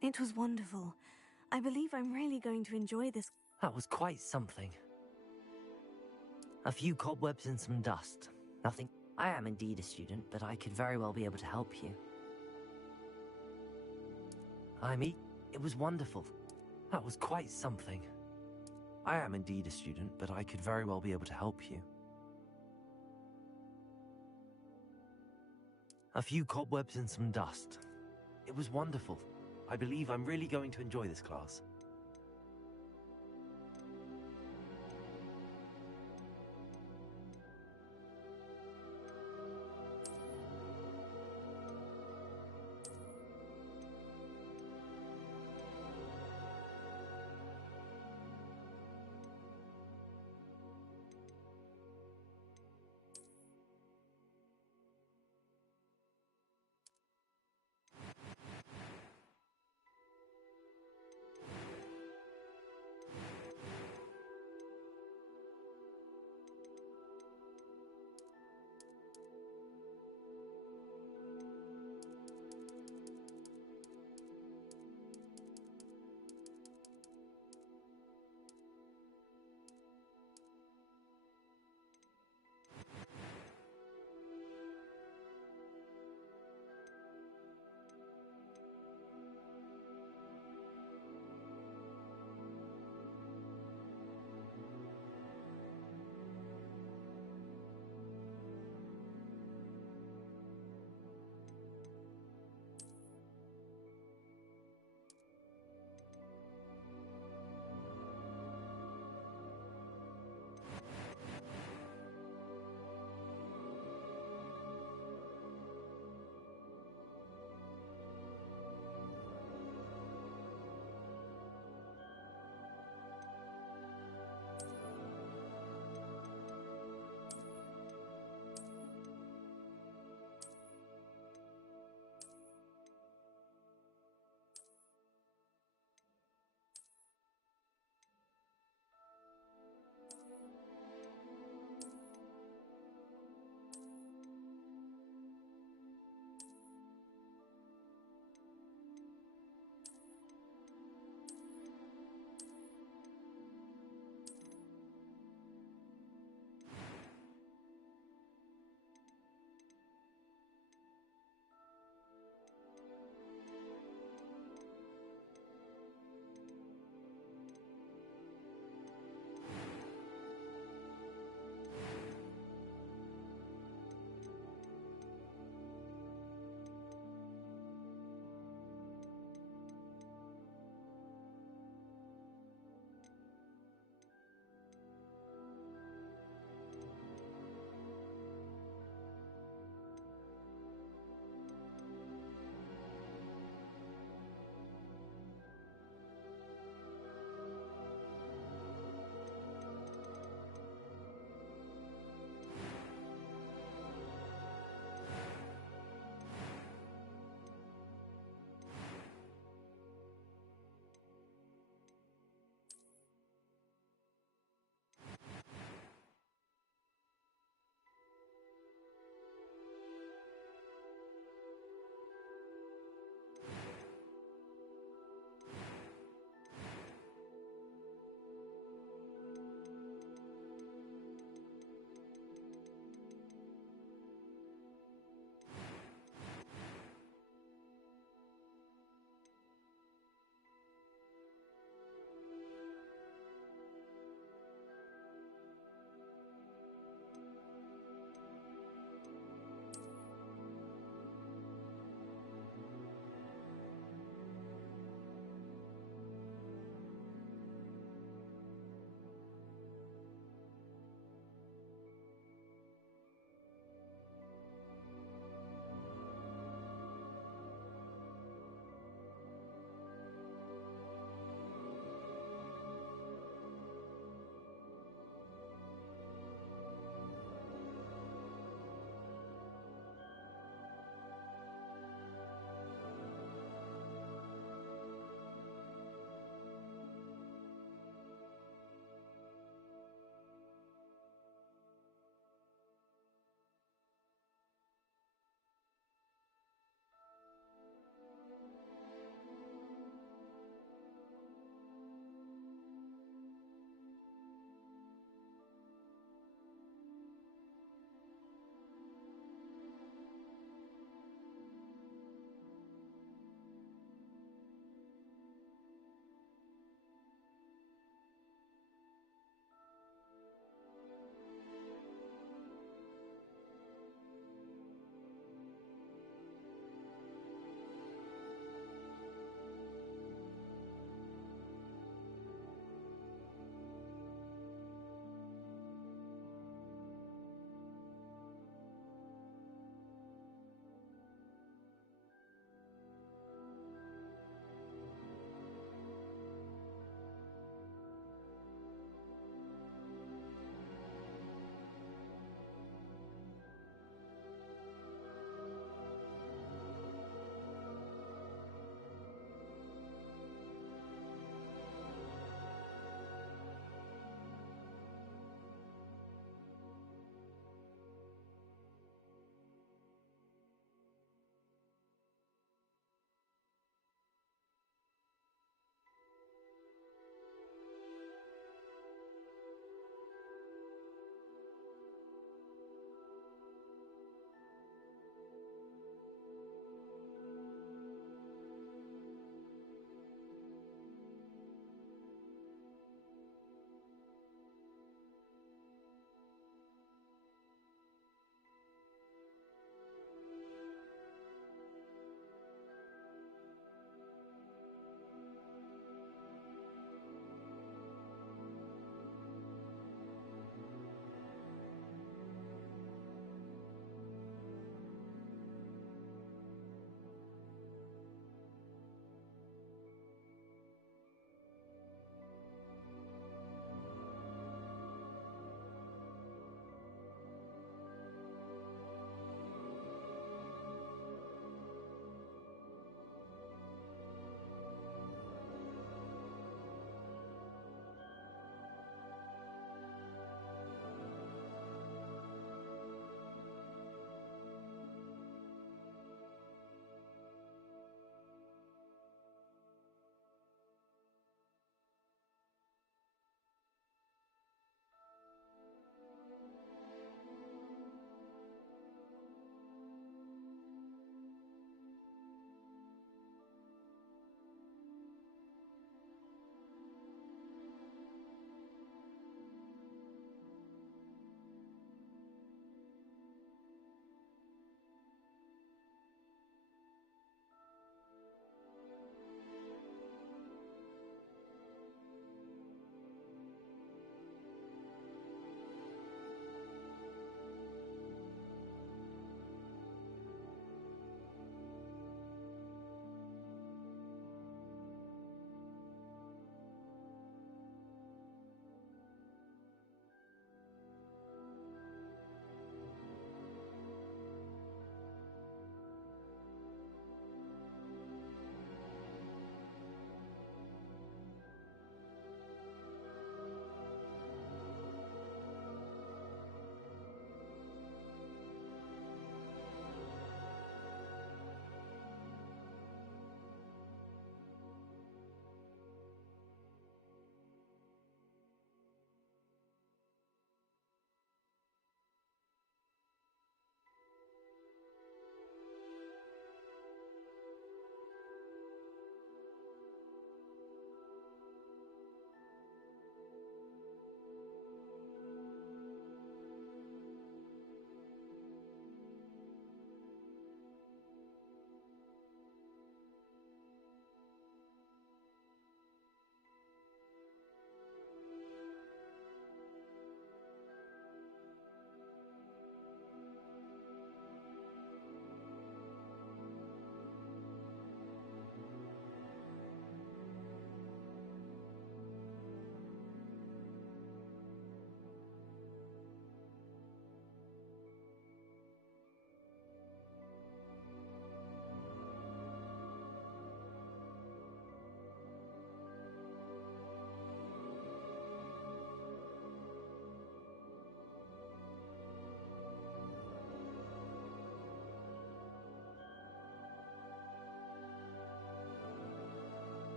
It was wonderful. I believe I'm really going to enjoy this. That was quite something. A few cobwebs and some dust. Nothing. I am indeed a student, but I could very well be able to help you. It was wonderful. That was quite something. I am indeed a student, but I could very well be able to help you. A few cobwebs and some dust. It was wonderful. I believe I'm really going to enjoy this class.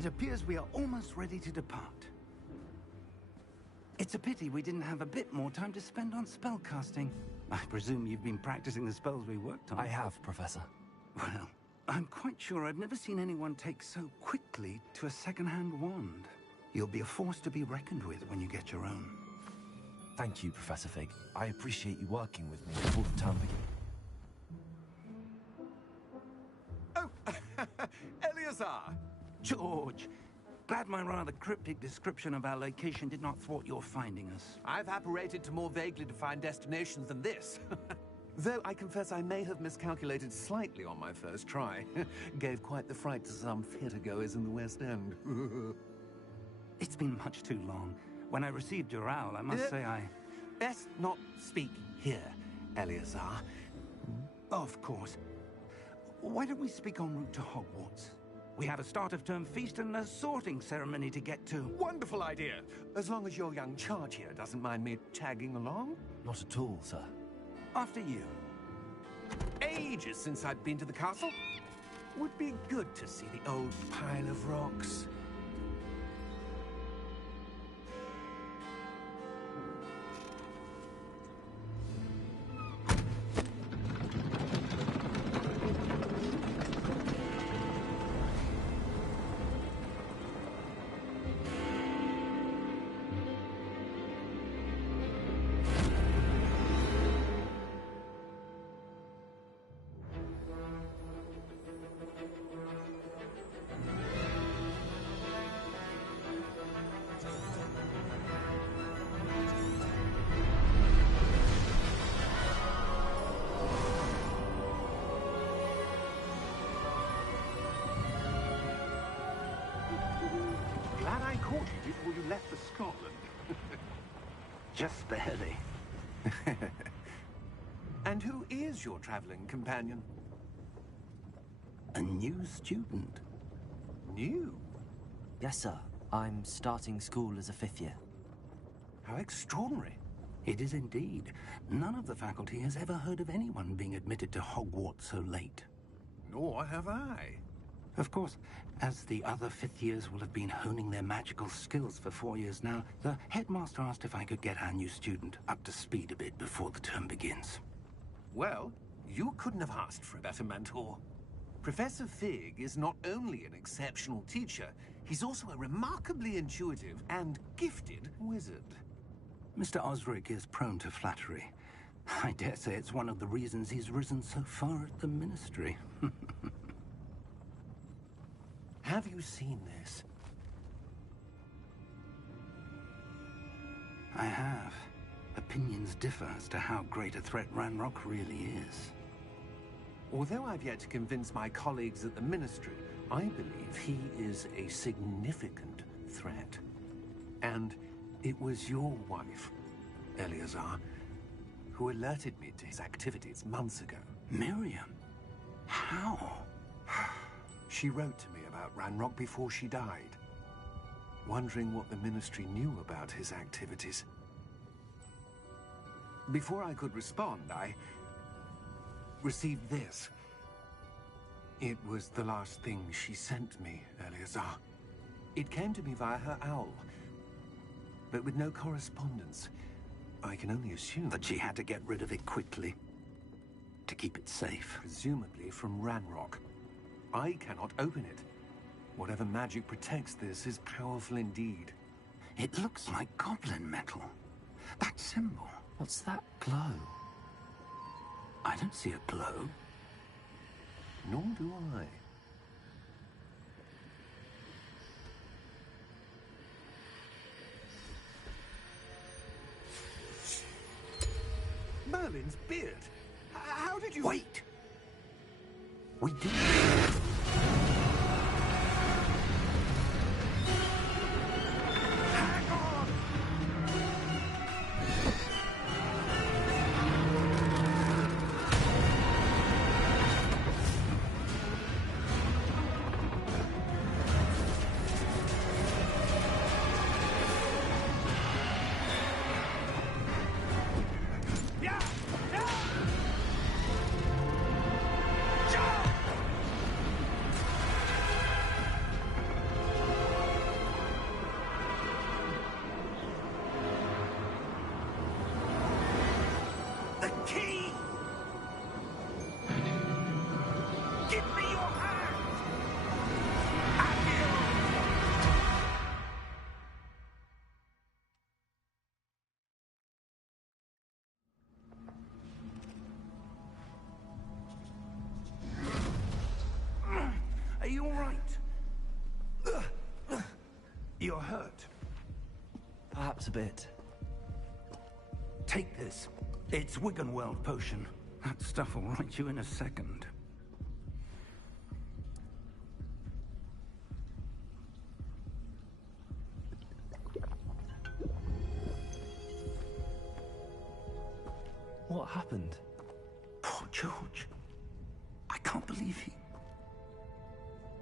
It appears we are almost ready to depart. It's a pity we didn't have a bit more time to spend on spellcasting. I presume you've been practicing the spells we worked on. I have, Professor. Well, I'm quite sure I've never seen anyone take so quickly to a second-hand wand. You'll be a force to be reckoned with when you get your own. Thank you, Professor Fig. I appreciate you working with me before the term begins. Oh, Eleazar! George! Glad my rather cryptic description of our location did not thwart your finding us. I've apparated to more vaguely defined destinations than this. Though I confess I may have miscalculated slightly on my first try. Gave quite the fright to some theatergoers in the West End. It's been much too long. When I received your owl, I must say I... Best not speak here, Eleazar. Of course. Why don't we speak en route to Hogwarts? We have a start-of-term feast and a sorting ceremony to get to. Wonderful idea! As long as your young charge here doesn't mind me tagging along. Not at all, sir. After you. Ages since I've been to the castle. Would be good to see the old pile of rocks. Glad I caught you before you left for Scotland. Just barely. And who is your traveling companion? A new student. New? Yes, sir. I'm starting school as a 5th year. How extraordinary. It is indeed. None of the faculty has ever heard of anyone being admitted to Hogwarts so late. Nor have I. Of course, as the other 5th years will have been honing their magical skills for 4 years now, the headmaster asked if I could get our new student up to speed a bit before the term begins. Well, you couldn't have asked for a better mentor. Professor Fig is not only an exceptional teacher, he's also a remarkably intuitive and gifted wizard. Mr. Osric is prone to flattery. I dare say it's one of the reasons he's risen so far at the Ministry. Have you seen this? I have. Opinions differ as to how great a threat Ranrock really is. Although I've yet to convince my colleagues at the Ministry, I believe he is a significant threat. And it was your wife, Eleazar, who alerted me to his activities months ago. Miriam? How? She wrote to me about Ranrock before she died, wondering what the Ministry knew about his activities. Before I could respond, I received this. It was the last thing she sent me, Eleazar. It came to me via her owl, but with no correspondence. I can only assume That she had to get rid of it quickly, to keep it safe. presumably from Ranrock. I cannot open it. Whatever magic protects this is powerful indeed. It looks like goblin metal. That symbol. What's that glow? I don't see a glow. Nor do I. Merlin's beard. How did you... Wait! We did. Hang on! Yeah! Yeah! Jump! You're hurt. Perhaps a bit. Take this. It's Wiggenweld potion. That stuff will right you in a second. What happened? Poor George. I can't believe he...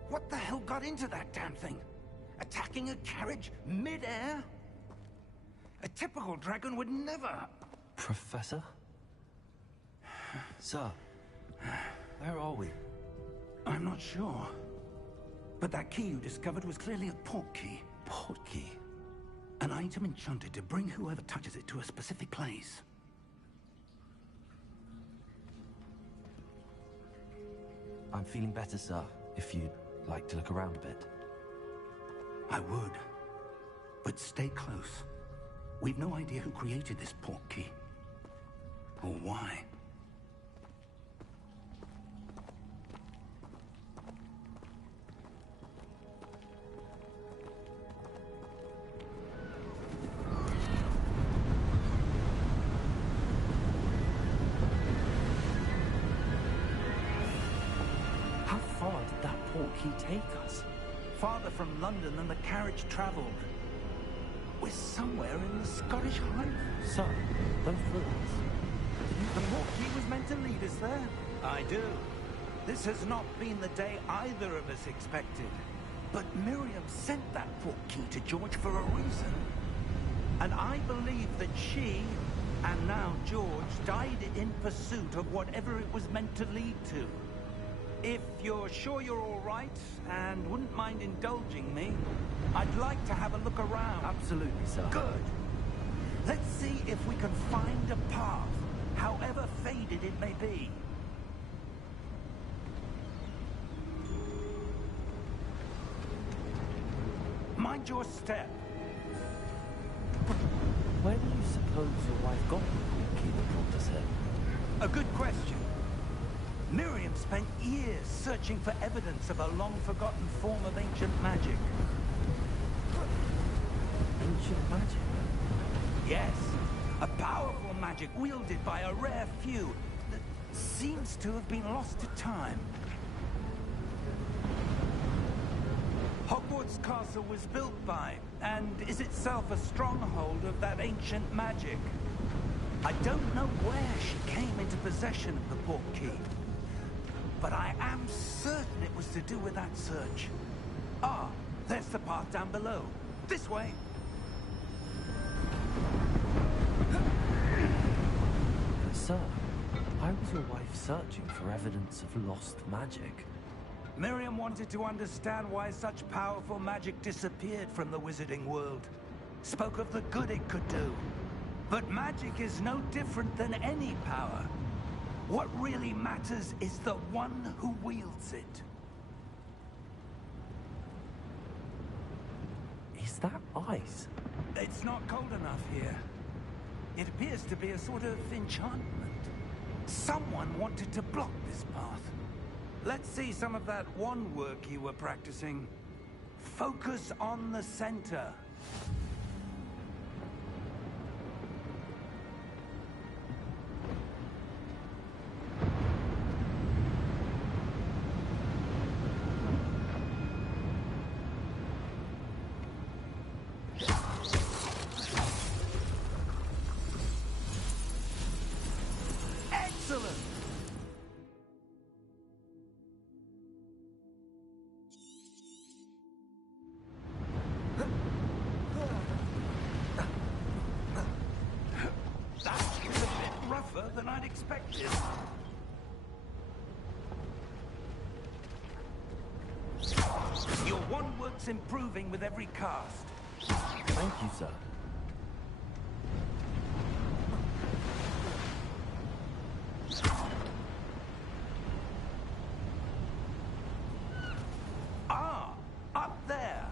What the hell got into that damn thing? Attacking a carriage mid-air? A typical dragon would never... Professor? Sir, where are we? I'm not sure. But that key you discovered was clearly a port key. Port key? An item enchanted to bring whoever touches it to a specific place. I'm feeling better, sir, if you'd like to look around a bit. I would. But stay close. We've no idea who created this port key. Or why. How far did that port key take us? Farther from London than the carriage traveled. We're somewhere in the Scottish Highlands. Sir, don't fool us. The port key was meant to lead us there. I do. This has not been the day either of us expected. But Miriam sent that port key to George for a reason. And I believe that she, and now George, died in pursuit of whatever it was meant to lead to. If you're sure you're all right, and wouldn't mind indulging me, I'd like to have a look around. Absolutely, sir. Good. Let's see if we can find a path, however faded it may be. Mind your step. Where do you suppose your wife got the port key that brought us here? A good question. Miriam spent years searching for evidence of a long-forgotten form of ancient magic. Ancient magic? Yes, a powerful magic wielded by a rare few that seems to have been lost to time. Hogwarts Castle was built by, and is itself a stronghold of that ancient magic. I don't know where she came into possession of the port key, but I am certain it was to do with that search. Ah, there's the path down below. This way. But sir, why was your wife searching for evidence of lost magic? Miriam wanted to understand why such powerful magic disappeared from the wizarding world. Spoke of the good it could do. But magic is no different than any power. What really matters is the one who wields it. Is that ice? It's not cold enough here. It appears to be a sort of enchantment. Someone wanted to block this path. Let's see some of that wand work you were practicing. Focus on the center. Excellent! That was a bit rougher than I'd expected. Your wand work's improving with every cast. Thank you, sir. Ah, up there.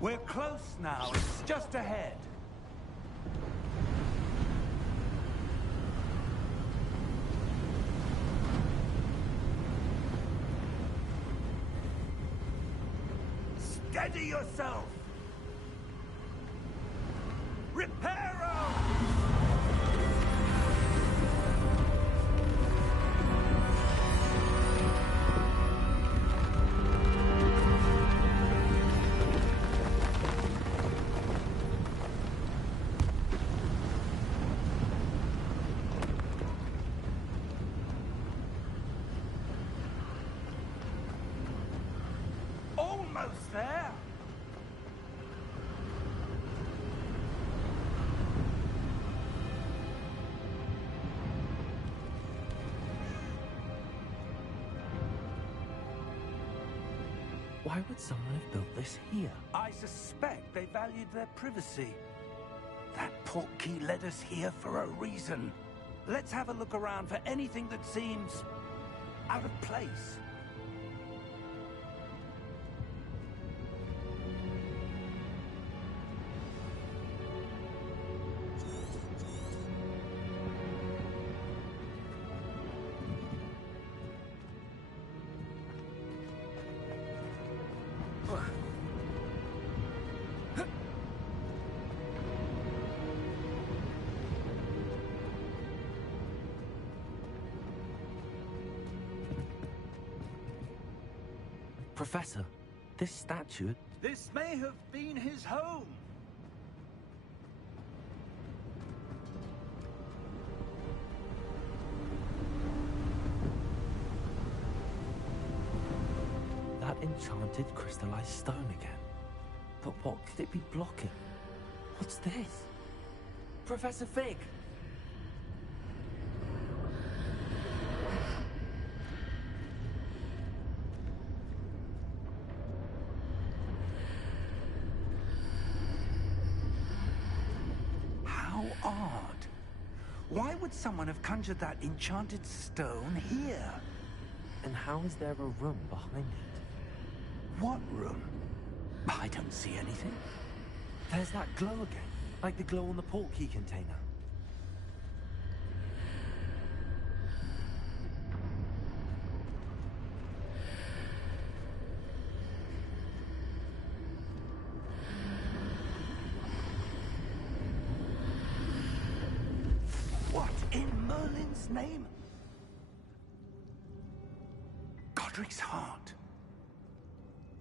We're close now. It's just ahead. Steady yourself! Reparo! Almost there! Why would someone have built this here? I suspect they valued their privacy. That portkey led us here for a reason. Let's have a look around for anything that seems out of place. Professor, this statue... This may have been his home. That enchanted crystallized stone again. But what could it be blocking? What's this? Professor Fig! How odd. Why would someone have conjured that enchanted stone here? And how is there a room behind it? What room? I don't see anything. There's that glow again, like the glow on the portkey container. What in Merlin's name? Godric's heart.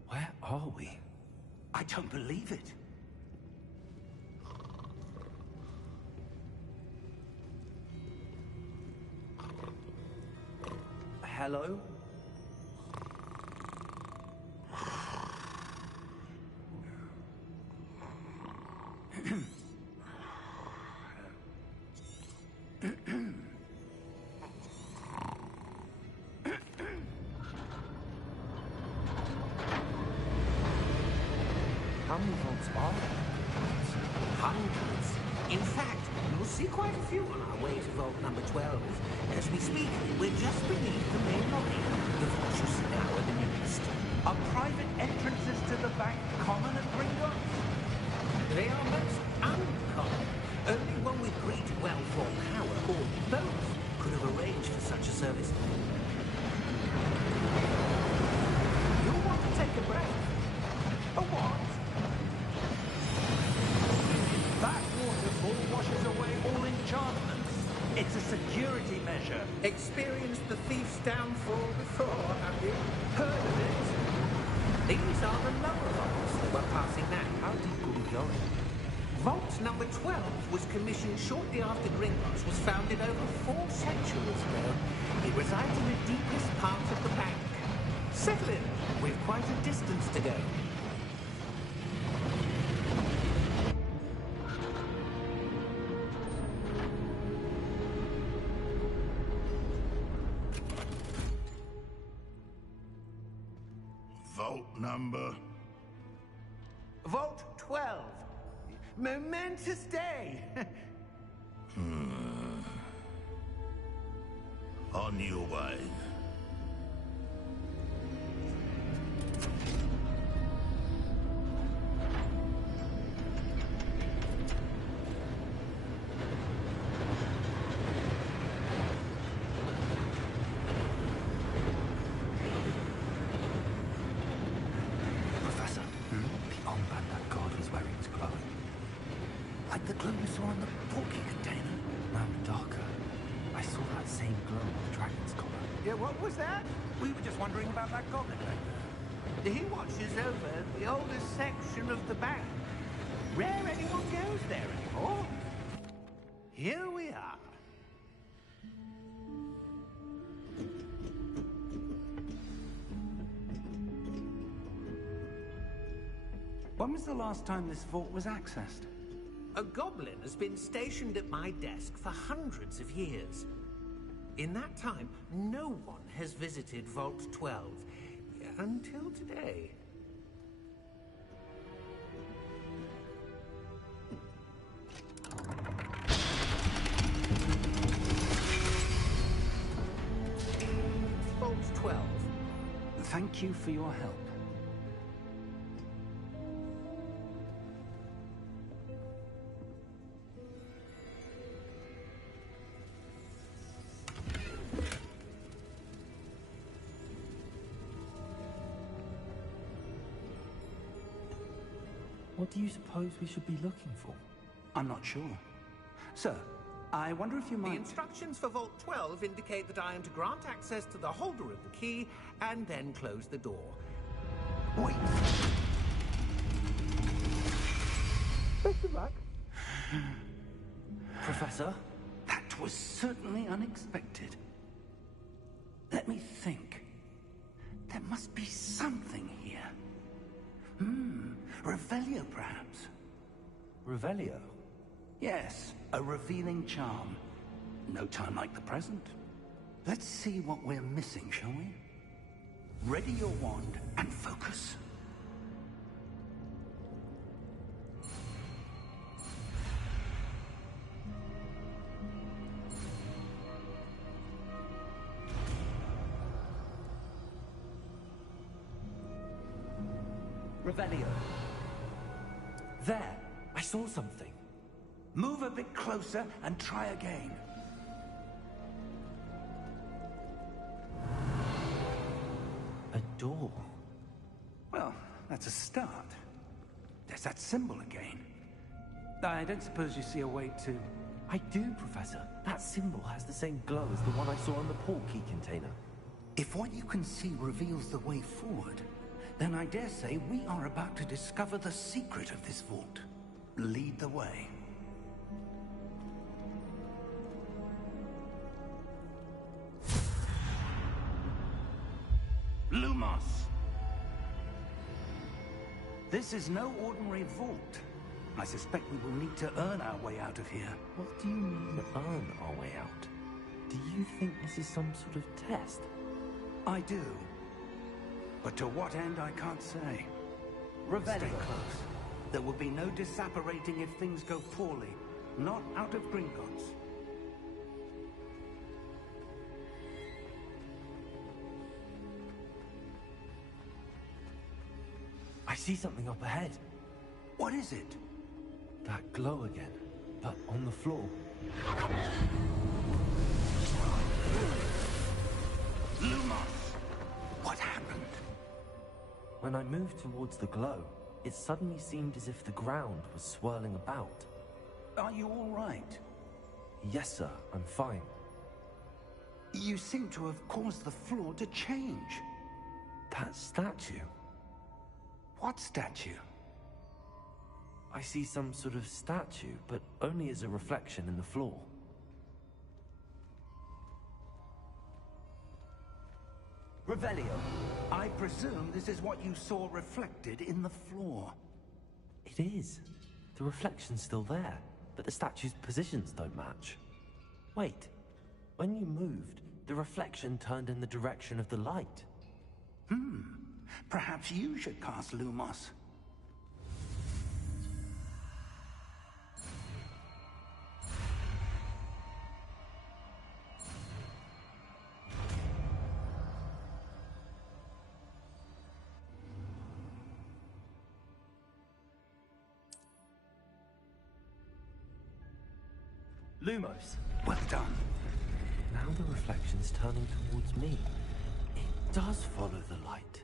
Where are we? I don't believe it. Hello? How many volts are there? Hundreds. In fact, you'll see quite a few on our way to vault number 12. As we speak, we're just beneath the main lobby. The vault you see now at the nearest. Are private entrances to the bank common at Gringotts? They are most uncommon. Only one with great wealth or power, or both, could have arranged for such a service. You'll want to take a breath. A what? That waterfall washes away all enchantments. It's a security measure. Experienced the thief's downfall before, have you? Heard of it? These are the lower vaults that we're passing now. How deep are we going? Vault number 12 was commissioned shortly after Gringotts was founded over 4 centuries ago. It resides in the deepest part of the bank. Settle in. We've quite a distance to go. Vault number? Vault 12. Momentous day. On your way. Professor, the glow you saw in the porky container? No, darker. I saw that same glow on the dragon's collar. Yeah, what was that? We were just wondering about that goblin back there. He watches over the oldest section of the bank. Rare anyone goes there anymore. Here we are. When was the last time this vault was accessed? A goblin has been stationed at my desk for hundreds of years. In that time, no one has visited Vault 12 until today. Vault 12. Thank you for your help. What do you suppose we should be looking for? I'm not sure. Sir, I wonder if you The might... instructions for Vault 12 indicate that I am to grant access to the holder of the key and then close the door. Wait. Best of luck. Professor? That was certainly unexpected. Let me think. There must be something here. Revelio, perhaps. Revelio? Yes, a revealing charm. No time like the present. Let's see what we're missing, shall we? Ready your wand and focus. Revelio. There! I saw something. Move a bit closer and try again. A door. Well, that's a start. There's that symbol again. I don't suppose you see a way to... I do, Professor. That symbol has the same glow as the one I saw in the portkey container. If what you can see reveals the way forward, then I dare say we are about to discover the secret of this vault. Lead the way. Lumos! This is no ordinary vault. I suspect we will need to earn our way out of here. What do you mean, earn our way out? Do you think this is some sort of test? I do. But to what end, I can't say. Revelio. Stay close. There will be no disapparating if things go poorly. Not out of Gringotts. I see something up ahead. What is it? That glow again, but on the floor. Lumos! What happened? When I moved towards the glow, it suddenly seemed as if the ground was swirling about. Are you all right? Yes, sir, I'm fine. You seem to have caused the floor to change. That statue. What statue? I see some sort of statue, but only as a reflection in the floor. Revelio, I presume this is what you saw reflected in the floor. It is. The reflection's still there, but the statue's positions don't match. Wait, when you moved, the reflection turned in the direction of the light. Perhaps you should cast Lumos. Lumos! Well done. Now the reflection's turning towards me. It does follow the light.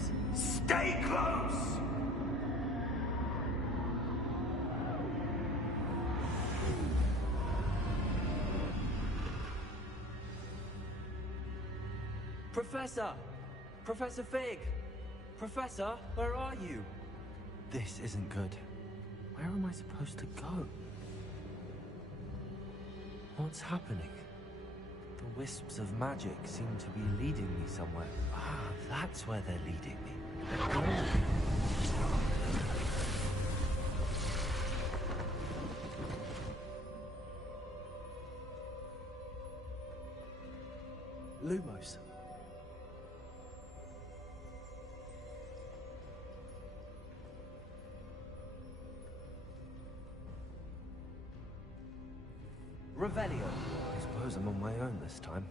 close! Stay close! Professor! Professor Fig! Professor, where are you? This isn't good. Where am I supposed to go? What's happening? The wisps of magic seem to be leading me somewhere. Ah, that's where they're leading me. Lumos. Revelio. I suppose I'm on my own this time.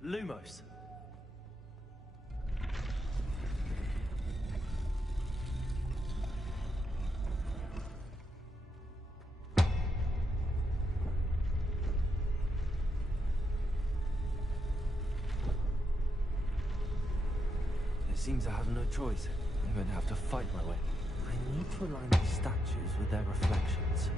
Lumos. It seems I have no choice. I'm going to have to fight my way. I need to align the statues with their reflections.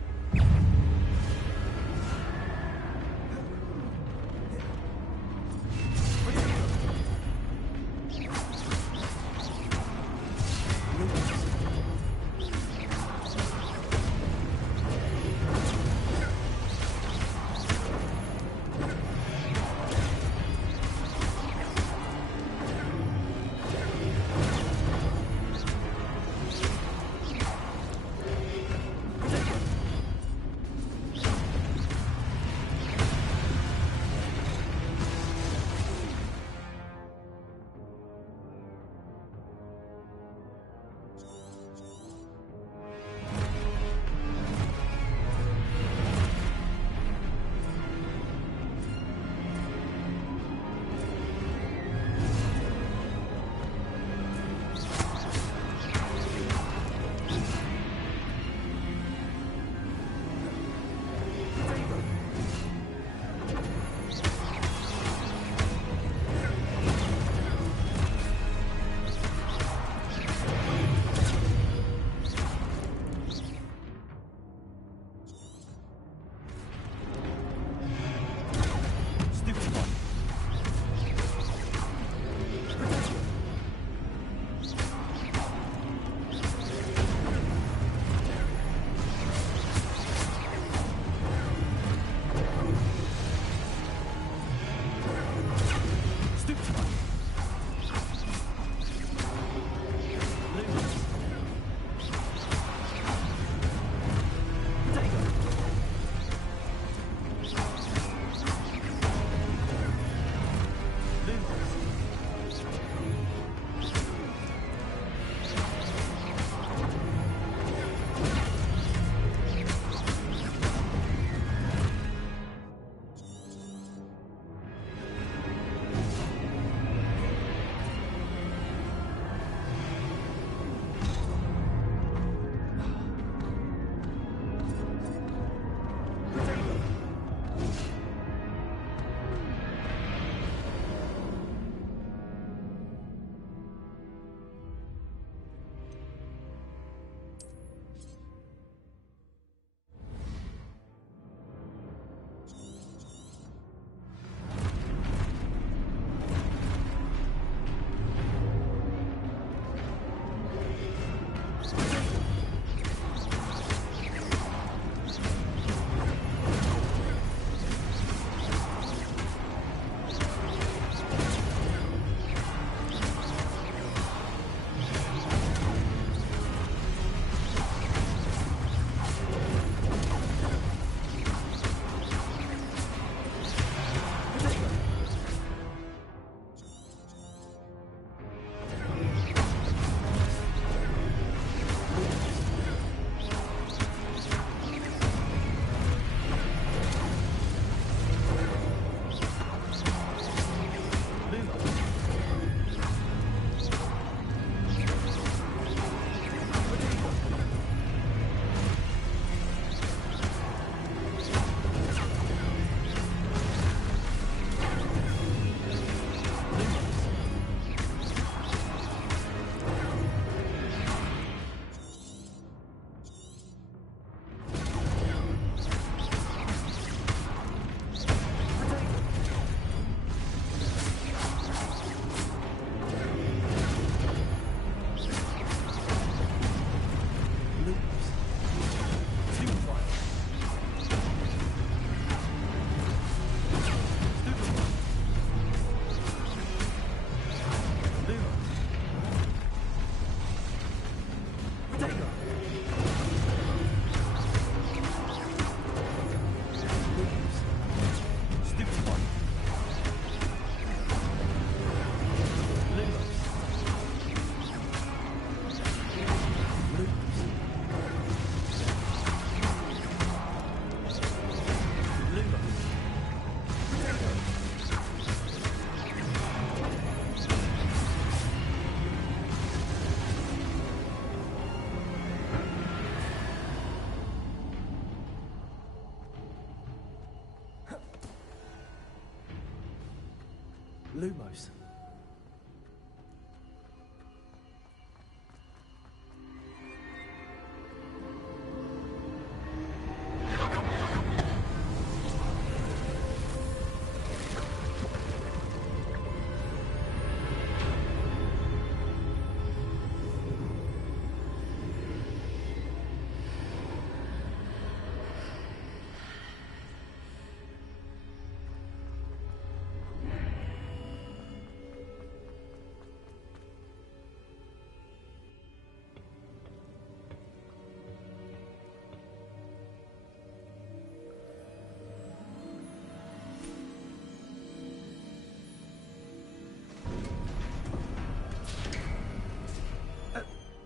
Lumos.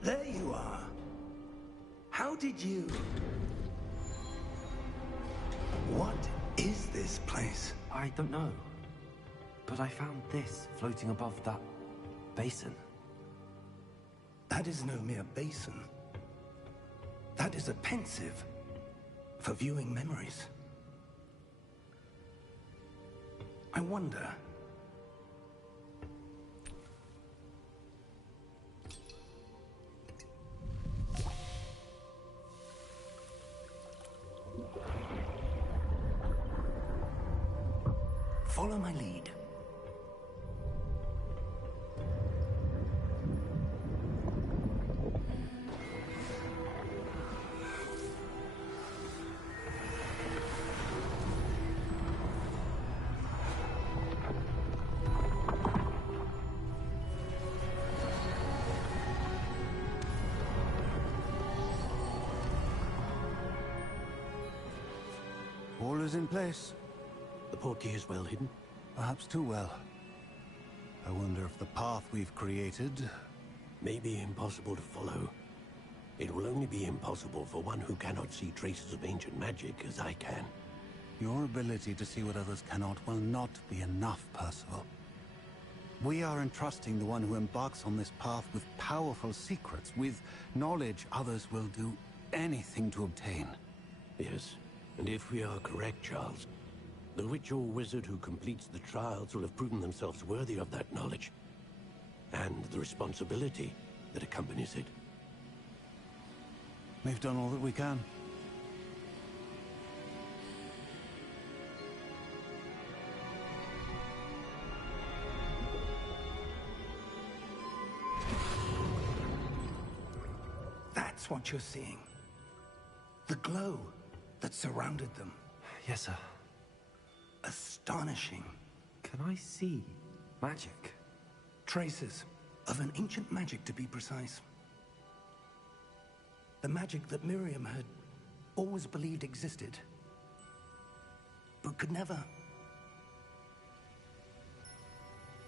There you are. How did you... What is this place? I don't know. But I found this floating above that basin. That is no mere basin. That is a pensive for viewing memories. I wonder... Follow my lead. All is in place. The portkey is well hidden. Perhaps too well. I wonder if the path we've created... May be impossible to follow. It will only be impossible for one who cannot see traces of ancient magic as I can. Your ability to see what others cannot will not be enough, Percival. We are entrusting the one who embarks on this path with powerful secrets, with knowledge others will do anything to obtain. Yes, and if we are correct, Charles, the witch or wizard who completes the trials will have proven themselves worthy of that knowledge, and the responsibility that accompanies it. We've done all that we can. That's what you're seeing. The glow that surrounded them. Yes, sir. Astonishing. Can I see magic? Traces of an ancient magic, to be precise. The magic that Miriam had always believed existed, but could never.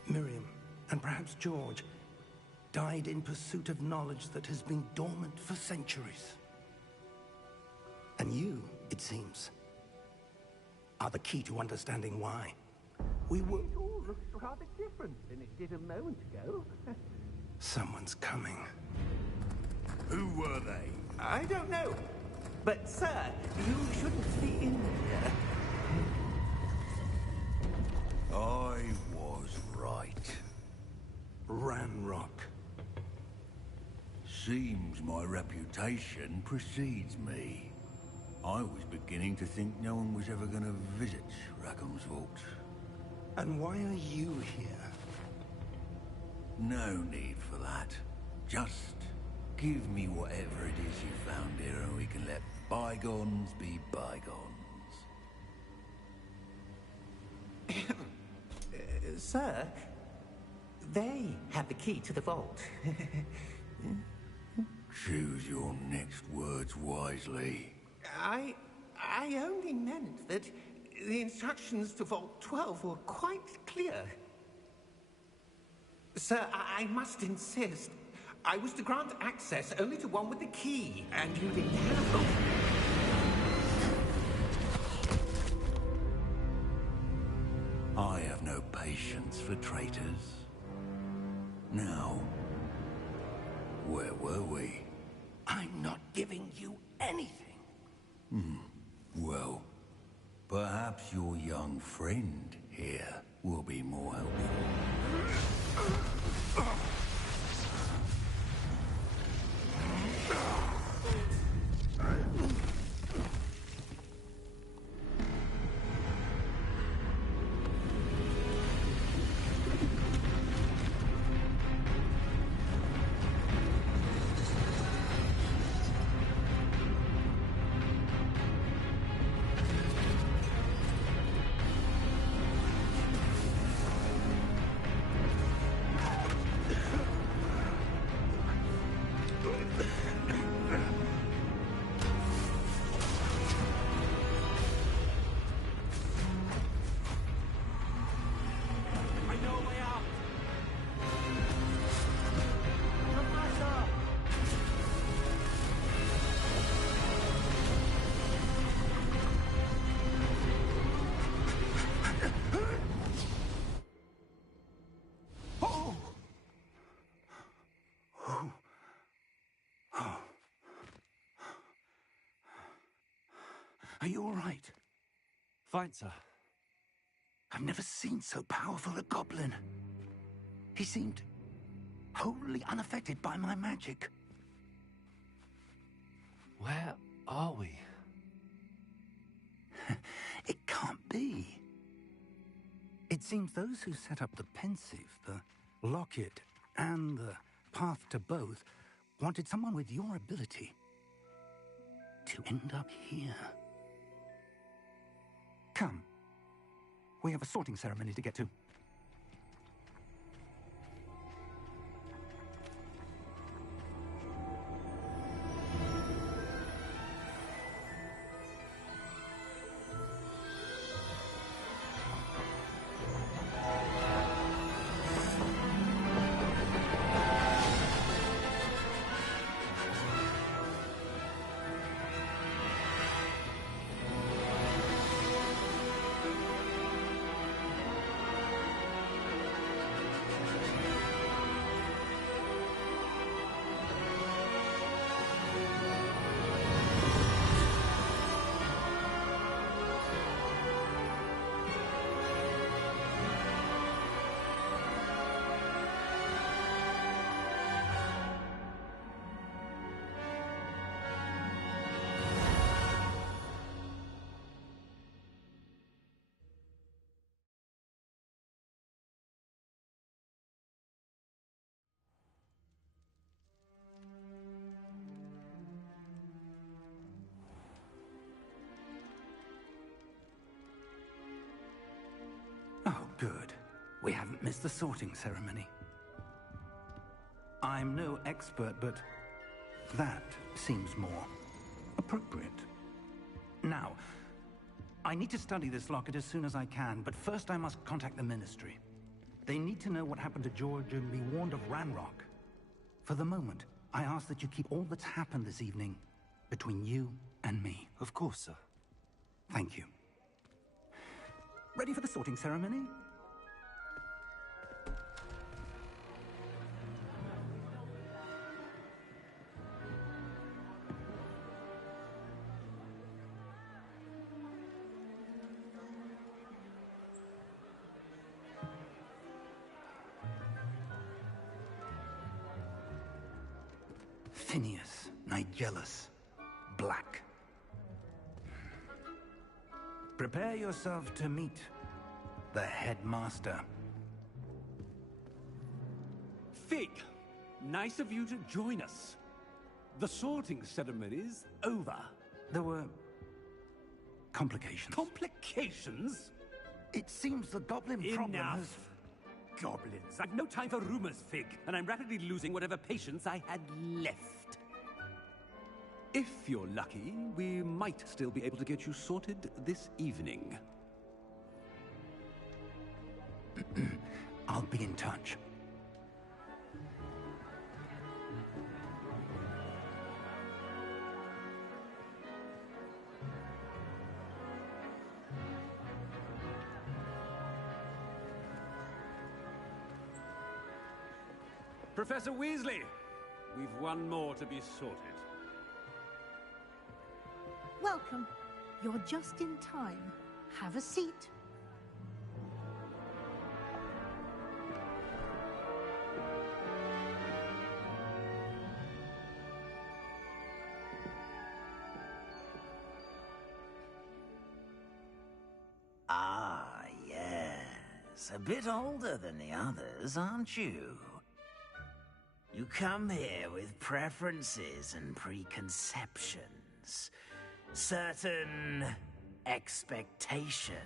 Miriam, and perhaps George, died in pursuit of knowledge that has been dormant for centuries. And you, it seems, are the key to understanding why. We were... It all looks rather different than it did a moment ago. Someone's coming. Who were they? I don't know. But, sir, you shouldn't be in here. I was right. Ranrock. Seems my reputation precedes me. I was beginning to think no one was ever going to visit Rackham's vault. And why are you here? No need for that. Just give me whatever it is you found here and we can let bygones be bygones. Sir, they have the key to the vault. Choose your next words wisely. I only meant that the instructions to Vault 12 were quite clear. Sir, I must insist. I was to grant access only to one with the key, and you didn't have them. I have no patience for traitors. Now, where were we? I'm not giving you anything. Well, perhaps your young friend here will be more helpful. Are you all right? Fine, sir. I've never seen so powerful a goblin. He seemed wholly unaffected by my magic. Where are we? It can't be. It seems those who set up the pensive, the locket, and the path to both wanted someone with your ability to end up here. Come. We have a sorting ceremony to get to. Oh, good. We haven't missed the sorting ceremony. I'm no expert, but that seems more appropriate. Now, I need to study this locket as soon as I can, but first I must contact the Ministry. They need to know what happened to George and be warned of Ranrock. For the moment, I ask that you keep all that's happened this evening between you and me. Of course, sir. Thank you. Ready for the sorting ceremony? Phineas, Nigellus, Black. Prepare yourself to meet the headmaster. Fig, nice of you to join us. The sorting ceremony's over. There were complications. Complications? It seems the goblin problem has... Enough. Goblins. I've no time for rumors, Fig, and I'm rapidly losing whatever patience I had left. If you're lucky, we might still be able to get you sorted this evening. I'll be in touch. Professor Weasley, we've one more to be sorted. Welcome. You're just in time. Have a seat. Ah, yes. A bit older than the others, aren't you? You come here with preferences and preconceptions. Certain expectations.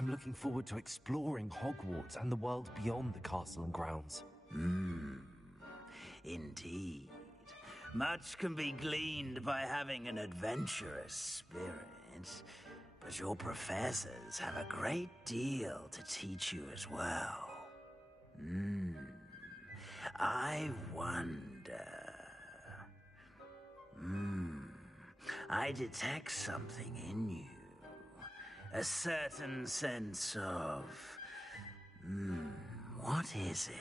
I'm looking forward to exploring Hogwarts and the world beyond the castle and grounds. Indeed. Much can be gleaned by having an adventurous spirit, but your professors have a great deal to teach you as well. I wonder... I detect something in you. A certain sense of... what is it?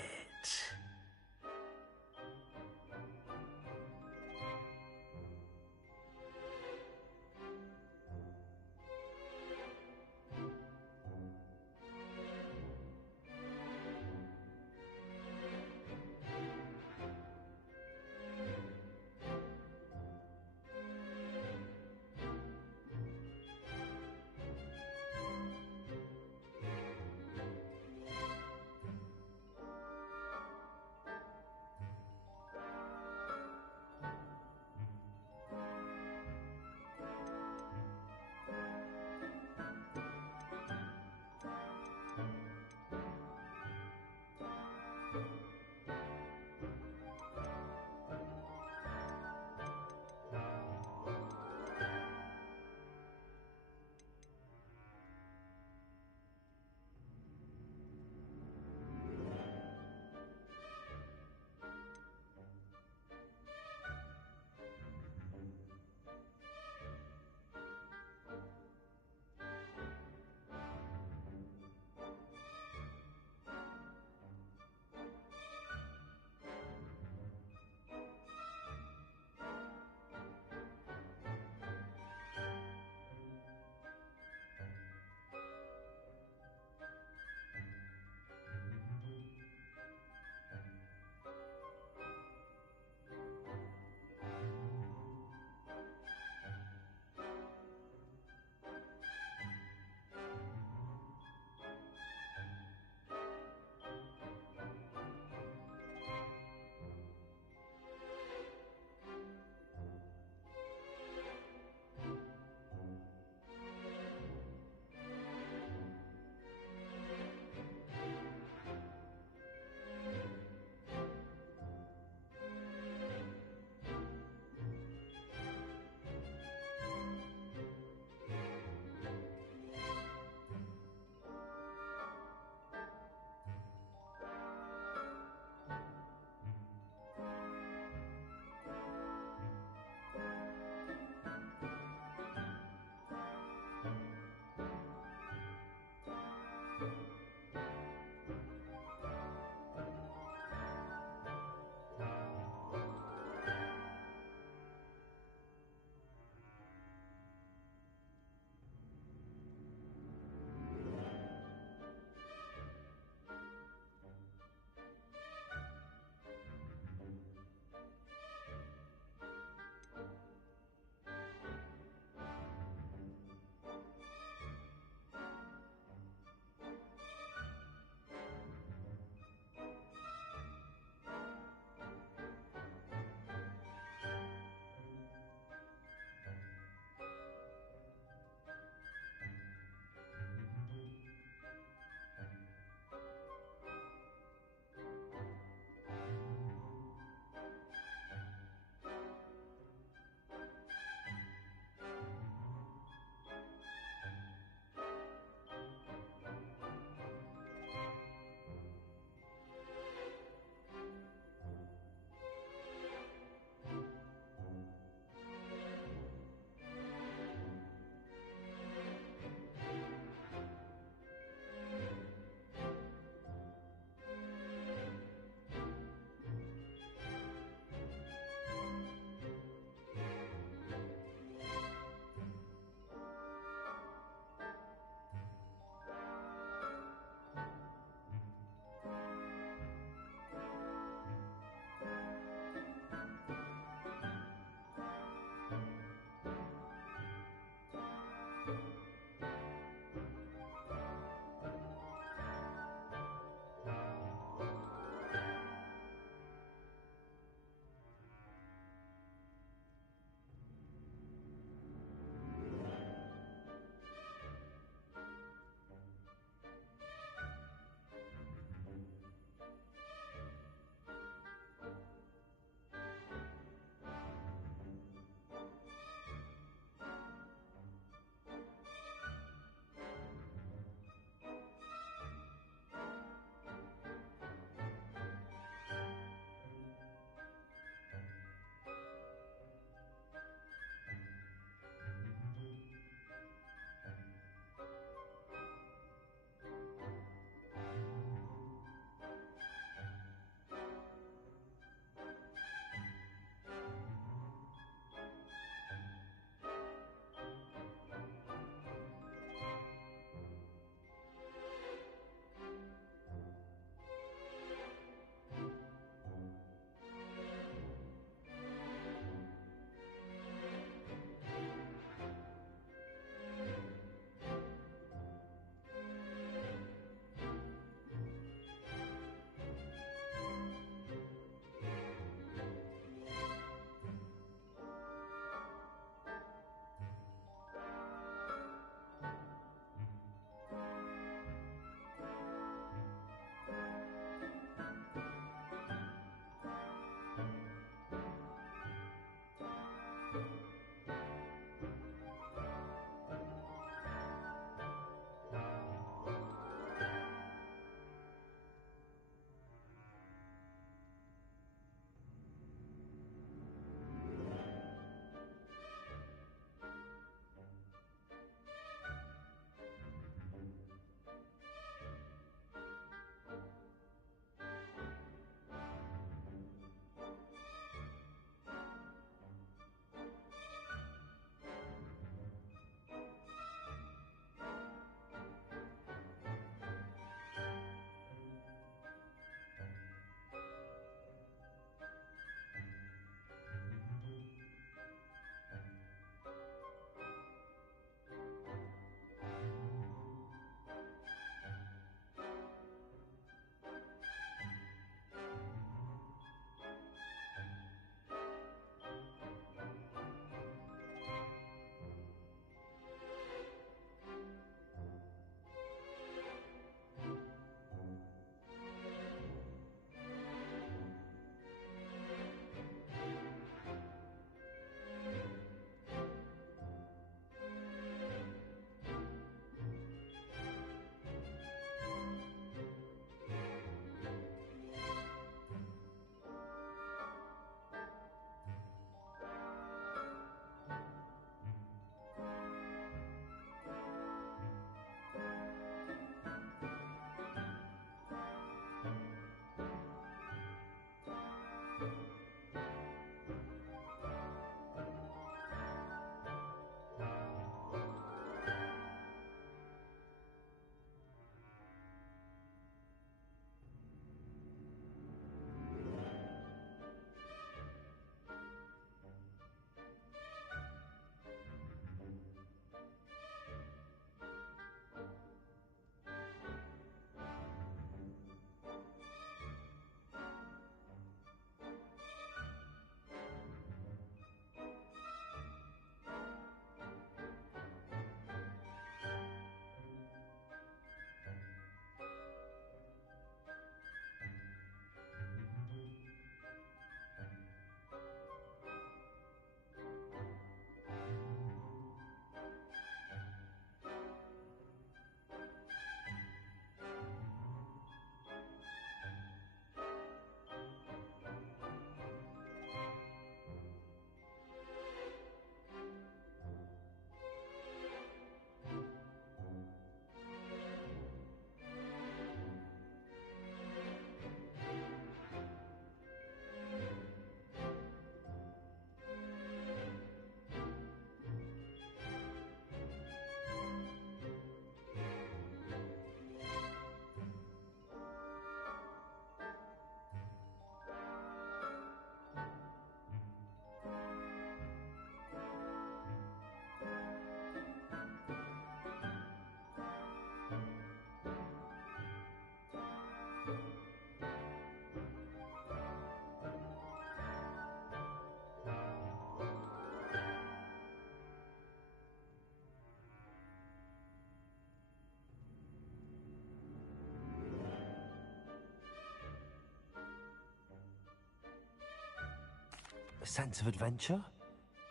sense of adventure.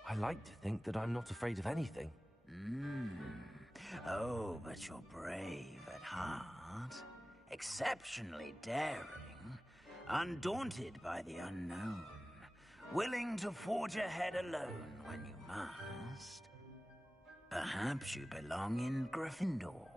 I like to think that I'm not afraid of anything. Oh, but you're brave at heart. Exceptionally daring. Undaunted by the unknown. Willing to forge ahead alone when you must. Perhaps you belong in Gryffindor.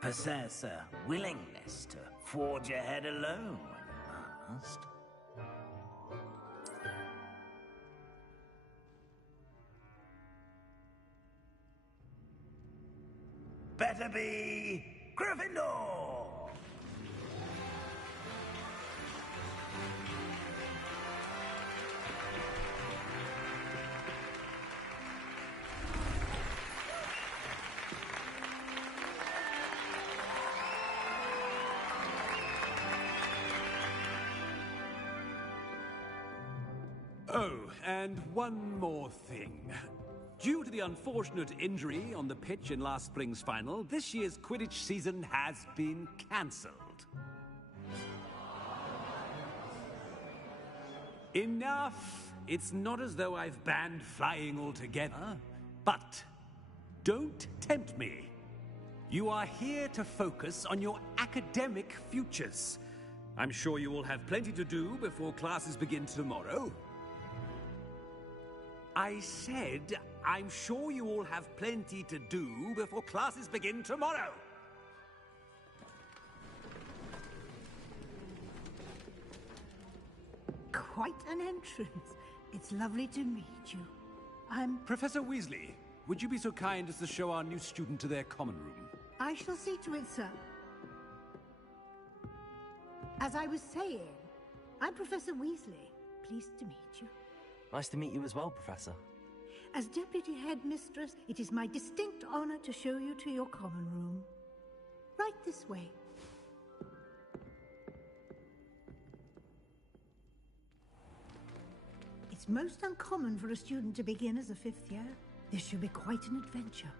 Possess a willingness to forge ahead alone when you must. Better be Gryffindor! Oh, and one more thing. Due to the unfortunate injury on the pitch in last spring's final, this year's Quidditch season has been cancelled. Enough! It's not as though I've banned flying altogether, but don't tempt me. You are here to focus on your academic futures. I'm sure you will have plenty to do before classes begin tomorrow. I said, I'm sure you all have plenty to do before classes begin tomorrow. Quite an entrance. It's lovely to meet you. I'm... Professor Weasley, would you be so kind as to show our new student to their common room? I shall see to it, sir. As I was saying, I'm Professor Weasley. Pleased to meet you. Nice to meet you as well, Professor. As Deputy Headmistress, it is my distinct honor to show you to your common room. Right this way. It's most uncommon for a student to begin as a fifth year. This should be quite an adventure.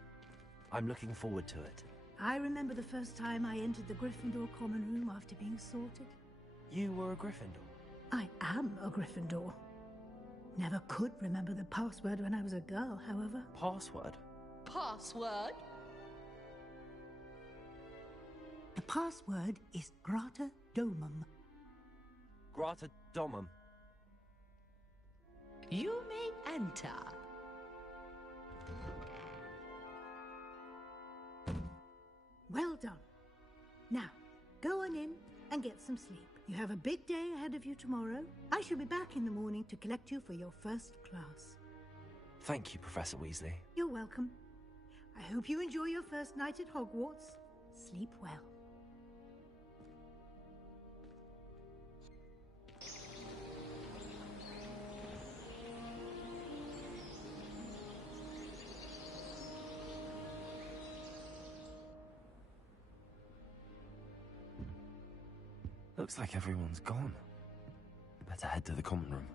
I'm looking forward to it. I remember the first time I entered the Gryffindor common room after being sorted. You were a Gryffindor? I am a Gryffindor. Never could remember the password when I was a girl, however. Password? Password? The password is Grata Domum. Grata Domum. You may enter. Well done. Now, go on in and get some sleep. You have a big day ahead of you tomorrow. I shall be back in the morning to collect you for your first class. Thank you, Professor Weasley. You're welcome. I hope you enjoy your first night at Hogwarts. Sleep well. Looks like everyone's gone. Better head to the common room.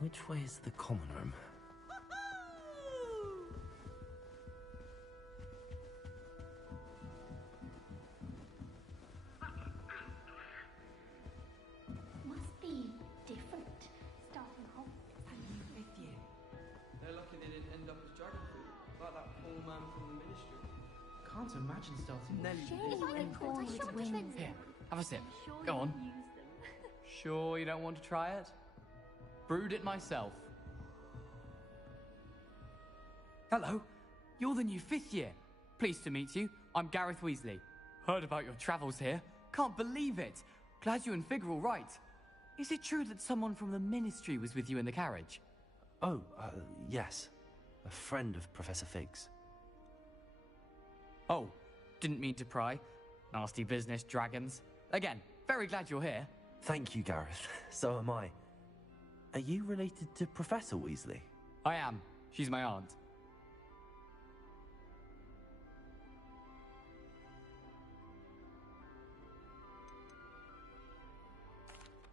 Which way is the common room? Must be different. Starting off. Fifth year. They're lucky they didn't end up as dragon fruit, like that poor man from the ministry. Can't imagine starting Nelly. Here, have a sip. Go on. Sure you don't want to try it? Brewed it myself. Hello, you're the new fifth year. Pleased to meet you. I'm Gareth Weasley. Heard about your travels here. Can't believe it. Glad you and Fig are all right. Is it true that someone from the ministry was with you in the carriage? Oh, yes. A friend of Professor Fig's. Oh, didn't mean to pry. Nasty business, dragons. Again, very glad you're here. Thank you, Gareth. So am I. Are you related to Professor Weasley? I am. She's my aunt.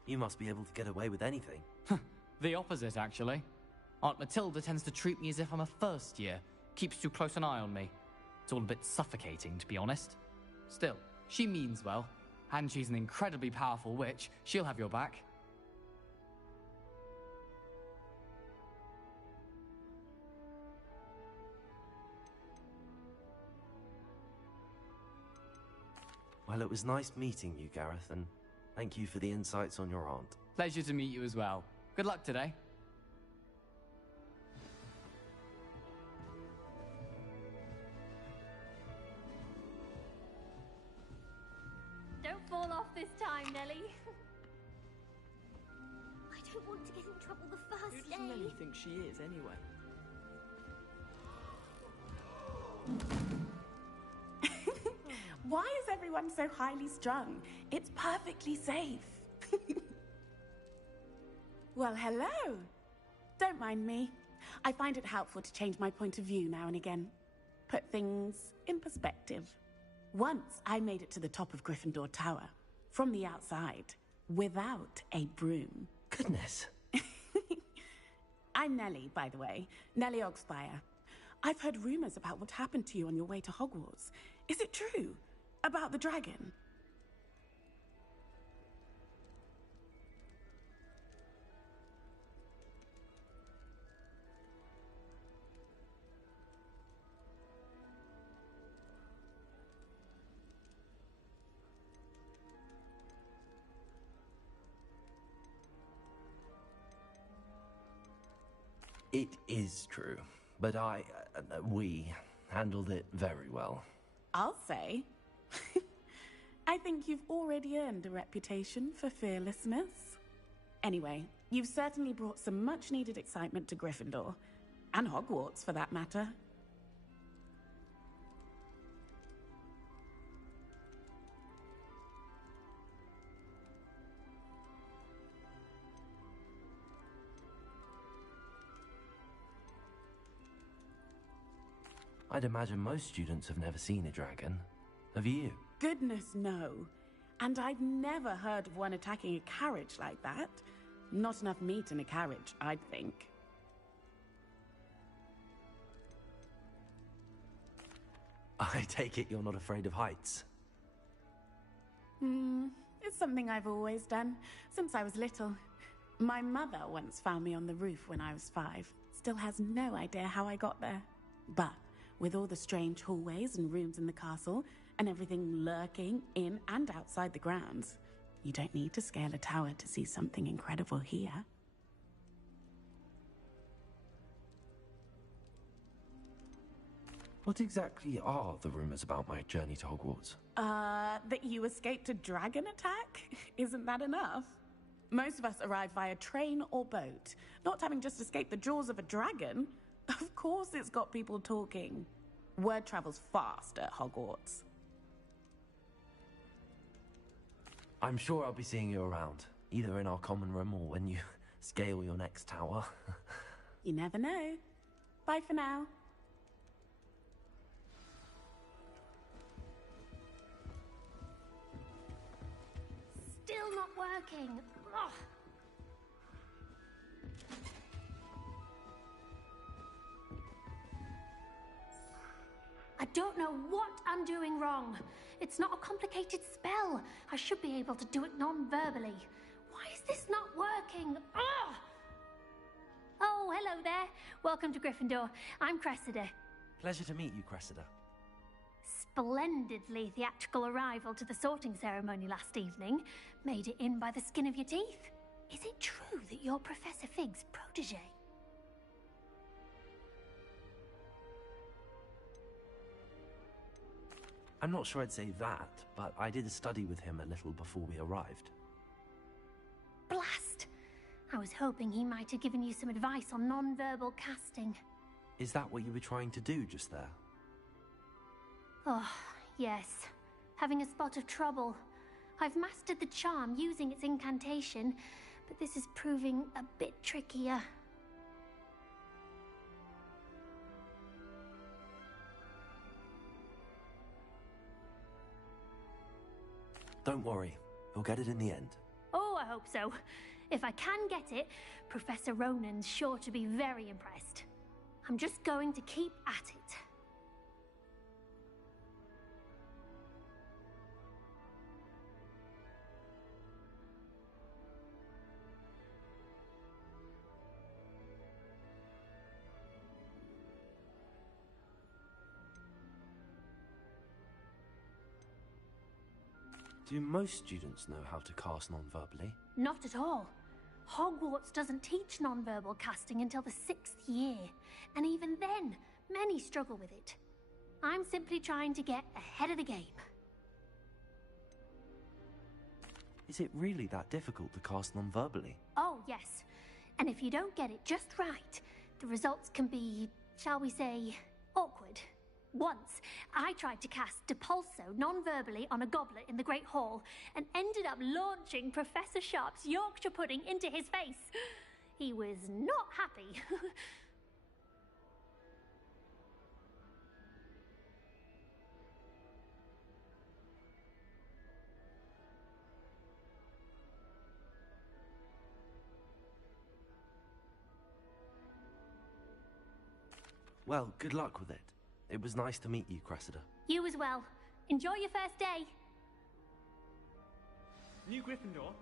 You must be able to get away with anything. The opposite, actually. Aunt Matilda tends to treat me as if I'm a first year, keeps too close an eye on me. It's all a bit suffocating, to be honest. Still, she means well, and she's an incredibly powerful witch. She'll have your back. Well, it was nice meeting you, Gareth, and thank you for the insights on your aunt. Pleasure to meet you as well. Good luck today. Don't fall off this time, Nellie. I don't want to get in trouble the first Who day. does Nellie think she is, anyway? Why is everyone so highly strung? It's perfectly safe. Well, hello. Don't mind me. I find it helpful to change my point of view now and again. Put things in perspective. Once I made it to the top of Gryffindor Tower, from the outside, without a broom. Goodness. I'm Nellie, by the way. Nellie Ogspire. I've heard rumors about what happened to you on your way to Hogwarts. Is it true? About the dragon? It is true, but we handled it very well. I'll say. I think you've already earned a reputation for fearlessness. Anyway, you've certainly brought some much-needed excitement to Gryffindor. And Hogwarts, for that matter. I'd imagine most students have never seen a dragon. Have you? Goodness, no. And I've never heard of one attacking a carriage like that. Not enough meat in a carriage, I'd think. I take it you're not afraid of heights. It's something I've always done, since I was little. My mother once found me on the roof when I was 5. Still has no idea how I got there. But with all the strange hallways and rooms in the castle, and everything lurking in and outside the grounds, you don't need to scale a tower to see something incredible here. What exactly are the rumors about my journey to Hogwarts? That you escaped a dragon attack? Isn't that enough? Most of us arrive via train or boat, not having just escaped the jaws of a dragon. Of course it's got people talking. Word travels fast at Hogwarts. I'm sure I'll be seeing you around, either in our common room or when you scale your next tower. You never know. Bye for now. Still not working. Ugh. I don't know what I'm doing wrong. It's not a complicated spell. I should be able to do it non-verbally. Why is this not working? Ugh! Oh, hello there. Welcome to Gryffindor. I'm Cressida. Pleasure to meet you, Cressida. Splendidly theatrical arrival to the sorting ceremony last evening. Made it in by the skin of your teeth. Is it true that you're Professor Fig's protege? I'm not sure I'd say that, but I did study with him a little before we arrived. Blast! I was hoping he might have given you some advice on non-verbal casting. Is that what you were trying to do just there? Oh, yes. Having a spot of trouble. I've mastered the charm using its incantation, but this is proving a bit trickier. Don't worry, you'll get it in the end. Oh, I hope so. If I can get it, Professor Ronan's sure to be very impressed. I'm just going to keep at it. Do most students know how to cast non-verbally? Not at all. Hogwarts doesn't teach nonverbal casting until the 6th year, and even then, many struggle with it. I'm simply trying to get ahead of the game. Is it really that difficult to cast non-verbally? Oh, yes. And if you don't get it just right, the results can be, shall we say, awkward. Once, I tried to cast Depulso non-verbally on a goblet in the Great Hall and ended up launching Professor Sharp's Yorkshire pudding into his face. He was not happy. Well, good luck with it. It was nice to meet you, Cressida. You as well. Enjoy your first day. New Gryffindor.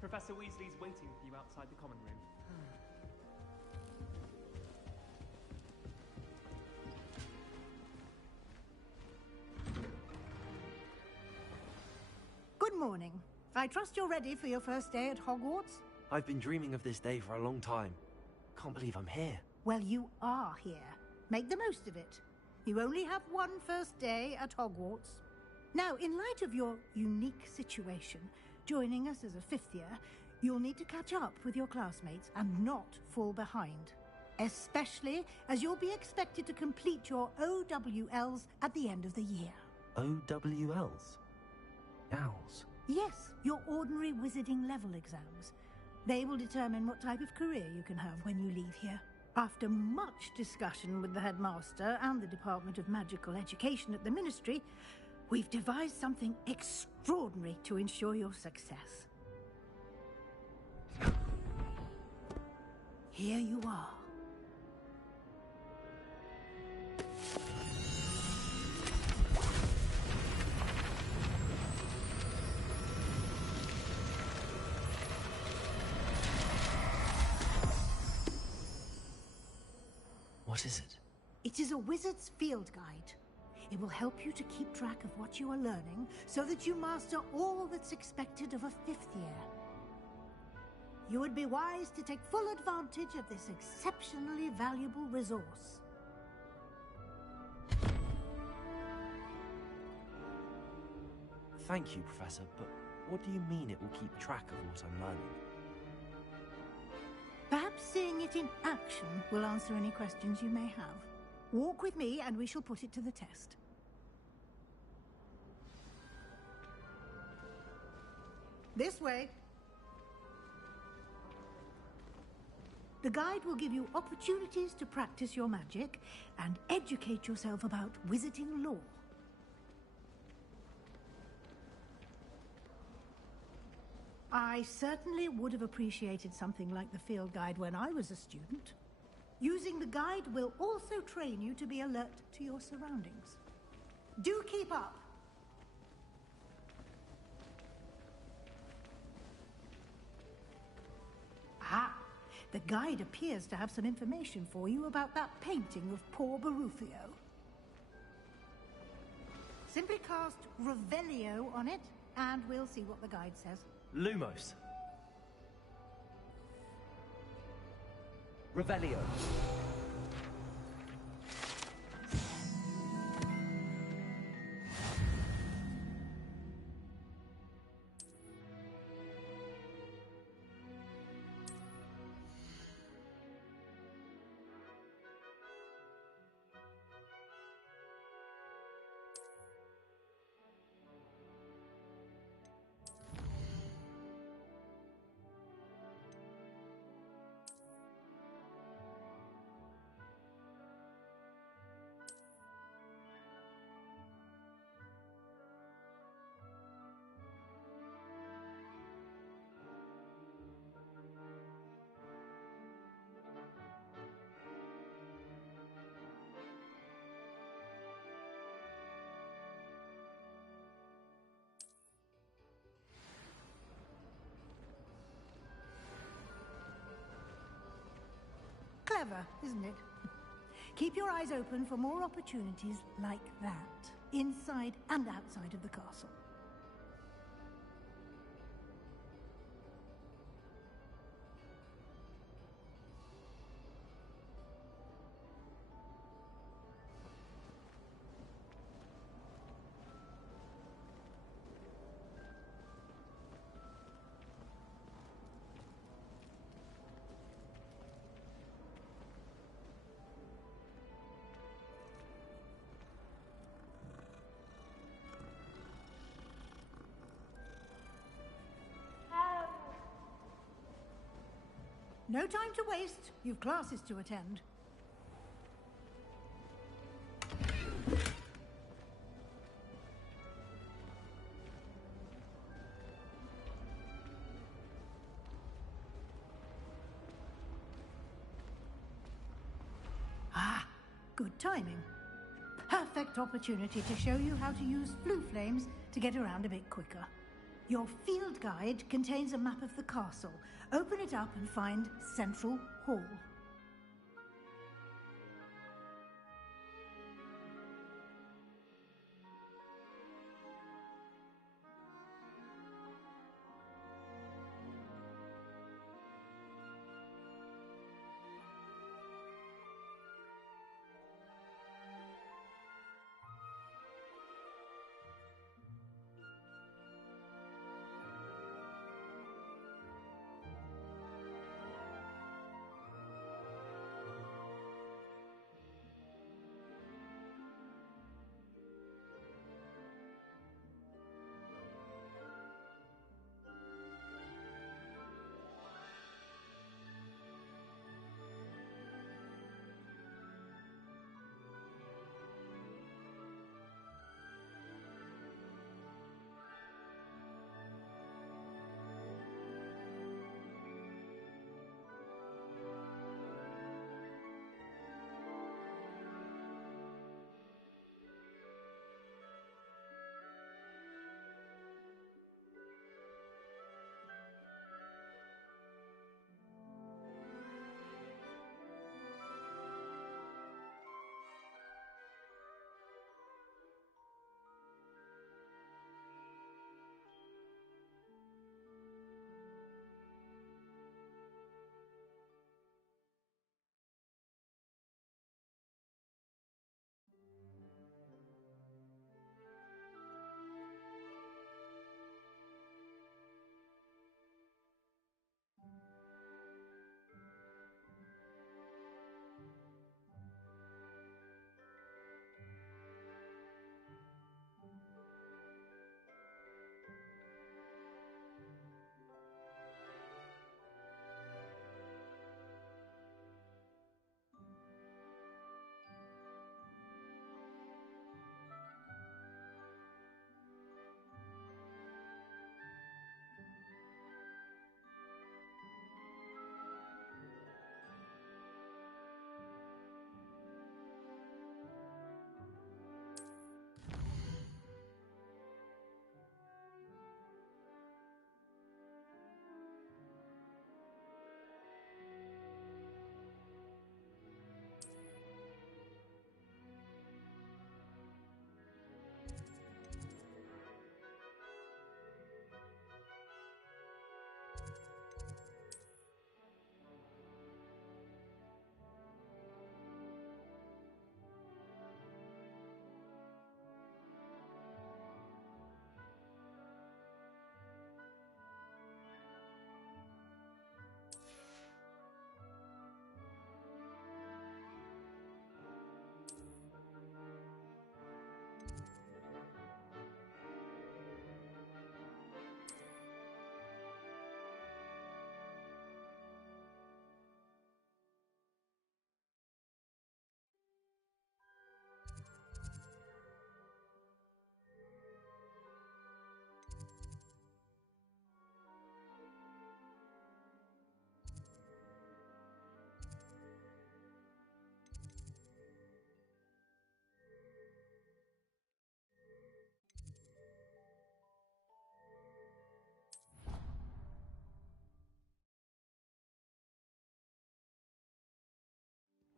Professor Weasley's waiting for you outside the common room. Good morning. I trust you're ready for your first day at Hogwarts? I've been dreaming of this day for a long time. Can't believe I'm here. Well, you are here. Make the most of it. You only have one first day at Hogwarts. Now, in light of your unique situation, joining us as a 5th year, you'll need to catch up with your classmates and not fall behind. Especially as you'll be expected to complete your OWLs at the end of the year. OWLs? Owls? Yes, your ordinary wizarding level exams. They will determine what type of career you can have when you leave here. After much discussion with the headmaster and the Department of Magical Education at the Ministry, we've devised something extraordinary to ensure your success. Here you are. What is it? It is a wizard's field guide. It will help you to keep track of what you are learning so that you master all that's expected of a 5th year. You would be wise to take full advantage of this exceptionally valuable resource. Thank you, Professor, but what do you mean it will keep track of what I'm learning? Perhaps seeing it in action will answer any questions you may have. Walk with me and we shall put it to the test. This way. The guide will give you opportunities to practice your magic and educate yourself about wizarding lore. I certainly would have appreciated something like the field guide when I was a student. Using the guide will also train you to be alert to your surroundings. Do keep up! Ah, the guide appears to have some information for you about that painting of poor Barufio. Simply cast Revelio on it, and we'll see what the guide says. Lumos. Revelio. Clever, isn't it? Keep your eyes open for more opportunities like that, inside and outside of the castle. No time to waste. You've classes to attend. Ah, good timing. Perfect opportunity to show you how to use flue flames to get around a bit quicker. Your field guide contains a map of the castle. Open it up and find Central Hall.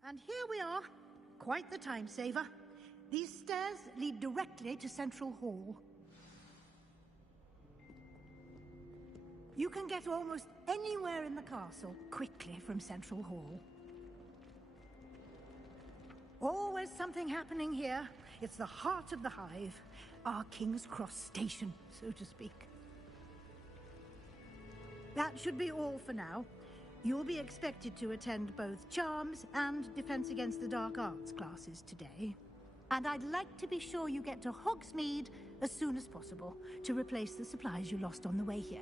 And here we are. Quite the time saver. These stairs lead directly to Central Hall. You can get almost anywhere in the castle quickly from Central Hall. Always something happening here. It's the heart of the Hive, our King's Cross station, so to speak. That should be all for now. You'll be expected to attend both Charms and Defense Against the Dark Arts classes today. And I'd like to be sure you get to Hogsmeade as soon as possible to replace the supplies you lost on the way here.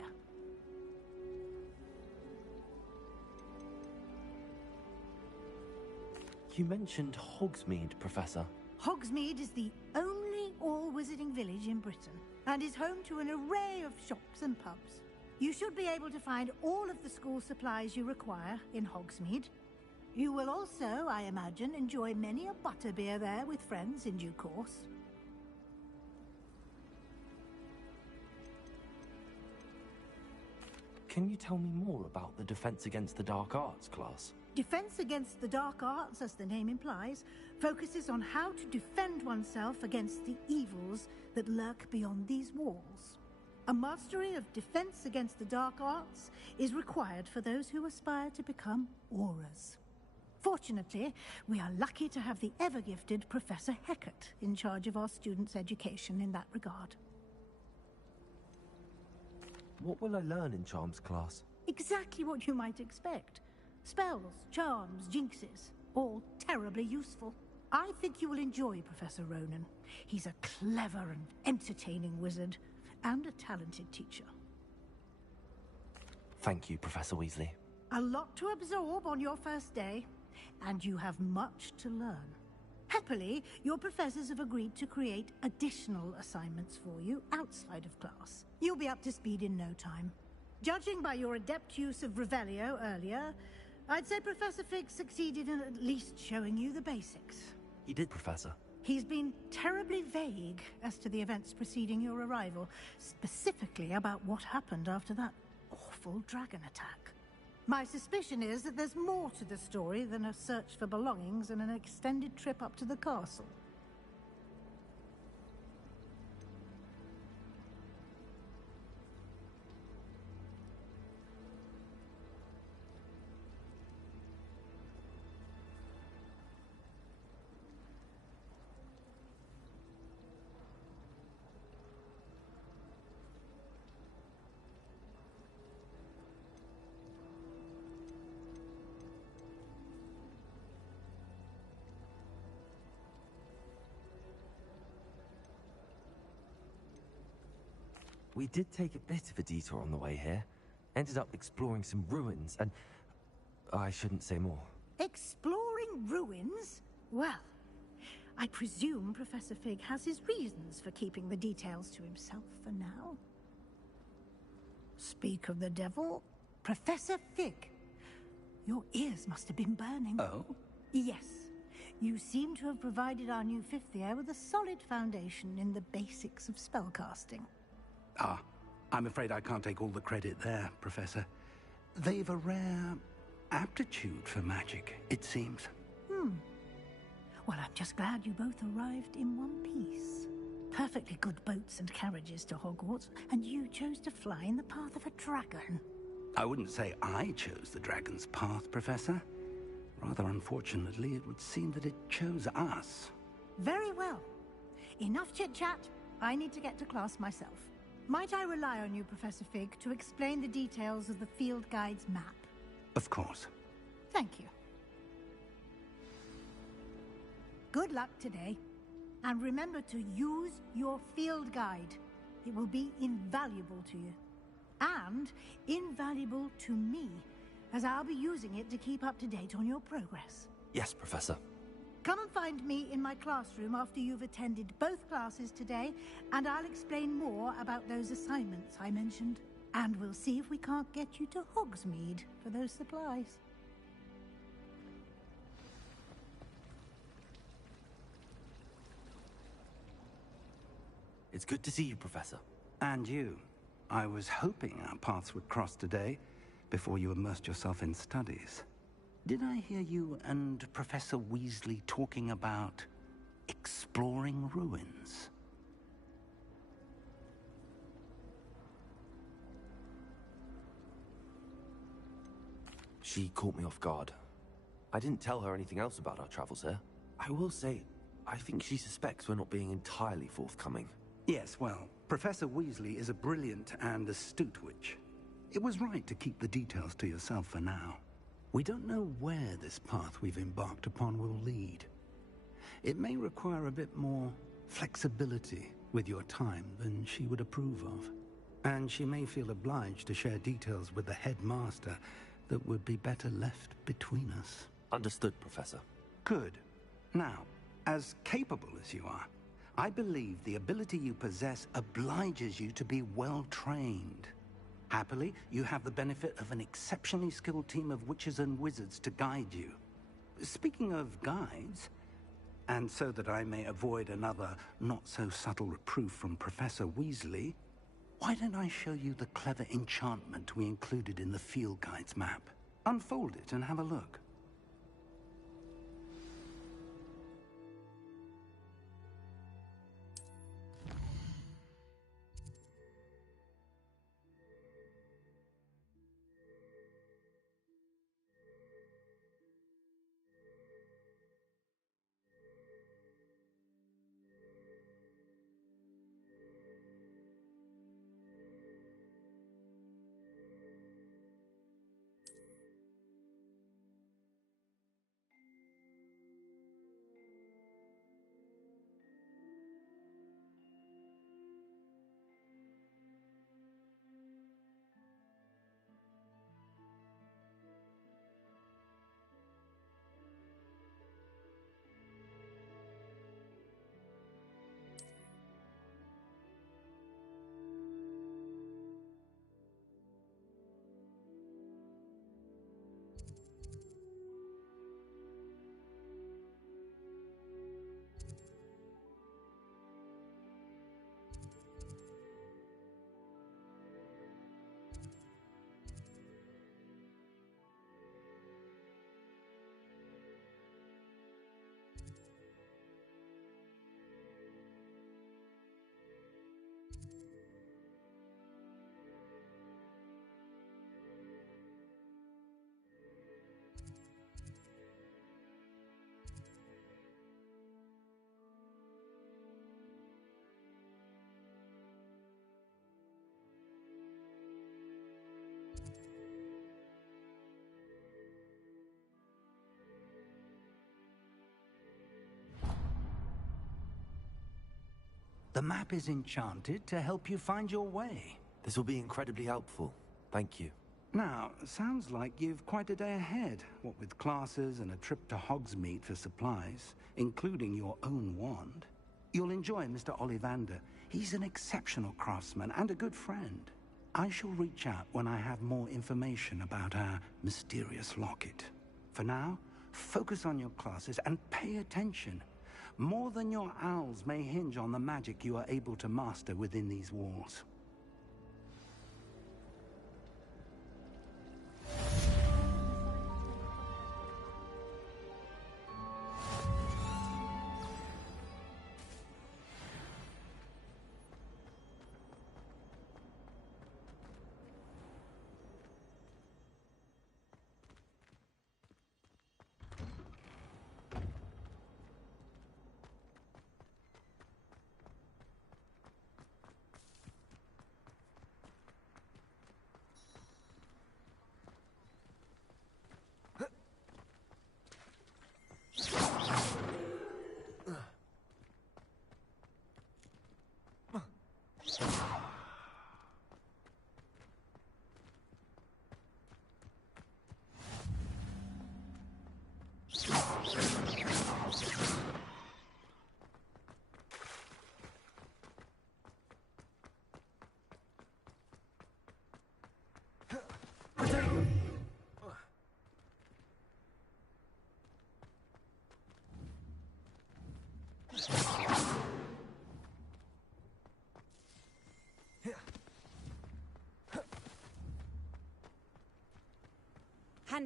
You mentioned Hogsmeade, Professor. Hogsmeade is the only all-wizarding village in Britain and is home to an array of shops and pubs. You should be able to find all of the school supplies you require in Hogsmeade. You will also, I imagine, enjoy many a butterbeer there with friends in due course. Can you tell me more about the Defense Against the Dark Arts class? Defense Against the Dark Arts, as the name implies, focuses on how to defend oneself against the evils that lurk beyond these walls. A mastery of Defense Against the Dark Arts is required for those who aspire to become Aurors. Fortunately, we are lucky to have the ever-gifted Professor Hecat in charge of our students' education in that regard. What will I learn in Charms class? Exactly what you might expect. Spells, charms, jinxes, all terribly useful. I think you will enjoy Professor Ronan. He's a clever and entertaining wizard, and a talented teacher. Thank you, Professor Weasley. A lot to absorb on your first day, and you have much to learn. Happily, your professors have agreed to create additional assignments for you outside of class. You'll be up to speed in no time. Judging by your adept use of Revelio earlier, I'd say Professor Fig succeeded in at least showing you the basics. He did, Professor. He's been terribly vague as to the events preceding your arrival, specifically about what happened after that awful dragon attack. My suspicion is that there's more to the story than a search for belongings and an extended trip up to the castle. We did take a bit of a detour on the way here. Ended up exploring some ruins and... I shouldn't say more. Exploring ruins? Well, I presume Professor Fig has his reasons for keeping the details to himself for now. Speak of the devil, Professor Fig. Your ears must have been burning. Oh? Yes. You seem to have provided our new fifth year with a solid foundation in the basics of spellcasting. Ah, I'm afraid I can't take all the credit there, Professor. They've a rare aptitude for magic, it seems. Well, I'm just glad you both arrived in one piece. Perfectly good boats and carriages to Hogwarts, and you chose to fly in the path of a dragon. I wouldn't say I chose the dragon's path, Professor. Rather unfortunately, it would seem that it chose us. Very well. Enough chit-chat. I need to get to class myself. Might I rely on you, Professor Fig, to explain the details of the field guide's map? Of course. Thank you. Good luck today. And remember to use your field guide. It will be invaluable to you. And invaluable to me, as I'll be using it to keep up to date on your progress. Yes, Professor. Come and find me in my classroom after you've attended both classes today, and I'll explain more about those assignments I mentioned. And we'll see if we can't get you to Hogsmeade for those supplies. It's good to see you, Professor. And you. I was hoping our paths would cross today, before you immersed yourself in studies. Did I hear you and Professor Weasley talking about exploring ruins? She caught me off guard. I didn't tell her anything else about our travels here. I will say, I think she suspects we're not being entirely forthcoming. Yes, well, Professor Weasley is a brilliant and astute witch. It was right to keep the details to yourself for now. We don't know where this path we've embarked upon will lead. It may require a bit more flexibility with your time than she would approve of. And she may feel obliged to share details with the headmaster that would be better left between us. Understood, Professor. Good. Now, as capable as you are, I believe the ability you possess obliges you to be well-trained. Happily, you have the benefit of an exceptionally skilled team of witches and wizards to guide you. Speaking of guides, and so that I may avoid another not-so-subtle reproof from Professor Weasley, why don't I show you the clever enchantment we included in the field guide's map? Unfold it and have a look. The map is enchanted to help you find your way. This will be incredibly helpful. Thank you. Now, sounds like you've quite a day ahead, what with classes and a trip to Hogsmeade for supplies, including your own wand. You'll enjoy Mr. Ollivander. He's an exceptional craftsman and a good friend. I shall reach out when I have more information about our mysterious locket. For now, focus on your classes and pay attention. More than your owls may hinge on the magic you are able to master within these walls.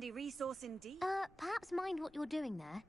handy resource indeed. Perhaps mind what you're doing there.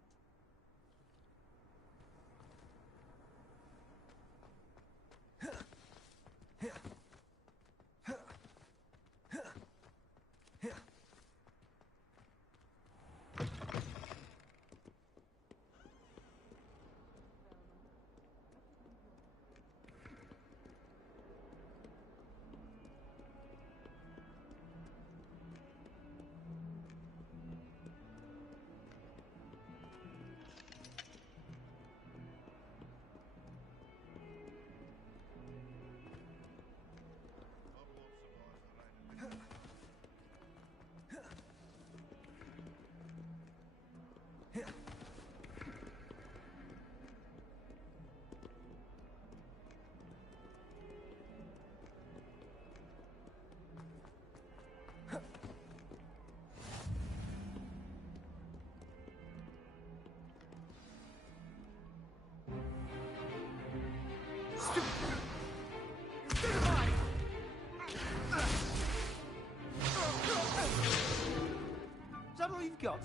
Is that all you've got?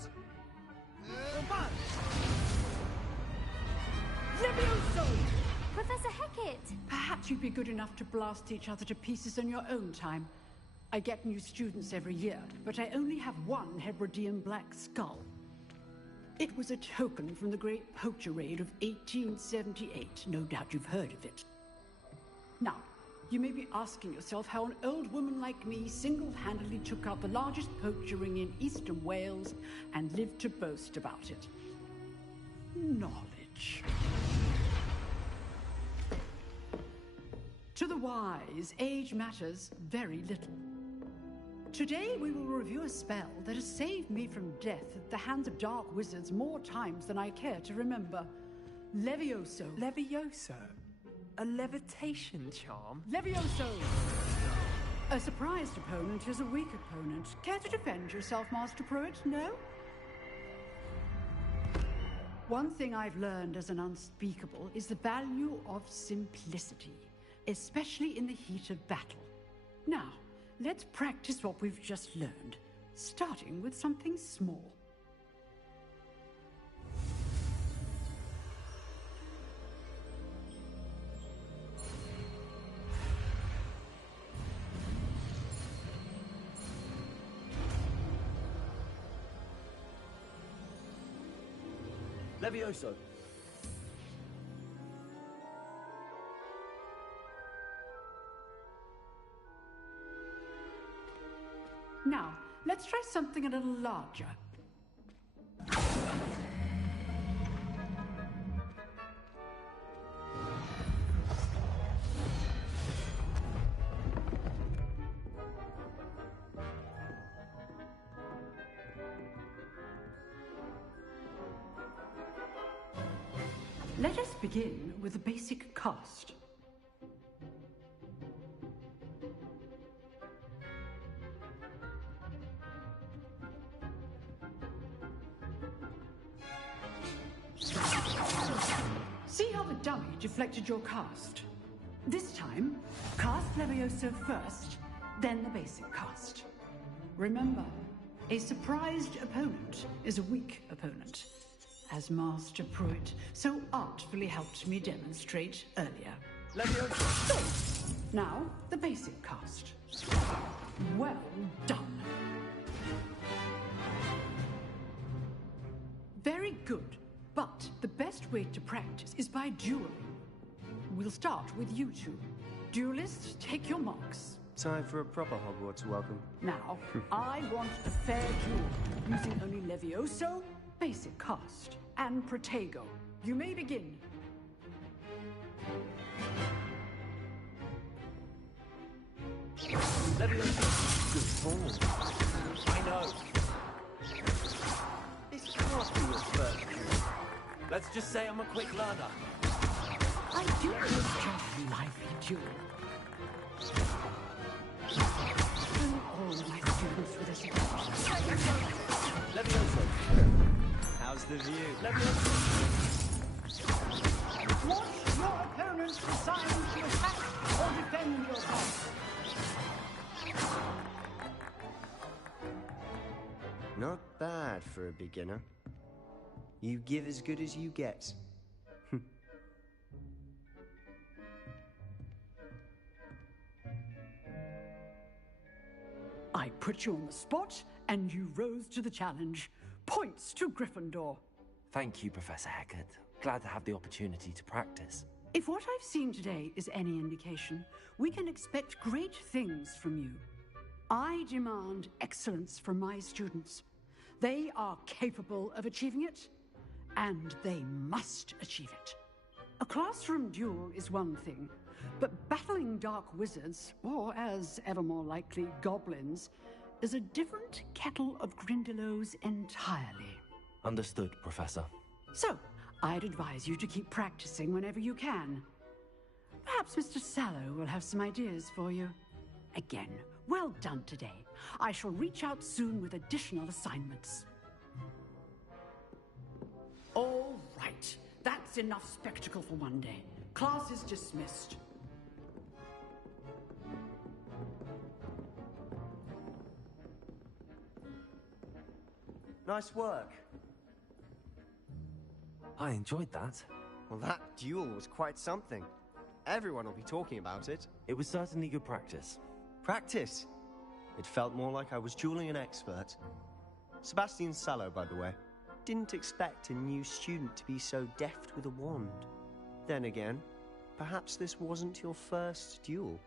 Levioso! Professor Hecat! Perhaps you'd be good enough to blast each other to pieces in your own time. I get new students every year, but I only have one Hebridean black skull. It was a token from the Great Poacher Raid of 1878. No doubt you've heard of it. Now, you may be asking yourself how an old woman like me single-handedly took out the largest poacher ring in eastern Wales and lived to boast about it. Knowledge. To the wise, age matters very little. Today we will review a spell that has saved me from death at the hands of dark wizards more times than I care to remember. Levioso. Levioso? A levitation charm? Levioso! A surprised opponent is a weak opponent. Care to defend yourself, Master Pruitt? No? One thing I've learned as an unspeakable is the value of simplicity, especially in the heat of battle. Now, let's practice what we've just learned, starting with something small. Levioso. Now, let's try something a little larger. Let us begin with a basic cast. See how the dummy deflected your cast? This time, cast Levioso first, then the basic cast. Remember, a surprised opponent is a weak opponent, as Master Pruitt so artfully helped me demonstrate earlier. Levioso! Now, the basic cast. Well done. Very good, but the best way to practice is by dueling. We'll start with you two. Duelists, take your marks. Time for a proper Hogwarts welcome. Now, I want a fair duel, using only Levioso, basic cast, and Protego. You may begin. Levioso. Good form. I know. This can't be your first duel. Let's just say I'm a quick learner. I do enjoy a lively duel. Fill all my students with a Levioso. How's the view? Levioso. Watch your opponents decide to attack or defend yourself. Not for a beginner. You give as good as you get. I put you on the spot, and you rose to the challenge. Points to Gryffindor. Thank you, Professor Hecat. Glad to have the opportunity to practice. If what I've seen today is any indication, we can expect great things from you. I demand excellence from my students. They are capable of achieving it, and they must achieve it. A classroom duel is one thing, but battling dark wizards, or as ever more likely, goblins, is a different kettle of Grindylows entirely. Understood, Professor. So, I'd advise you to keep practicing whenever you can. Perhaps Mr. Sallow will have some ideas for you. Again, well done today. I shall reach out soon with additional assignments. All right. That's enough spectacle for one day. Class is dismissed. Nice work. I enjoyed that. Well, that duel was quite something. Everyone will be talking about it. It was certainly good practice. Practice? It felt more like I was dueling an expert. Sebastian Sallow, by the way. Didn't expect a new student to be so deft with a wand. Then again, perhaps this wasn't your first duel.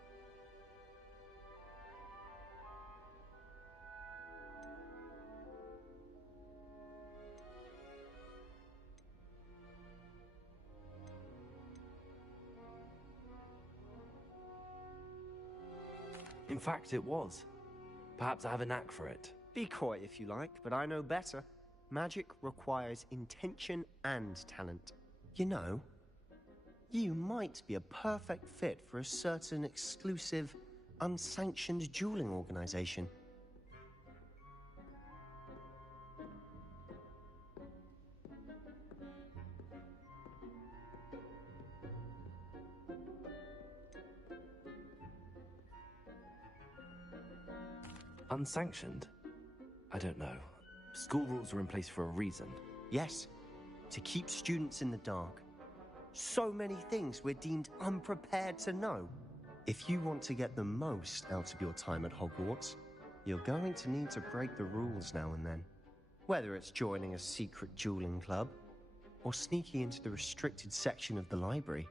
In fact, it was. Perhaps I have a knack for it. Be coy if you like, but I know better. Magic requires intention and talent. You know, you might be a perfect fit for a certain exclusive, unsanctioned dueling organization. Unsanctioned? I don't know. School rules are in place for a reason. Yes, to keep students in the dark. So many things we're deemed unprepared to know. If you want to get the most out of your time at Hogwarts, you're going to need to break the rules now and then. Whether it's joining a secret dueling club, or sneaking into the restricted section of the library,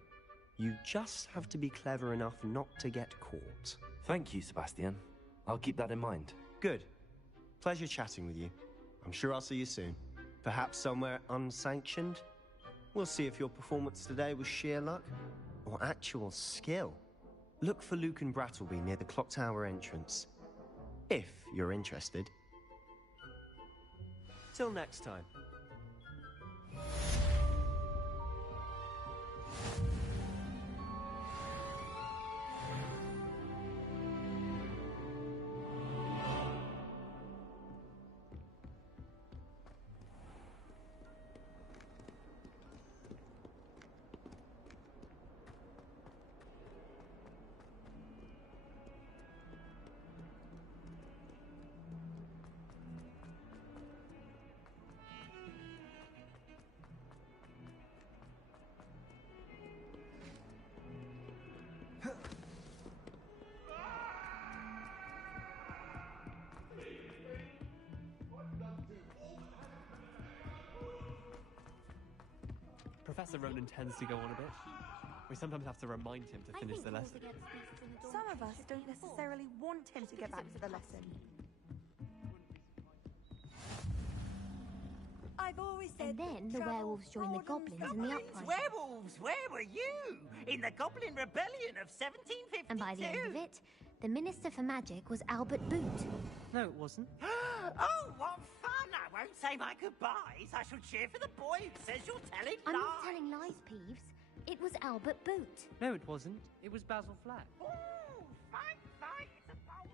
you just have to be clever enough not to get caught. Thank you, Sebastian. I'll keep that in mind. Good. Pleasure chatting with you. I'm sure I'll see you soon. Perhaps somewhere unsanctioned? We'll see if your performance today was sheer luck or actual skill. Look for Luke and Brattleby near the clock tower entrance. If you're interested. Till next time. Professor Ronan tends to go on a bit. We sometimes have to remind him to finish the lesson. Some of us don't necessarily want him to get back to the lesson. I've always said. And then the werewolves joined the goblins in the uprising. Werewolves, where were you? In the Goblin Rebellion of 1752. And by the end of it, the Minister for Magic was Albert Boot. No, it wasn't. Oh, what fun! I won't say my goodbyes. I shall cheer for the boy who says you're telling lies. I'm not telling lies, Peeves. It was Albert Boot. No, it wasn't. It was Basil Flack. Ooh, fight, fight! It's a bold...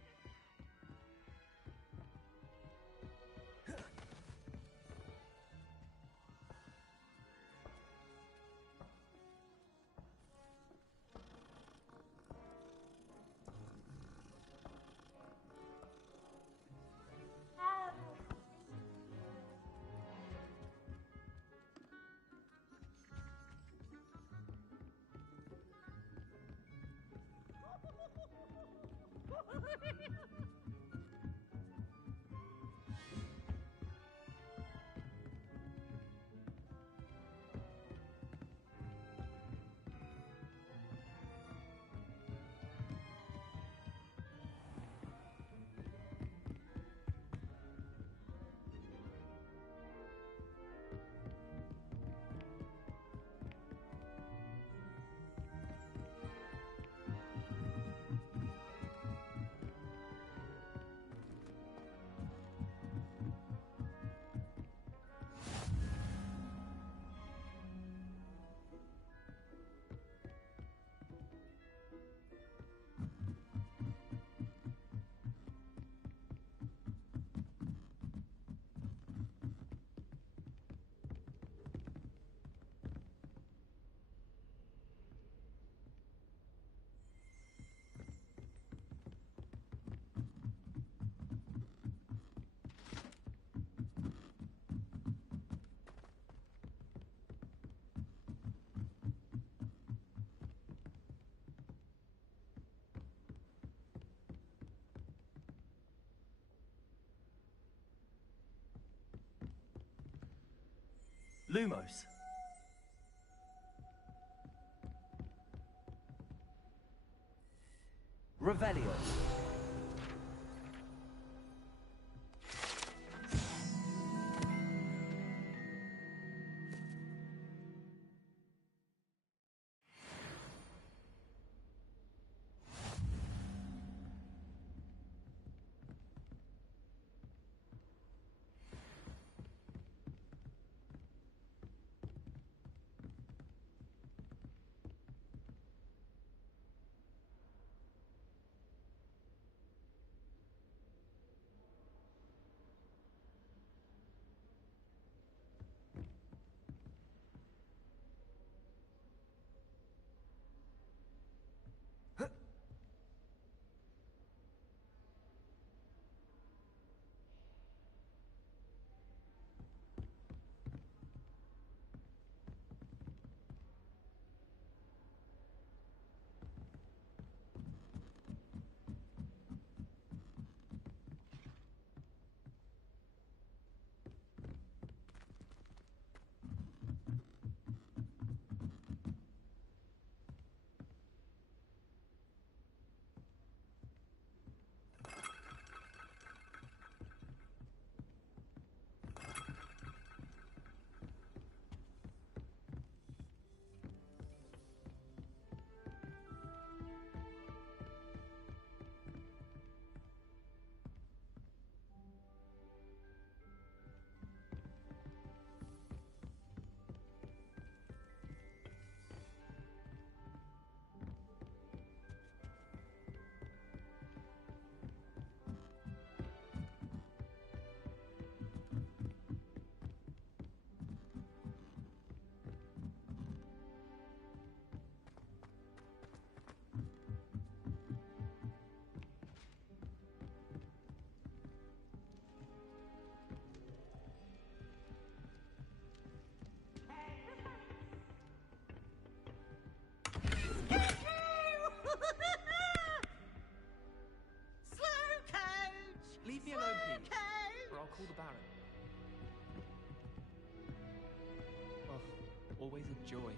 Lumos. Revelio. Leave me alone, please, or I'll call the Baron. Oh, always a joy.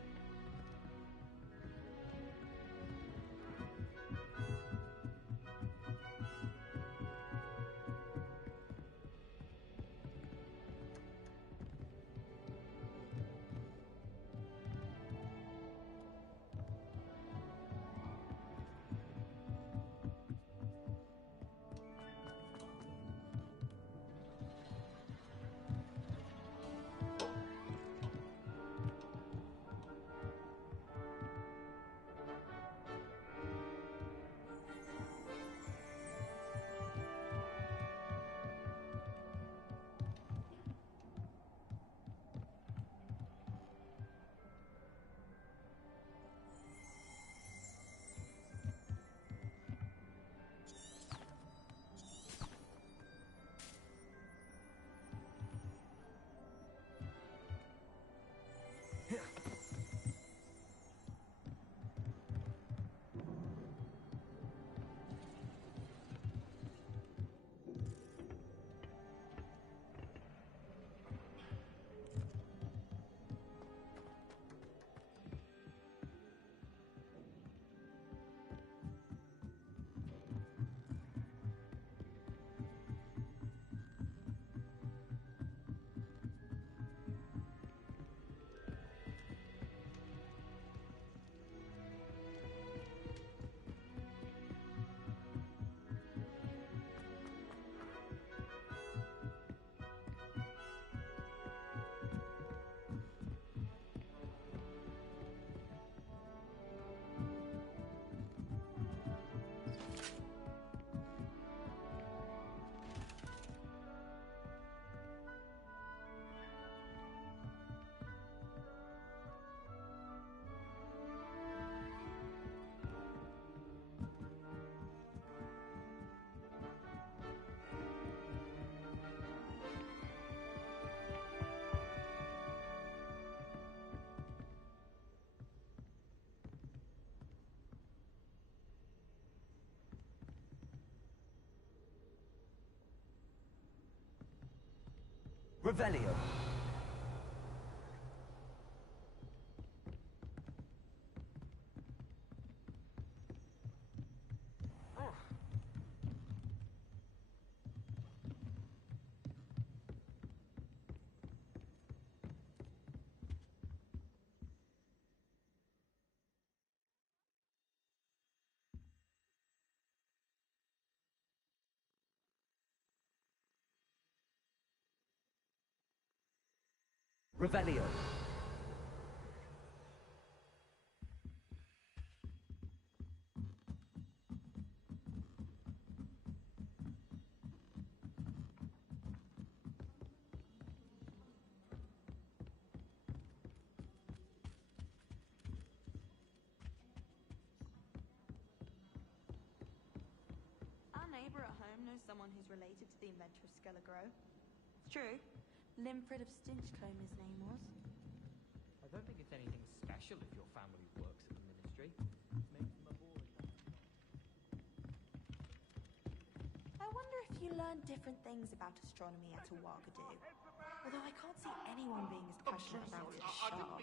Revelio. Revelio. Our neighbour at home knows someone who's related to the inventor of Skelegro. It's true. Limfred of Stinchcombe, his name was. I don't think it's anything special if your family works at the ministry. Makes them a boring. I wonder if you learn different things about astronomy at Ouagadougou. Although I can't see anyone being as passionate about it as Shah.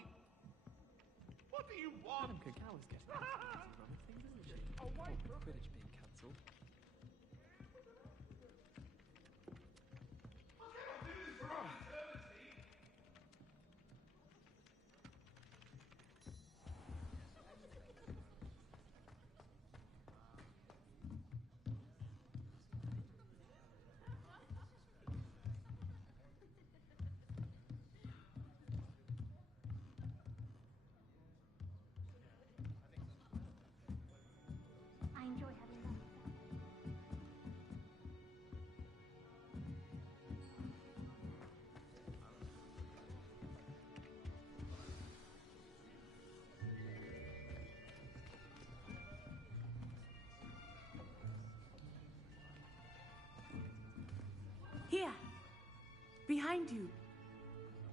What do you want? Madam Cacao is getting economic things, isn't she? Oh, Quidditch being cancelled. I enjoy having that. Here. Behind you.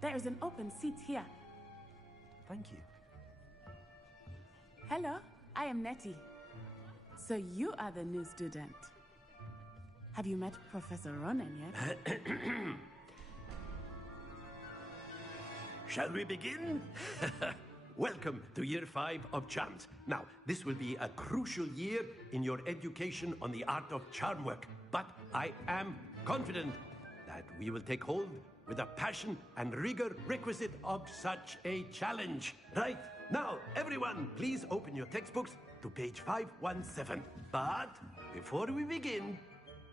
There is an open seat here. Thank you. Hello, I am Nettie. So you are the new student. Have you met Professor Ronan yet? Shall we begin? Welcome to Year 5 of Charms. Now, this will be a crucial year in your education on the art of charm work. But I am confident that we will take hold with the passion and rigor requisite of such a challenge. Right, now, everyone, please open your textbooks to page 517. But before we begin,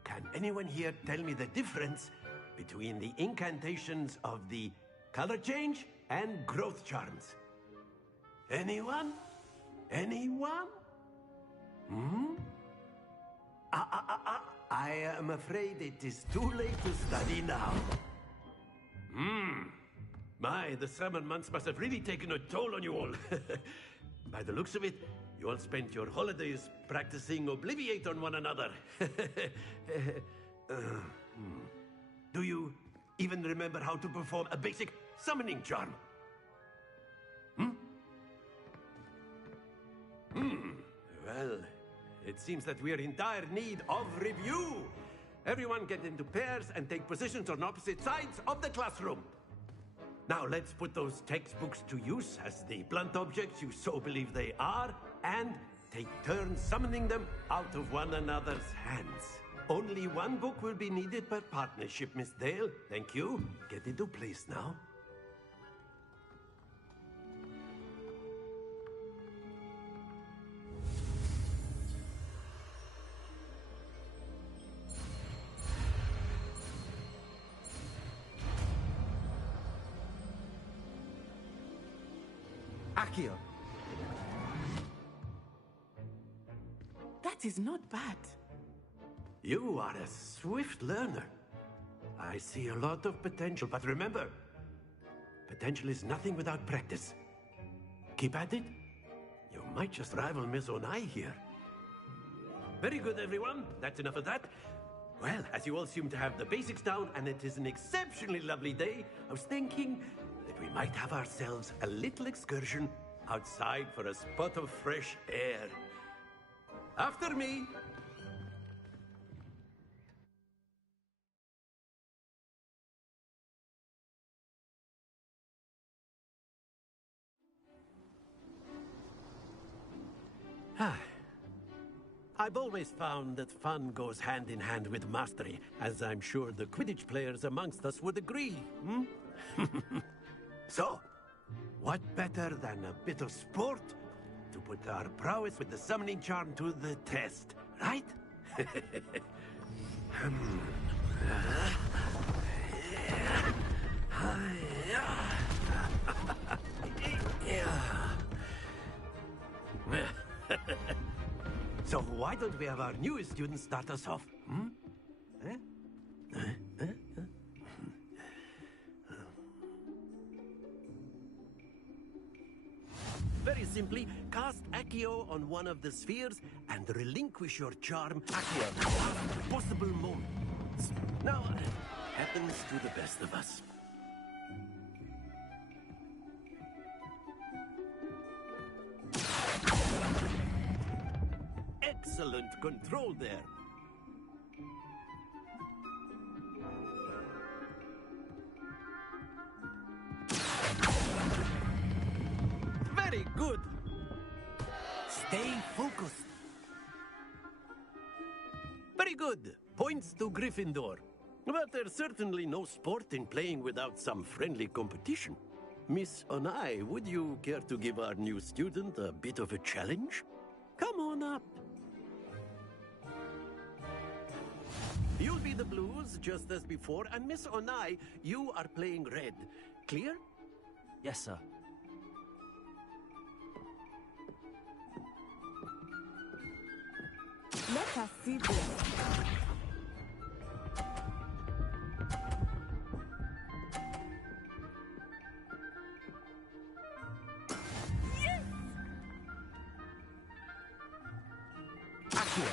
can anyone here tell me the difference between the incantations of the color change and growth charms? Anyone? Anyone? Hmm? I am afraid it is too late to study now. My, the summer months must have really taken a toll on you all. By the looks of it, you all spent your holidays practicing Obliviate on one another. Do you even remember how to perform a basic summoning charm? Well, it seems that we are in dire need of review. Everyone get into pairs and take positions on opposite sides of the classroom. Now let's put those textbooks to use as the blunt objects you so believe they are, and take turns summoning them out of one another's hands. Only one book will be needed per partnership, Miss Dale. Thank you. Get into place now. Accio. That is not bad. You are a swift learner. I see a lot of potential, but remember, potential is nothing without practice. Keep at it. You might just rival Miss Onai here. Very good, everyone. That's enough of that. Well, as you all seem to have the basics down, and it is an exceptionally lovely day, I was thinking that we might have ourselves a little excursion outside for a spot of fresh air. After me. I've always found that fun goes hand in hand with mastery, as I'm sure the Quidditch players amongst us would agree. So, what better than a bit of sport to put our prowess with the summoning charm to the test, right? So why don't we have our newest student start us off? Hmm? Eh? Very simply, cast Accio on one of the spheres and relinquish your charm Accio at the last possible moment. Now, happens to the best of us. Excellent control there. Very good. Stay focused. Very good. Points to Gryffindor. But there's certainly no sport in playing without some friendly competition. Miss Onai, would you care to give our new student a bit of a challenge? Come on up. You'll be the blues, just as before, and Miss Onai, you are playing red. Clear? Yes, sir. Let us see this. Yes! Accio.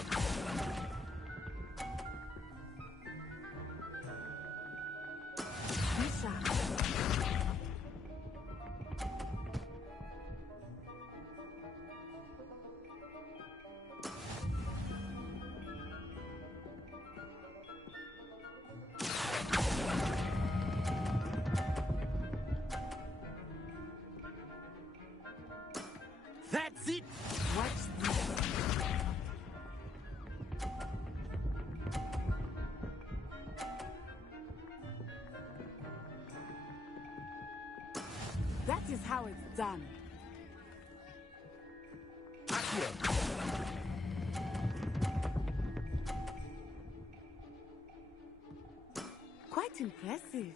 That's it! What's this? That is how it's done. Accio. Quite impressive.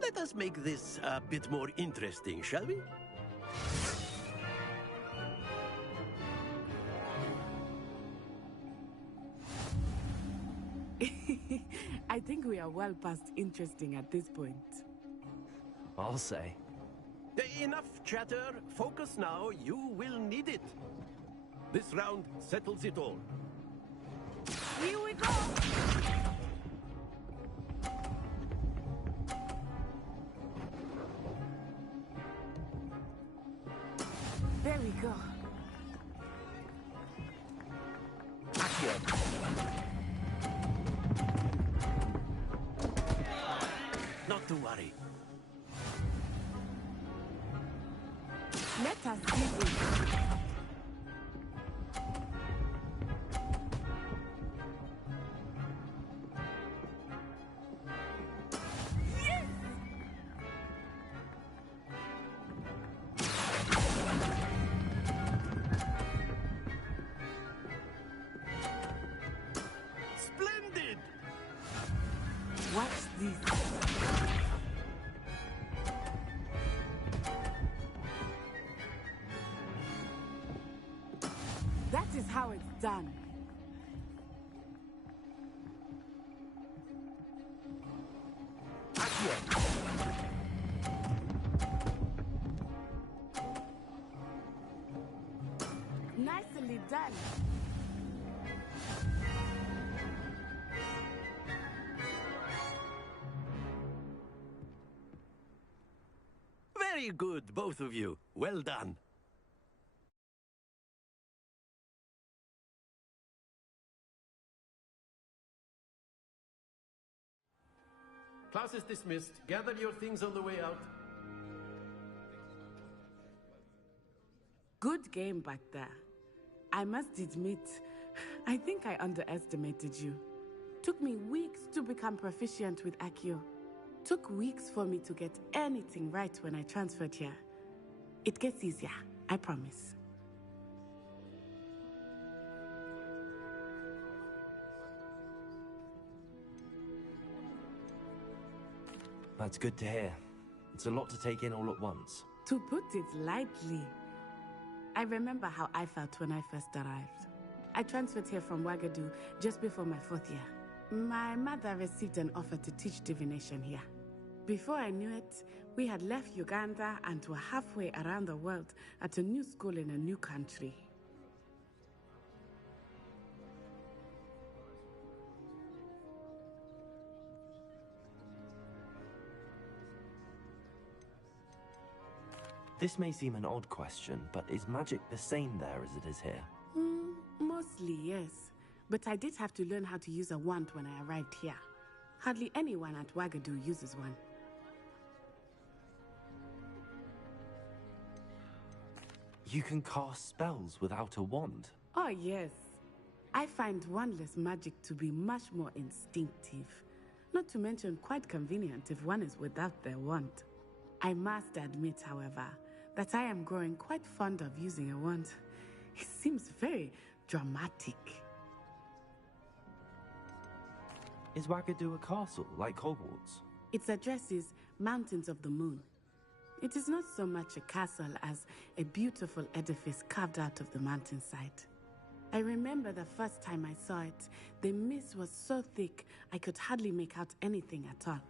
Let us make this a bit more interesting, shall we? I think we are well past interesting at this point. I'll say. Enough chatter. Focus now. You will need it. This round settles it all. Here we go! There we go. Accio. Not to worry. Let us see this. Yes! Splendid! Watch this. That is how it's done. Accio. Nicely done. Very good, both of you. Well done. Class is dismissed. Gather your things on the way out. Good game back there. I must admit, I think I underestimated you. Took me weeks to become proficient with Accio. Took weeks for me to get anything right when I transferred here. It gets easier, I promise. That's good to hear. It's a lot to take in all at once. To put it lightly, I remember how I felt when I first arrived. I transferred here from Wagadu just before my 4th year. My mother received an offer to teach divination here. Before I knew it, we had left Uganda and were halfway around the world at a new school in a new country. This may seem an odd question, but is magic the same there as it is here? Mostly, yes. But I did have to learn how to use a wand when I arrived here. Hardly anyone at Wagadu uses one. You can cast spells without a wand? Oh, yes. I find wandless magic to be much more instinctive. Not to mention quite convenient if one is without their wand. I must admit, however, that I am growing quite fond of using a wand. It seems very dramatic. Is Wagadu a castle, like Hogwarts? Its address is Mountains of the Moon. It is not so much a castle as a beautiful edifice carved out of the mountainside. I remember the first time I saw it, the mist was so thick I could hardly make out anything at all.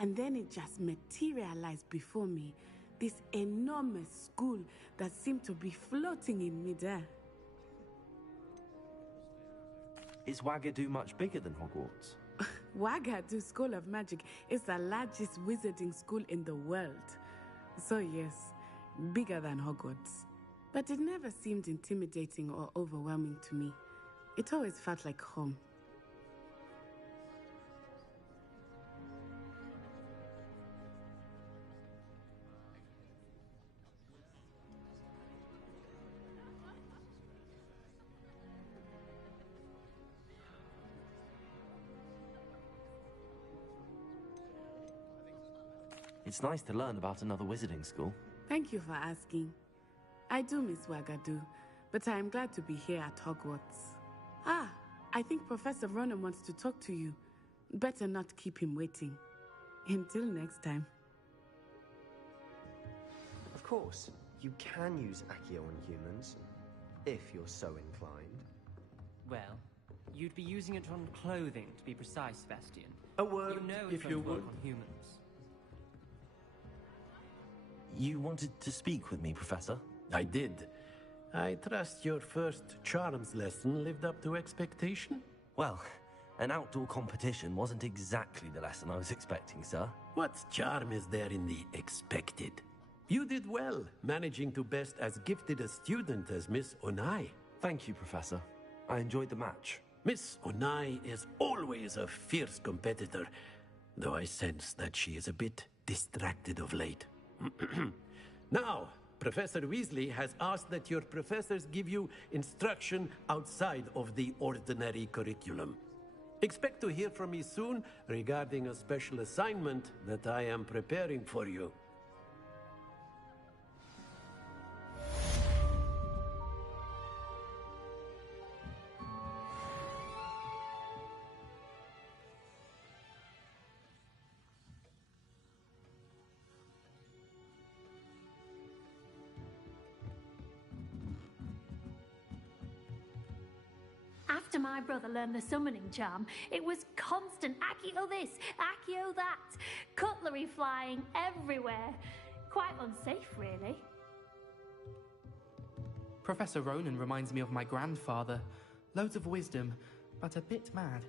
And then it just materialized before me, this enormous school that seemed to be floating in midair. Is Wagadu much bigger than Hogwarts? Wagadu School of Magic is the largest wizarding school in the world. So yes, bigger than Hogwarts. But it never seemed intimidating or overwhelming to me. It always felt like home. It's nice to learn about another wizarding school. Thank you for asking. I do miss Wagadu, but I am glad to be here at Hogwarts. Ah, I think Professor Ronan wants to talk to you. Better not keep him waiting. Until next time. Of course, you can use Accio on humans, if you're so inclined. Well, you'd be using it on clothing, to be precise, Sebastian. A word, you know if you work would. on humans. You wanted to speak with me, Professor? I did. I trust your first charms lesson lived up to expectation? Well, an outdoor competition wasn't exactly the lesson I was expecting, sir. What charm is there in the expected? You did well, managing to best as gifted a student as Miss Onai. Thank you, Professor. I enjoyed the match. Miss Onai is always a fierce competitor, though I sense that she is a bit distracted of late. Now, Professor Weasley has asked that your professors give you instruction outside of the ordinary curriculum. Expect to hear from me soon regarding a special assignment that I am preparing for you. After my brother learned the summoning charm, it was constant Accio this, Accio that, cutlery flying everywhere. Quite unsafe, really. Professor Ronan reminds me of my grandfather. Loads of wisdom, but a bit mad.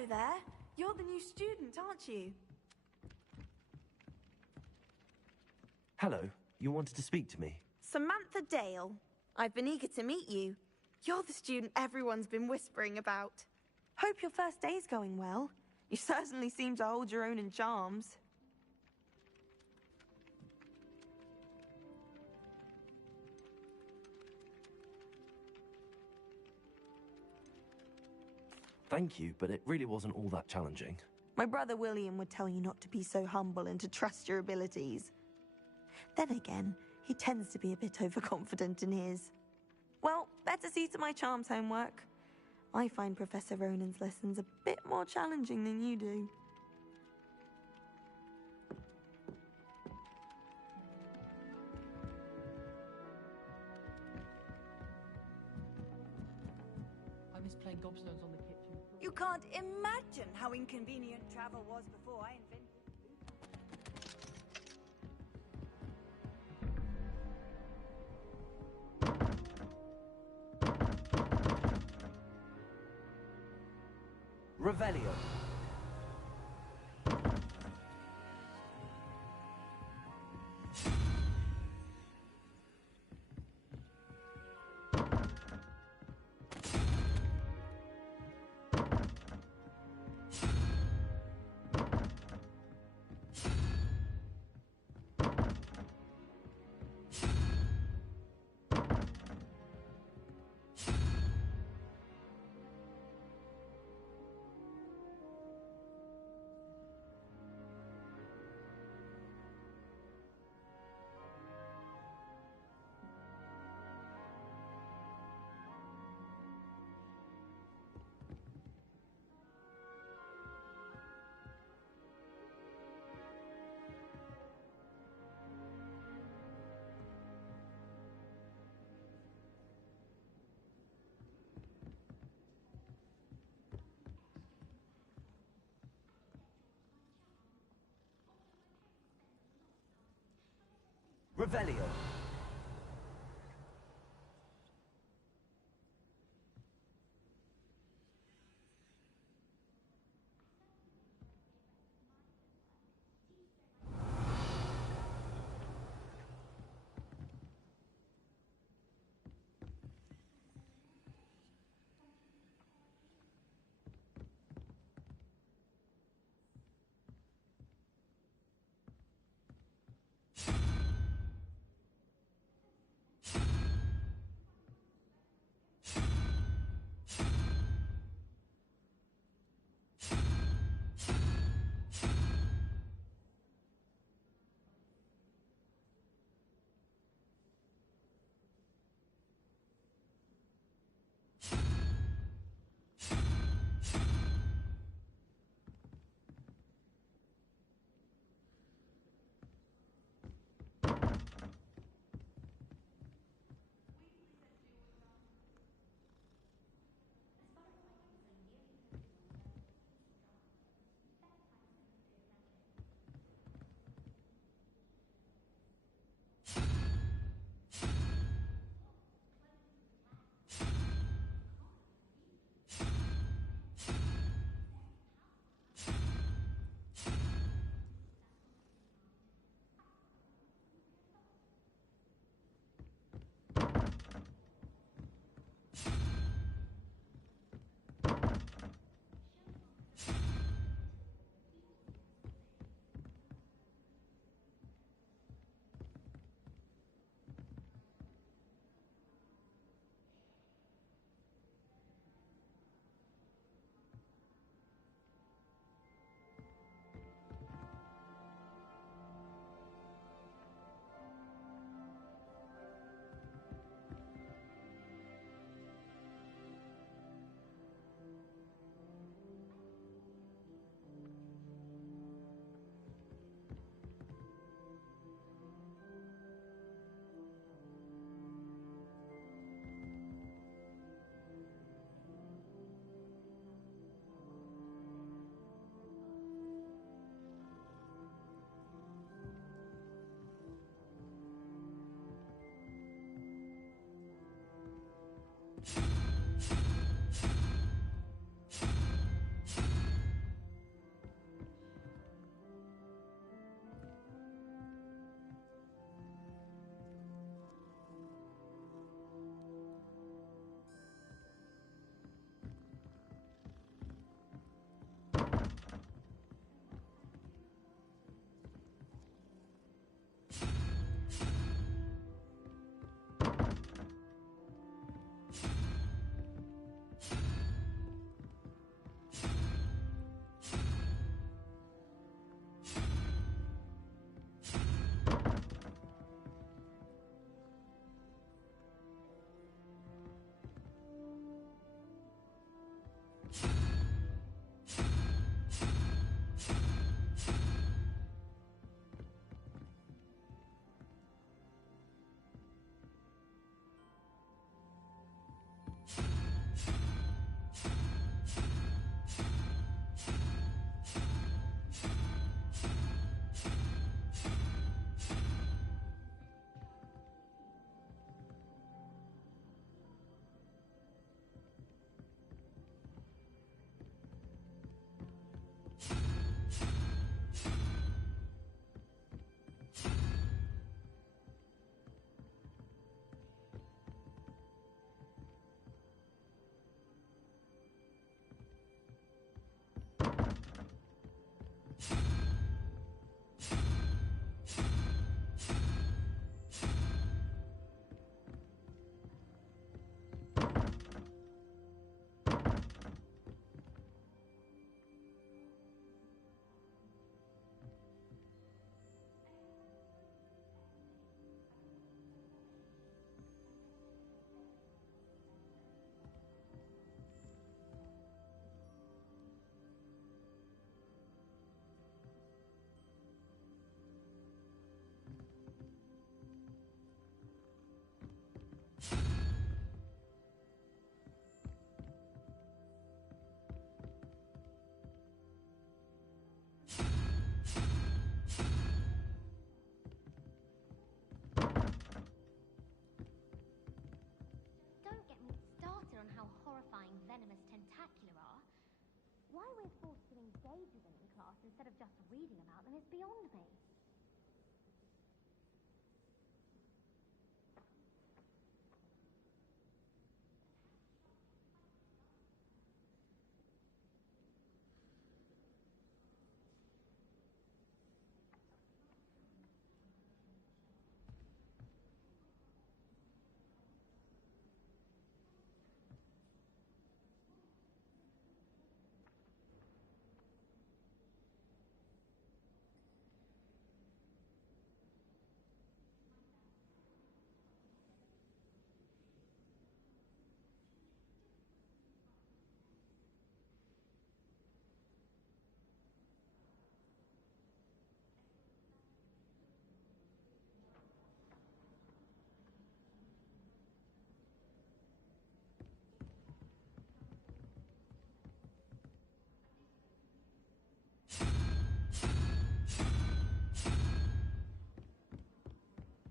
Hello there. You're the new student, aren't you? Hello, you wanted to speak to me? Samantha Dale. I've been eager to meet you. You're the student everyone's been whispering about. Hope your first day's going well. You certainly seem to hold your own in charms. Thank you, but it really wasn't all that challenging. My brother William would tell you not to be so humble and to trust your abilities. Then again, he tends to be a bit overconfident in his. Well, better see to my charms homework. I find Professor Ronan's lessons a bit more challenging than you do. I miss playing gobstones on the kitchen. You can't imagine how inconvenient travel was before I invented. Revelio. Revelio. Don't get me started on how horrifying venomous tentacular are. Why we're forced to engage with them in class instead of just reading about them is beyond me.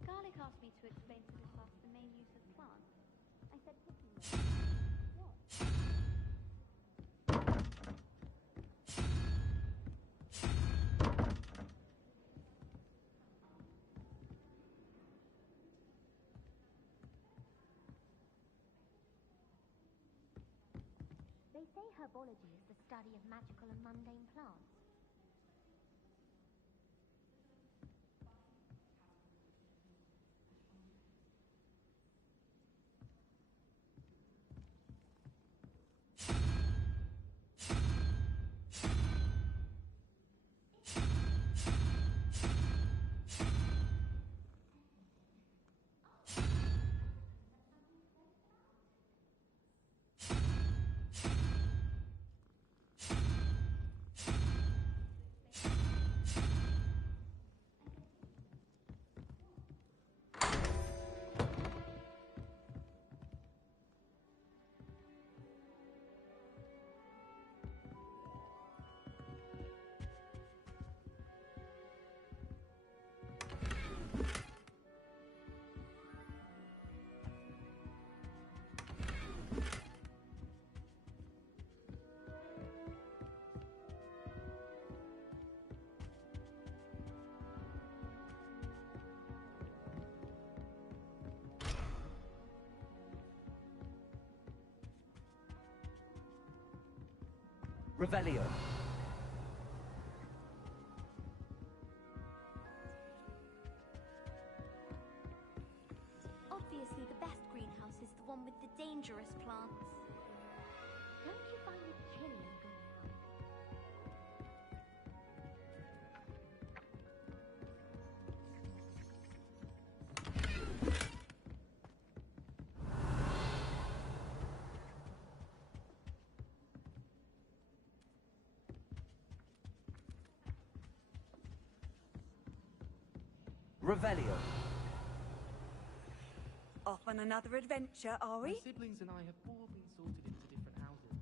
Garlic asked me to explain to the class the main use of plants. I said picking them. What? They say herbology is the study of magical and mundane plants. Revelio. Obviously, the best greenhouse is the one with the dangerous plants. Don't you find it chilly in a greenhouse? Revelio. Off on another adventure, are we? My siblings and I have all been sorted into different houses.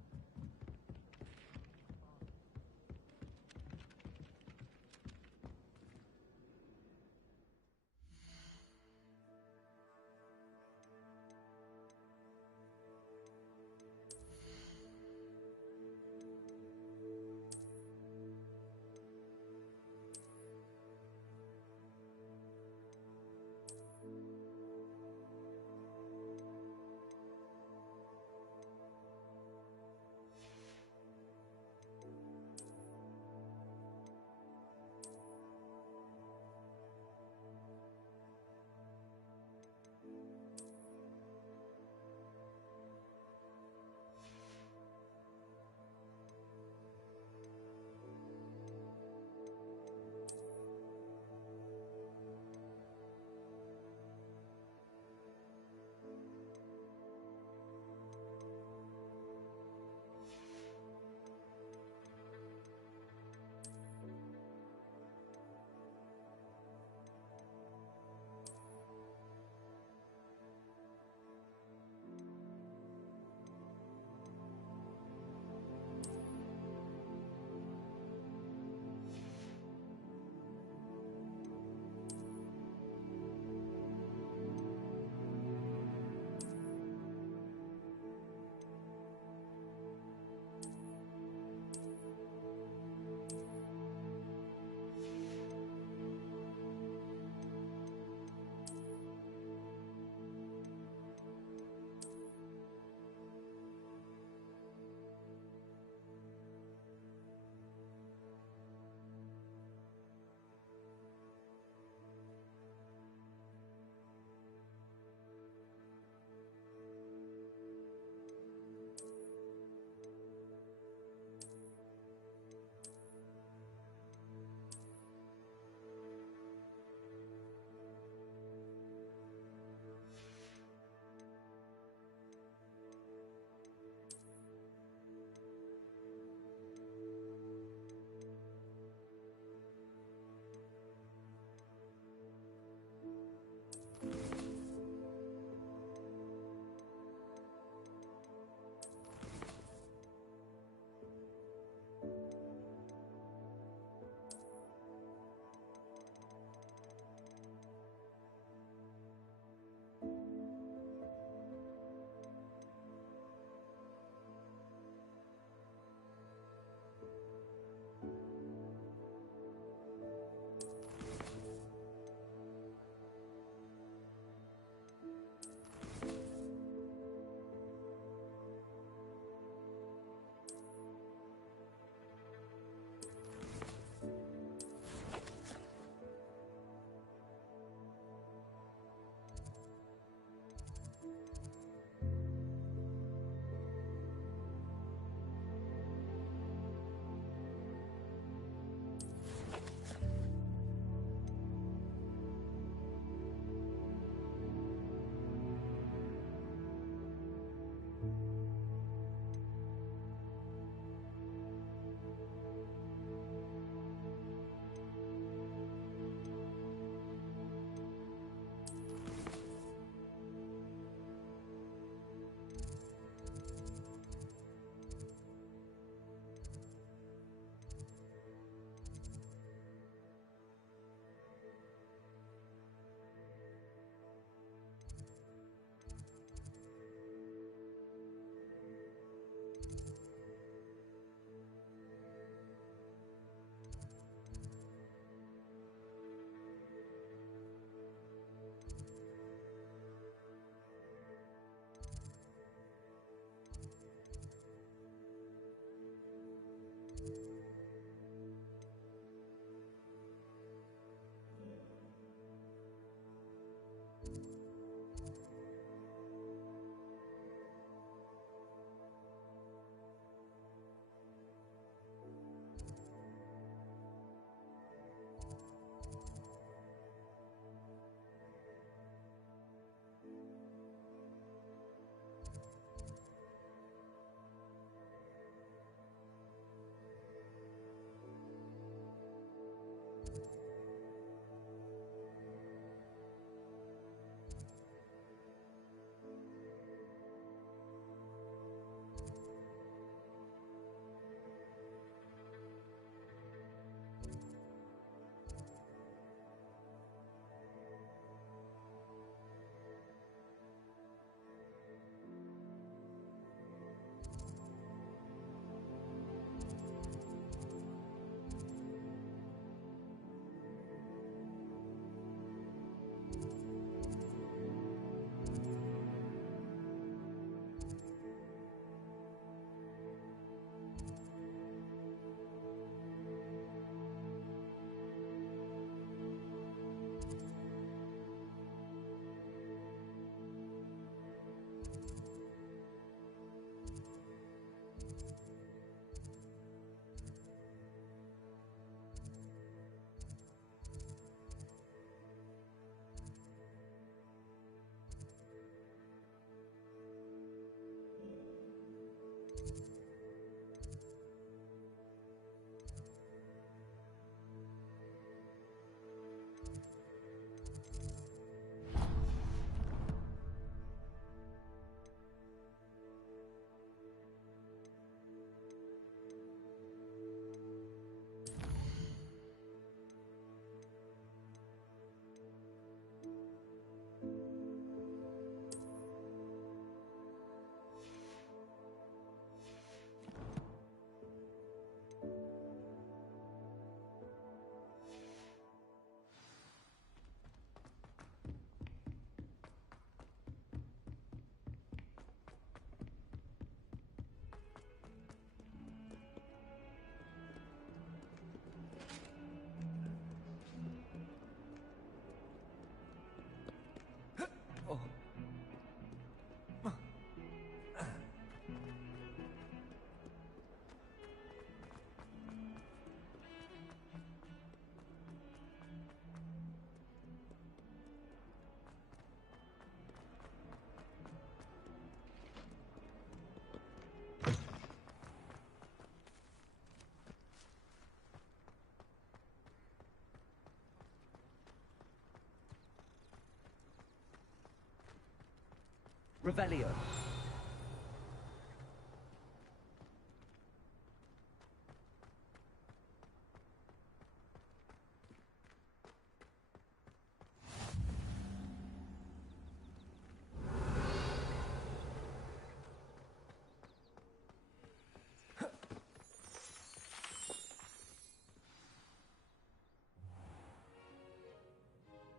Revelio.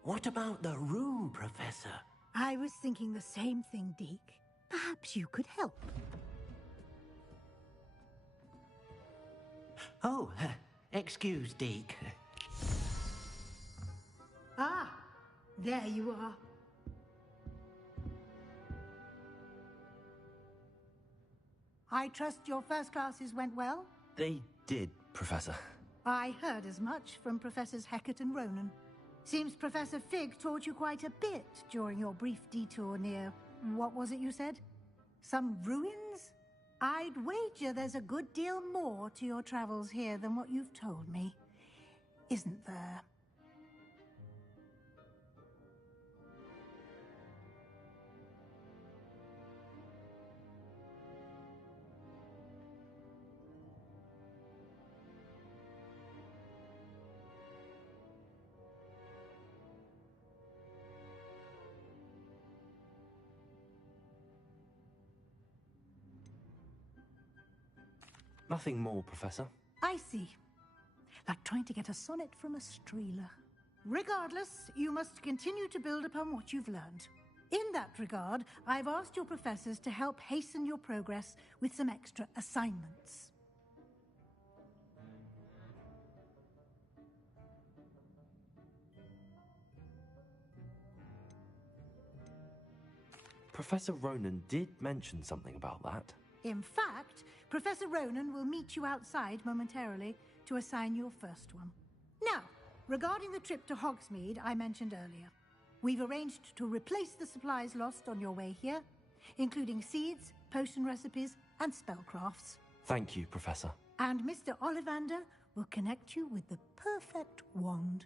What about the room, Professor? I was thinking the same thing, Deke. Perhaps you could help. Oh, excuse, Deke. Ah, there you are. I trust your first classes went well? They did, Professor. I heard as much from Professors Hecat and Ronan. Seems Professor Fig taught you quite a bit during your brief detour near... what was it you said? Some ruins? I'd wager there's a good deal more to your travels here than what you've told me. Isn't there? Nothing more, Professor. I see. Like trying to get a sonnet from a streeler. Regardless, you must continue to build upon what you've learned. In that regard, I've asked your professors to help hasten your progress with some extra assignments. Professor Ronan did mention something about that. In fact, Professor Ronan will meet you outside momentarily to assign your first one. Now, regarding the trip to Hogsmeade I mentioned earlier, we've arranged to replace the supplies lost on your way here, including seeds, potion recipes, and spellcrafts. Thank you, Professor. And Mr. Ollivander will connect you with the perfect wand.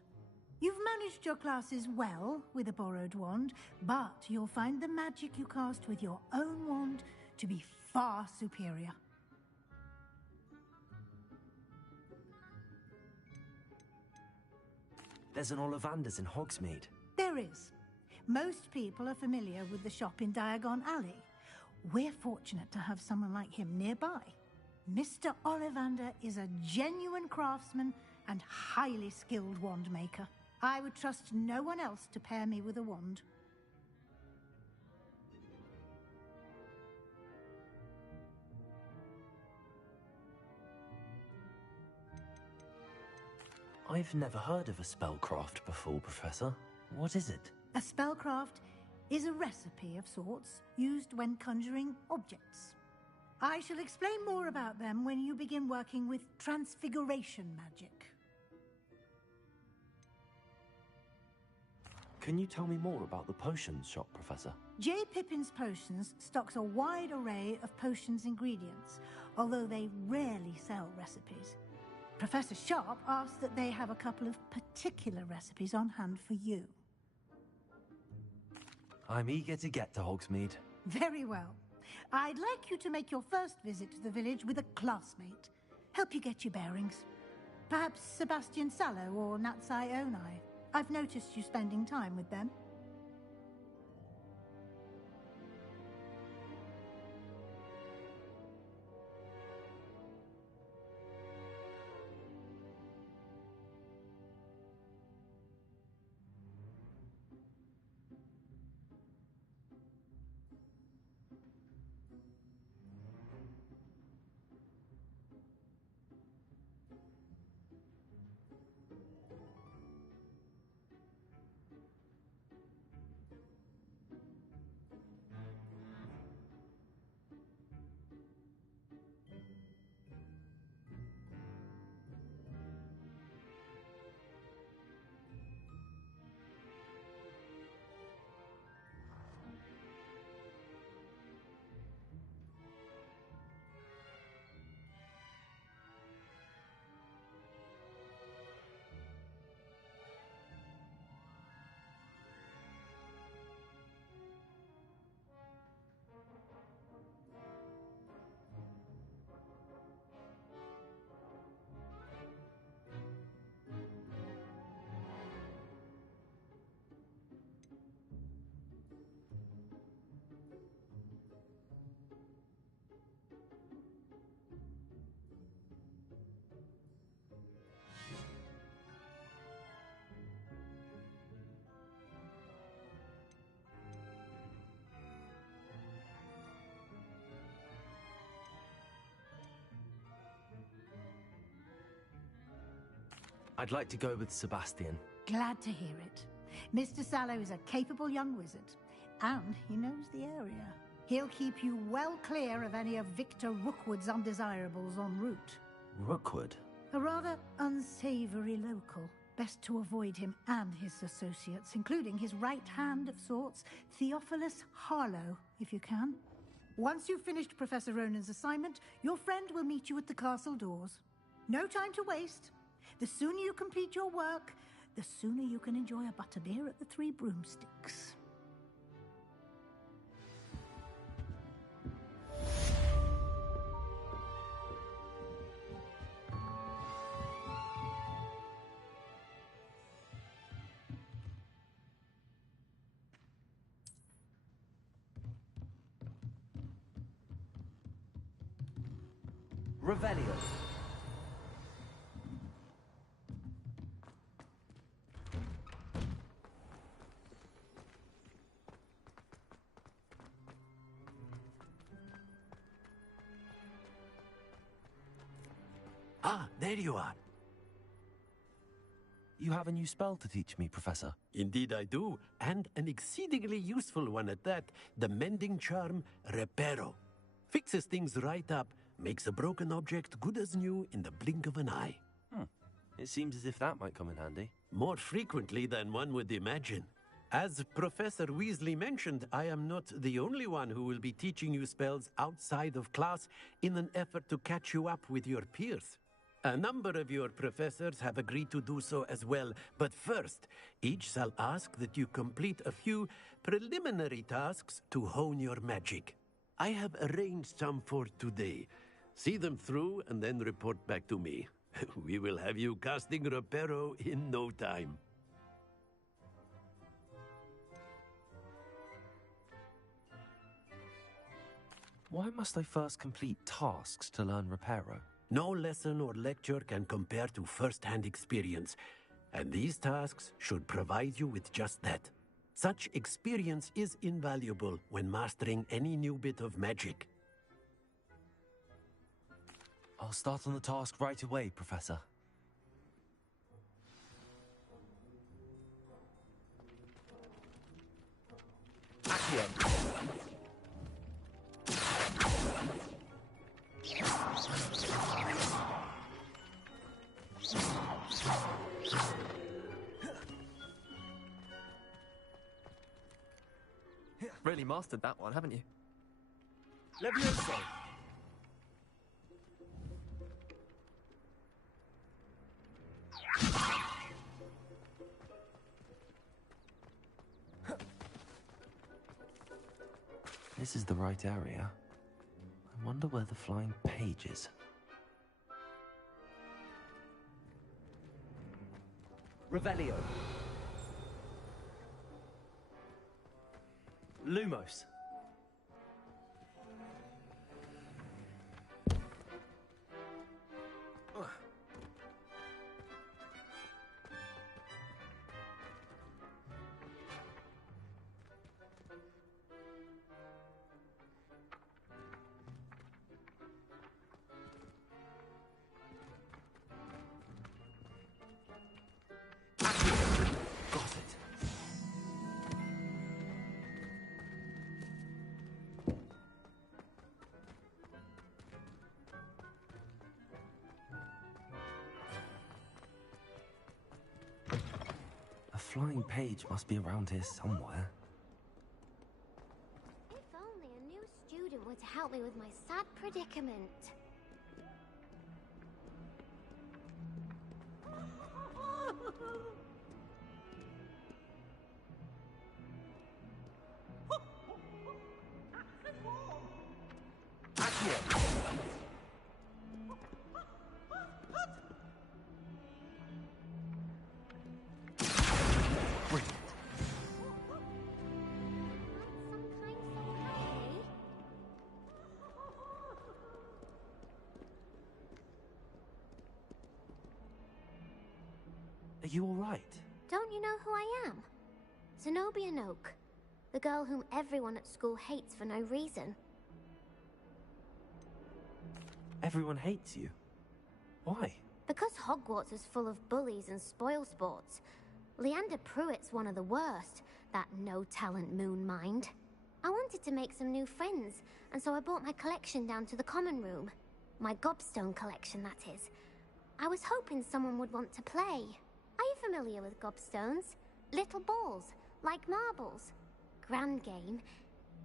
You've managed your classes well with a borrowed wand, but you'll find the magic you cast with your own wand to be far superior. There's an Ollivander's in Hogsmeade. There is. Most people are familiar with the shop in Diagon Alley. We're fortunate to have someone like him nearby. Mr. Ollivander is a genuine craftsman and highly skilled wand maker. I would trust no one else to pair me with a wand. I've never heard of a spellcraft before, Professor. What is it? A spellcraft is a recipe of sorts used when conjuring objects. I shall explain more about them when you begin working with transfiguration magic. Can you tell me more about the potions shop, Professor? J. Pippin's Potions stocks a wide array of potions ingredients, although they rarely sell recipes. Professor Sharp asked that they have a couple of particular recipes on hand for you. I'm eager to get to Hogsmeade. Very well. I'd like you to make your first visit to the village with a classmate. Help you get your bearings. Perhaps Sebastian Sallow or Natsai Onai. I've noticed you spending time with them. I'd like to go with Sebastian. Glad to hear it. Mr. Sallow is a capable young wizard, and he knows the area. He'll keep you well clear of any of Victor Rookwood's undesirables en route. Rookwood? A rather unsavory local. Best to avoid him and his associates, including his right hand of sorts, Theophilus Harlow, if you can. Once you've finished Professor Ronan's assignment, your friend will meet you at the castle doors. No time to waste. The sooner you complete your work, the sooner you can enjoy a butterbeer at the Three Broomsticks. Revelio. Ah, there you are. You have a new spell to teach me, Professor. Indeed I do, and an exceedingly useful one at that. The mending charm, Reparo. Fixes things right up, makes a broken object good as new in the blink of an eye. It seems as if that might come in handy. More frequently than one would imagine. As Professor Weasley mentioned, I am not the only one who will be teaching you spells outside of class in an effort to catch you up with your peers. A number of your professors have agreed to do so as well, but first, each shall ask that you complete a few preliminary tasks to hone your magic. I have arranged some for today. See them through and then report back to me. We will have you casting Reparo in no time. Why must I first complete tasks to learn Reparo? No lesson or lecture can compare to first-hand experience, and these tasks should provide you with just that. Such experience is invaluable when mastering any new bit of magic. I'll start on the task right away, Professor. Accio. really mastered that one, haven't you? Levioso! This is the right area. I wonder where the flying page is. Revelio. Lumos. A flying page must be around here somewhere. If only a new student were to help me with my sad predicament. Are you all right? Don't you know who I am? Zenobia Noak, the girl whom everyone at school hates for no reason. Everyone hates you. Why? Because Hogwarts is full of bullies and spoilsports. Leander Pruitt's one of the worst, that no-talent moon mind. I wanted to make some new friends, and so I brought my collection down to the common room. My gobstone collection, that is. I was hoping someone would want to play. Are you familiar with gobstones? Little balls, like marbles. Grand game.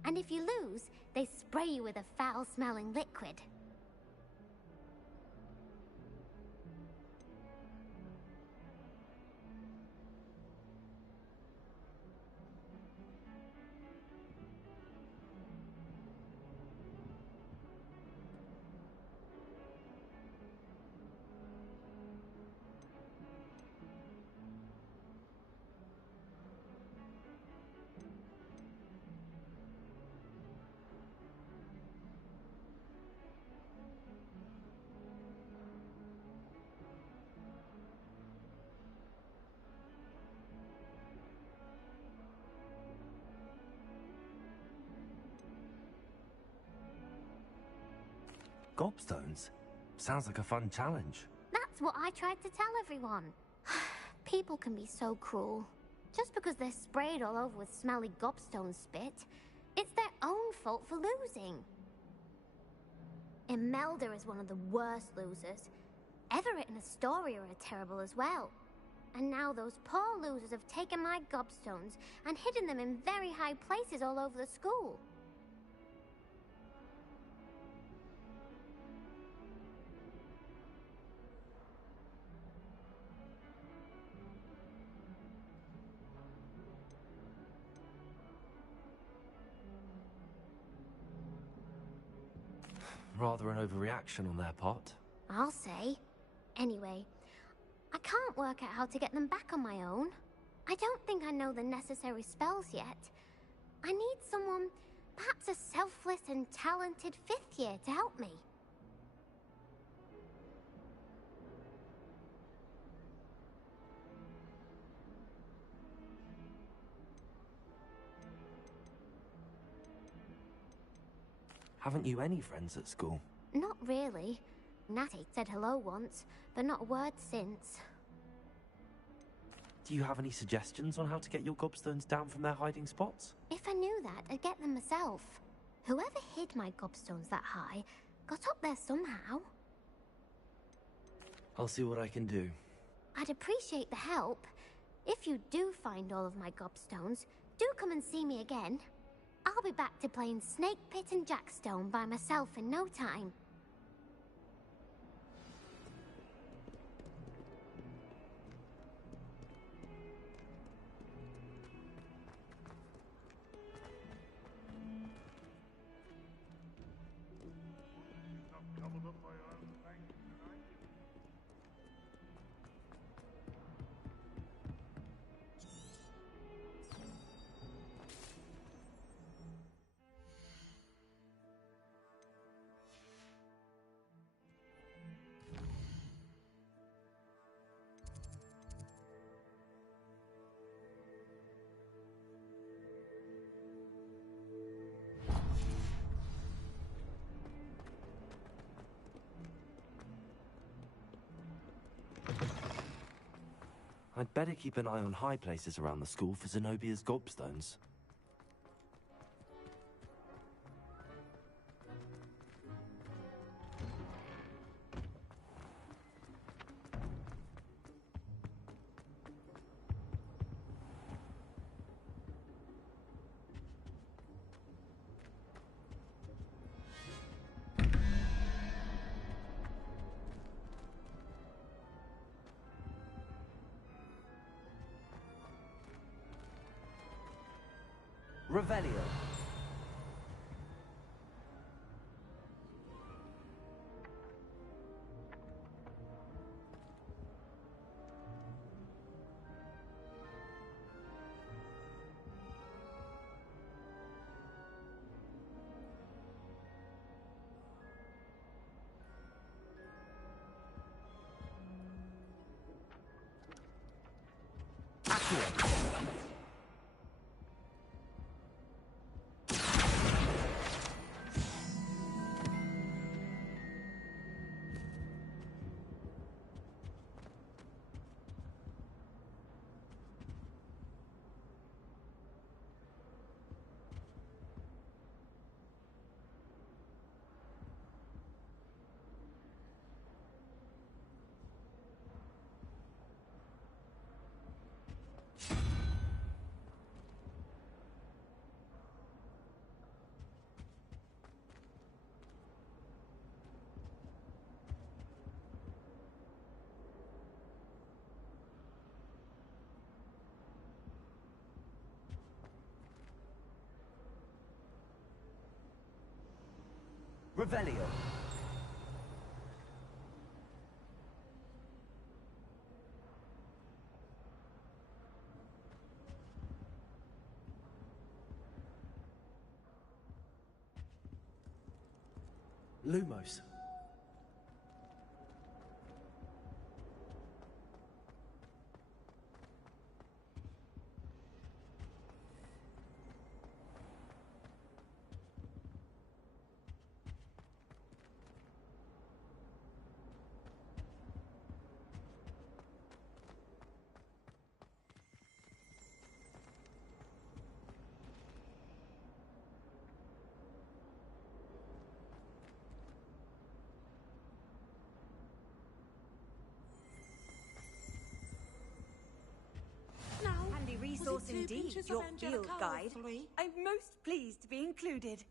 And if you lose, they spray you with a foul-smelling liquid. Gobstones? Sounds like a fun challenge. That's what I tried to tell everyone. People can be so cruel. Just because they're sprayed all over with smelly gobstone spit, it's their own fault for losing. Imelda is one of the worst losers. Everett and Astoria are terrible as well. And now those poor losers have taken my gobstones and hidden them in very high places all over the school. Rather an overreaction on their part. I'll say. Anyway, I can't work out how to get them back on my own. I don't think I know the necessary spells yet. I need someone, perhaps a selfless and talented fifth year to help me. Haven't you any friends at school? Not really. Natty said hello once, but not a word since. Do you have any suggestions on how to get your gobstones down from their hiding spots? If I knew that, I'd get them myself. Whoever hid my gobstones that high got up there somehow. I'll see what I can do. I'd appreciate the help. If you do find all of my gobstones, do come and see me again. I'll be back to playing Snake Pit and Jackstone by myself in no time. I'd better keep an eye on high places around the school for Zenobia's gobstones. Revelio. Revelio. Lumos. Handy resource indeed, your field guide. I'm most pleased to be included.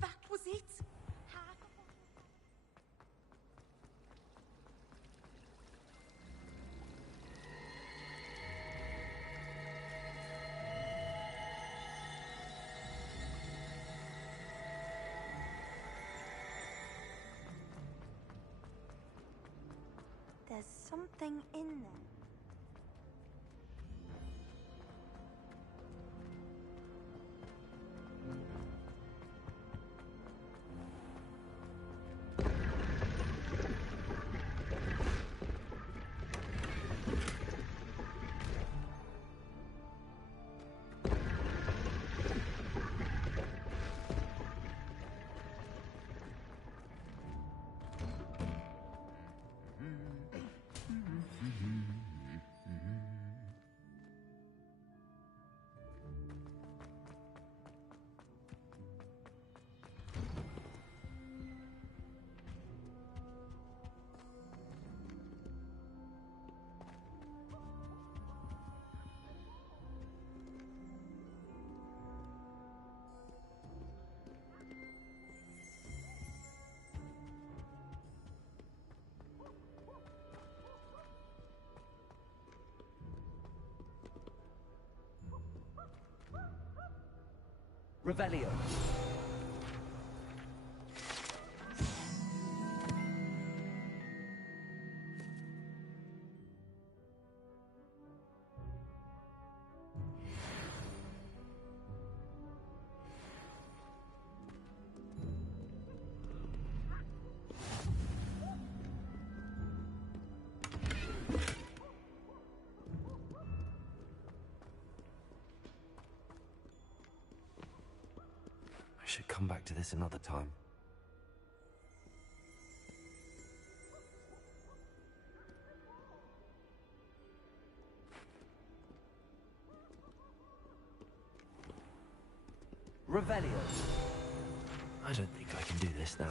That was it. There's something in there. Revelio. I should come back to this another time. Revelio. I don't think I can do this now.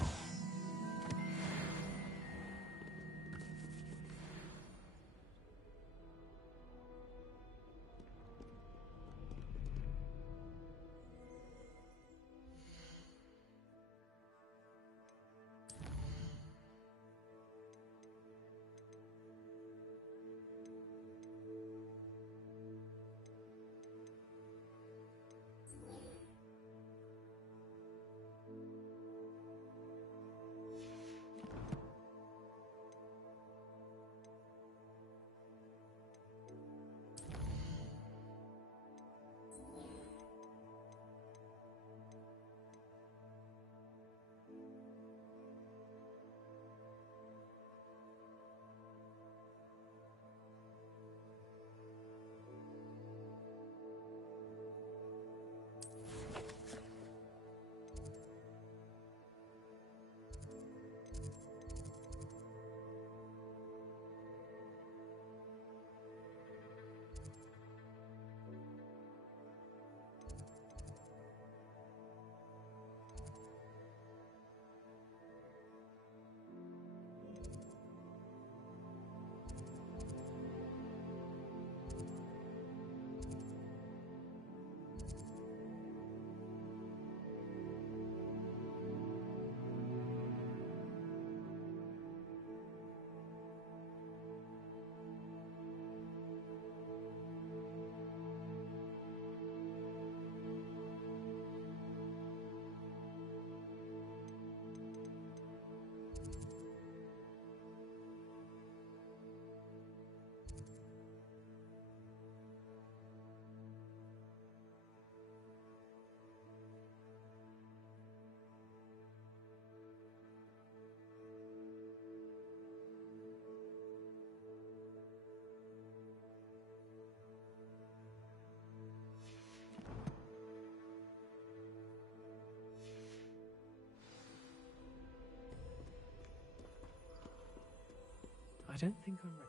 I don't think I'm ready.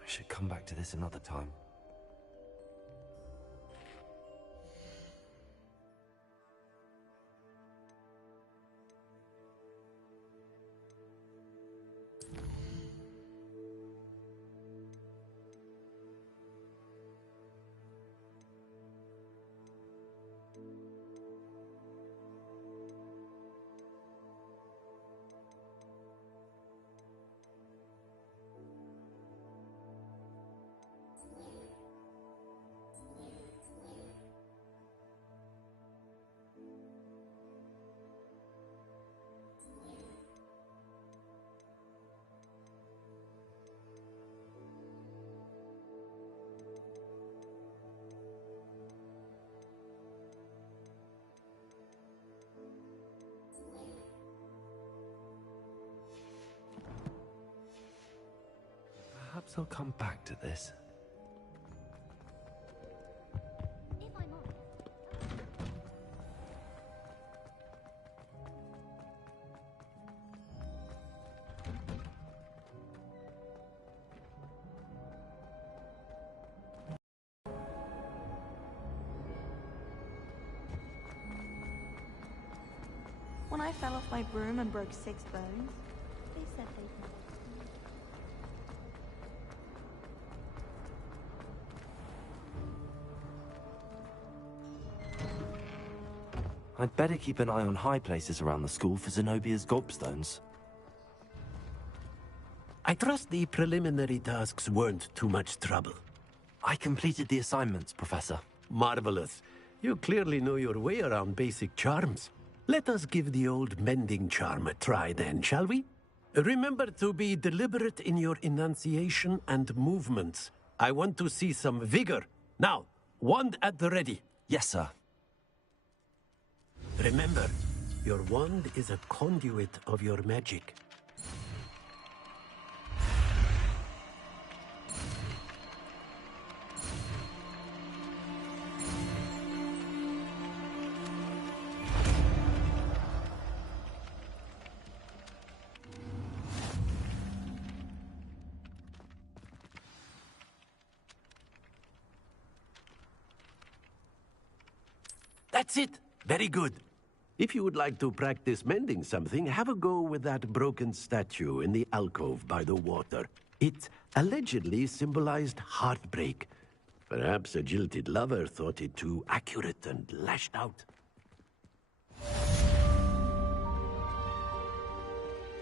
I should come back to this another time. Perhaps I'll come back to this. When I fell off my broom and broke 6 bones, they said they'd not. I'd better keep an eye on high places around the school for Zenobia's gobstones. I trust the preliminary tasks weren't too much trouble. I completed the assignments, Professor. Marvelous. You clearly know your way around basic charms. Let us give the old mending charm a try then, shall we? Remember to be deliberate in your enunciation and movements. I want to see some vigor. Now, wand at the ready. Yes, sir. Remember, your wand is a conduit of your magic. That's it. Very good. If you would like to practice mending something, have a go with that broken statue in the alcove by the water. It allegedly symbolized heartbreak. Perhaps a jilted lover thought it too accurate and lashed out.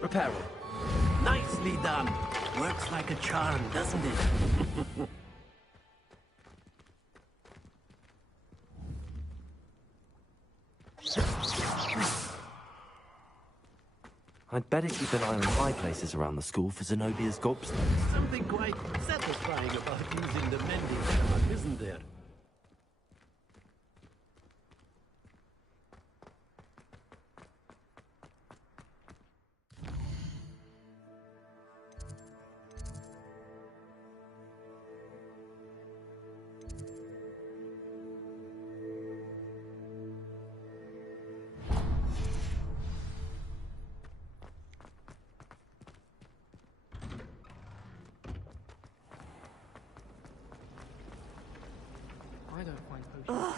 Repair it. Nicely done. Works like a charm, doesn't it? I'd better keep an eye on high places around the school for Zenobia's gobstones. Something quite satisfying about using the mending hammer, isn't there? I don't find potions. Ugh,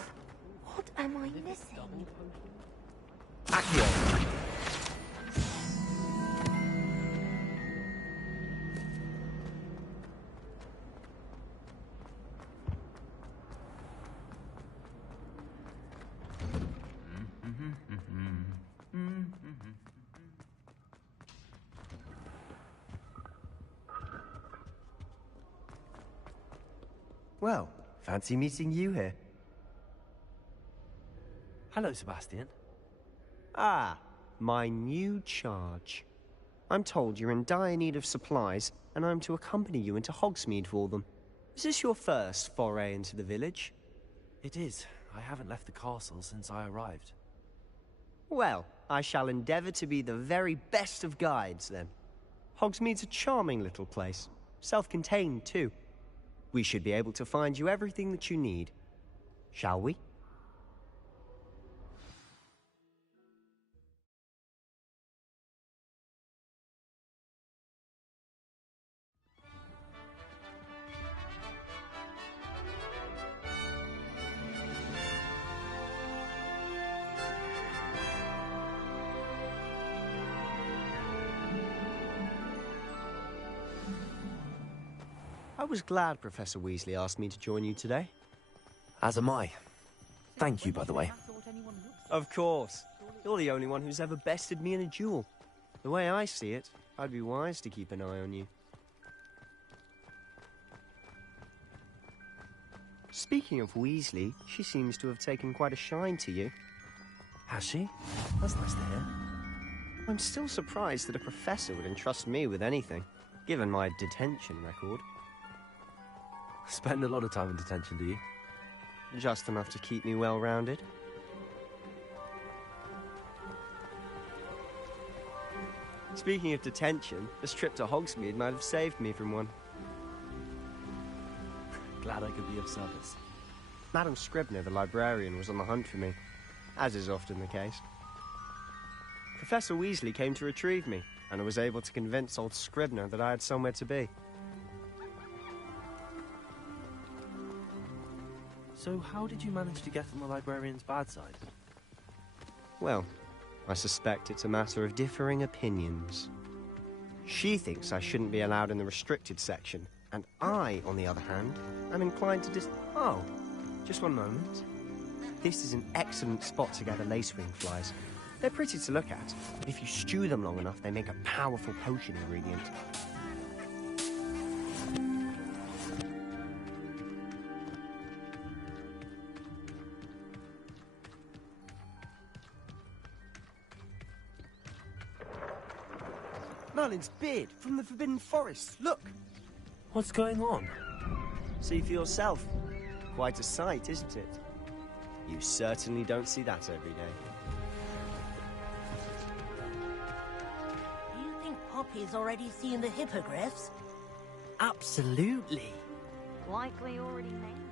what am I missing? Accio! Well, fancy meeting you here. Hello, Sebastian. Ah, my new charge. I'm told you're in dire need of supplies, and I'm to accompany you into Hogsmeade for them. Is this your first foray into the village? It is. I haven't left the castle since I arrived. Well, I shall endeavour to be the very best of guides, then. Hogsmeade's a charming little place. Self-contained, too. We should be able to find you everything that you need. Shall we? I was glad Professor Weasley asked me to join you today. As am I. Thank you, by the way. Of course. You're the only one who's ever bested me in a duel. The way I see it, I'd be wise to keep an eye on you. Speaking of Weasley, she seems to have taken quite a shine to you. Has she? That's nice to hear. I'm still surprised that a professor would entrust me with anything, given my detention record. Spend a lot of time in detention, do you? Just enough to keep me well-rounded. Speaking of detention, this trip to Hogsmeade might have saved me from one. Glad I could be of service. Madam Scribner, the librarian, was on the hunt for me, as is often the case. Professor Weasley came to retrieve me, and I was able to convince old Scribner that I had somewhere to be. So how did you manage to get on the librarian's bad side? Well, I suspect it's a matter of differing opinions. She thinks I shouldn't be allowed in the restricted section, and I, on the other hand, am inclined to Oh, just one moment. This is an excellent spot to gather lacewing flies. They're pretty to look at, but if you stew them long enough, they make a powerful potion ingredient. Merlin's beard from the Forbidden Forest. Look! What's going on? See for yourself. Quite a sight, isn't it? You certainly don't see that every day. Do you think Poppy's already seen the hippogriffs? Absolutely. Likely already named.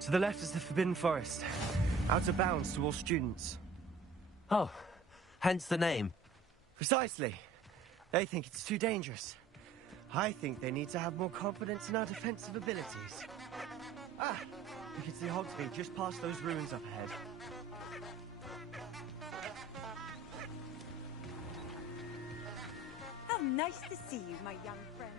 To the left is the Forbidden Forest. Out of bounds to all students. Oh, hence the name. Precisely. They think it's too dangerous. I think they need to have more confidence in our defensive abilities. Ah! You can see Hogsmeade just past those ruins up ahead. How nice to see you, my young friend.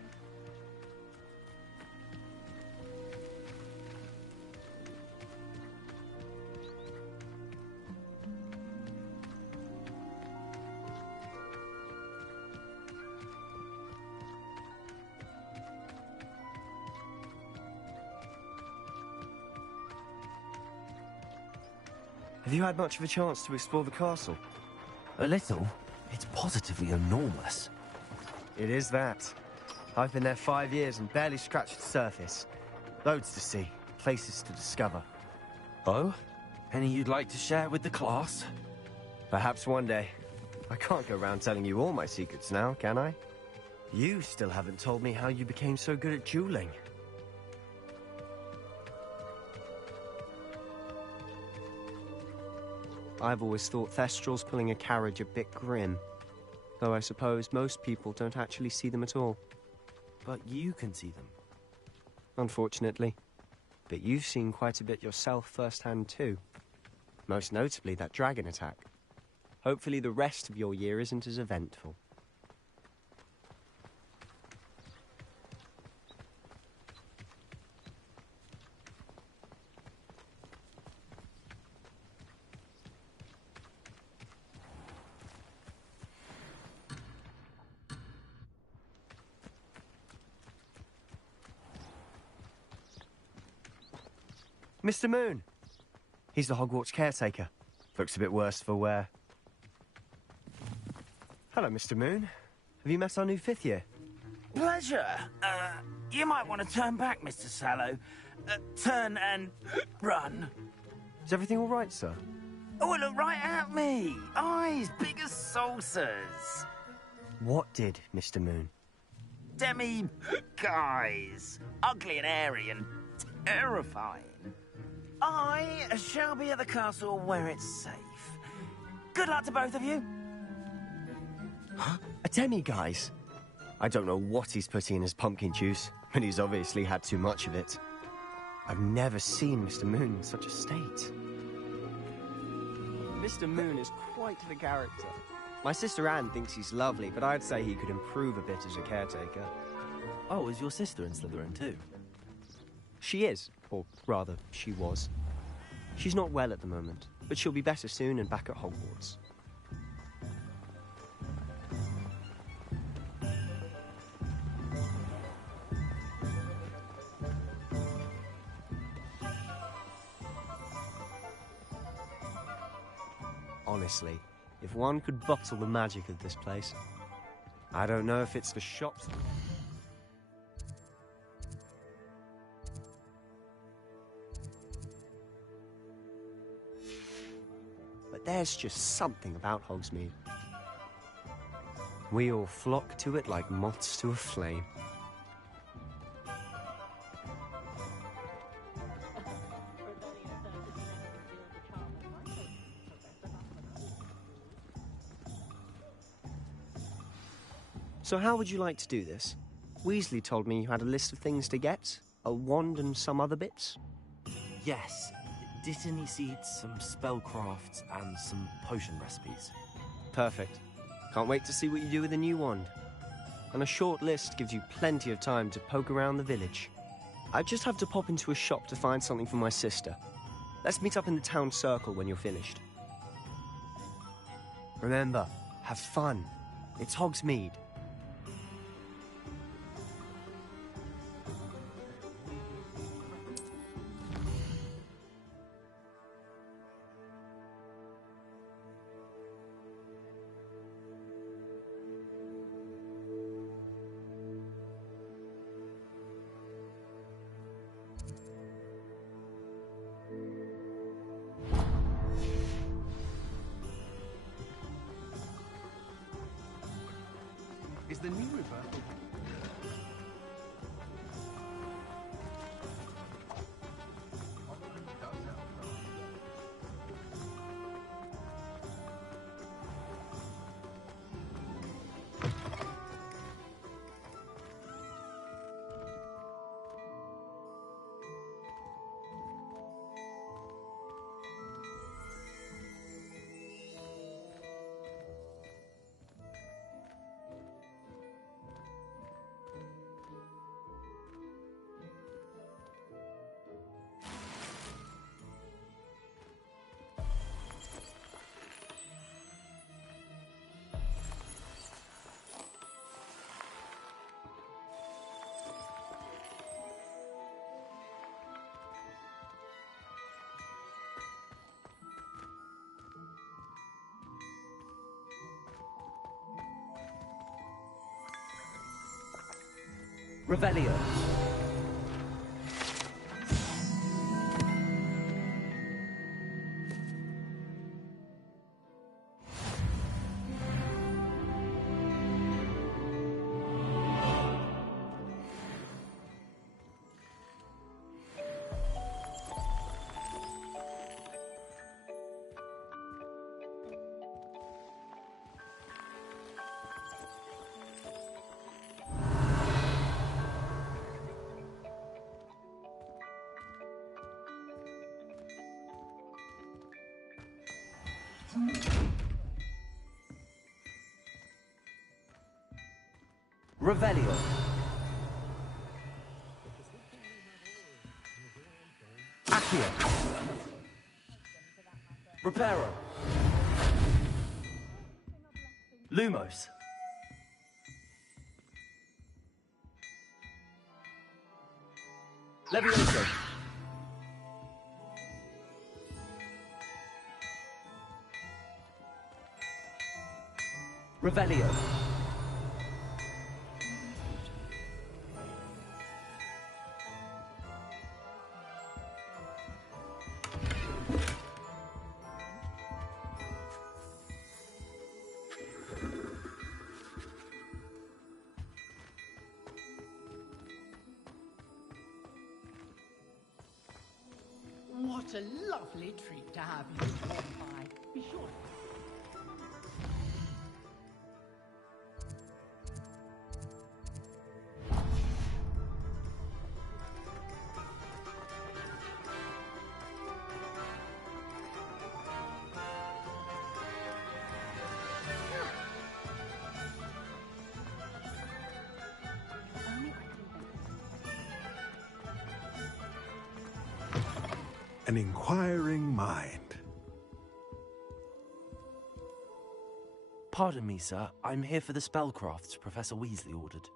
Have you had much of a chance to explore the castle? A little. It's positively enormous. It is that. I've been there 5 years and barely scratched the surface. Loads to see, places to discover. Oh? Any you'd like to share with the class? Perhaps one day. I can't go around telling you all my secrets now, can I? You still haven't told me how you became so good at dueling. I've always thought Thestral's pulling a carriage a bit grim. Though I suppose most people don't actually see them at all. But you can see them. Unfortunately. But you've seen quite a bit yourself firsthand too. Most notably that dragon attack. Hopefully the rest of your year isn't as eventful. Mr. Moon. He's the Hogwarts caretaker. Looks a bit worse for wear. Hello, Mr. Moon. Have you met our new 5th year? Pleasure. You might want to turn back, Mr. Sallow. Turn and run. Is everything all right, sir? Oh, look right at me. Eyes big as saucers. What did, Mr. Moon? Guys. Ugly and hairy and terrifying. I shall be at the castle where it's safe. Good luck to both of you. Huh? A demi-guise? I don't know what he's putting in his pumpkin juice, but he's obviously had too much of it. I've never seen Mr. Moon in such a state. Mr. Moon is quite the character. My sister Anne thinks he's lovely, but I'd say he could improve a bit as a caretaker. Oh, is your sister in Slytherin too? She is, or rather, she was. She's not well at the moment, but she'll be better soon and back at Hogwarts. Honestly, if one could bottle the magic of this place, I don't know if it's the shops. But there's just something about Hogsmeade. We all flock to it like moths to a flame. So how would you like to do this? Weasley told me you had a list of things to get, a wand and some other bits. Yes. Dittany seeds, some spellcrafts, and some potion recipes. Perfect. Can't wait to see what you do with the new wand. And a short list gives you plenty of time to poke around the village. I just have to pop into a shop to find something for my sister. Let's meet up in the town circle when you're finished. Remember, have fun. It's Hogsmeade. Is the new river... Revelio. Revelio. Accio. Reparo. Lumos. Levioso. Revelio. What a lovely treat to have you warm by. Be sure. An inquiring mind. Pardon me, sir. I'm here for the spellcrafts Professor Weasley ordered.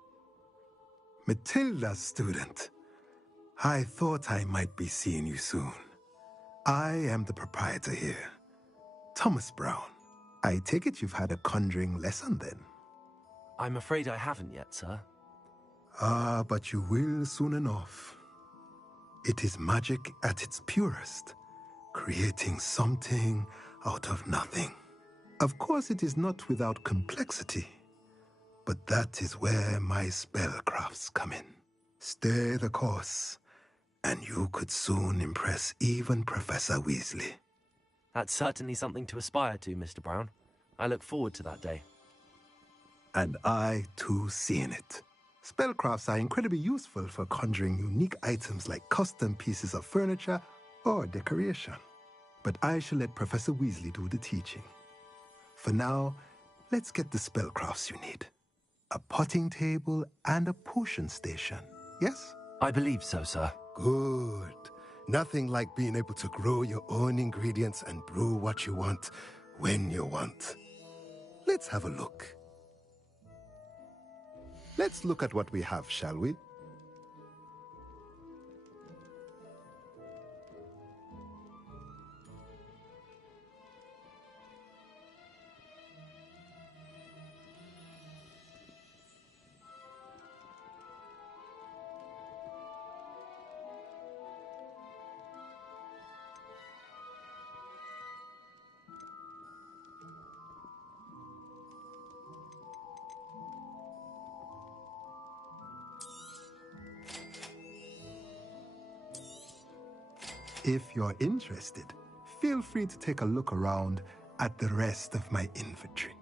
Matilda's student. I thought I might be seeing you soon. I am the proprietor here, Thomas Brown. I take it you've had a conjuring lesson then? I'm afraid I haven't yet, sir. Ah, but you will soon enough. It is magic at its purest, creating something out of nothing. Of course, it is not without complexity, but that is where my spellcrafts come in. Stay the course, and you could soon impress even Professor Weasley. That's certainly something to aspire to, Mr. Brown. I look forward to that day. And I, too, seeing it. Spellcrafts are incredibly useful for conjuring unique items like custom pieces of furniture or decoration. But I shall let Professor Weasley do the teaching. For now, let's get the spellcrafts you need. A potting table and a potion station, yes? I believe so, sir. Good. Nothing like being able to grow your own ingredients and brew what you want, when you want. Let's have a look. Let's look at what we have, shall we? If you're interested, feel free to take a look around at the rest of my inventory.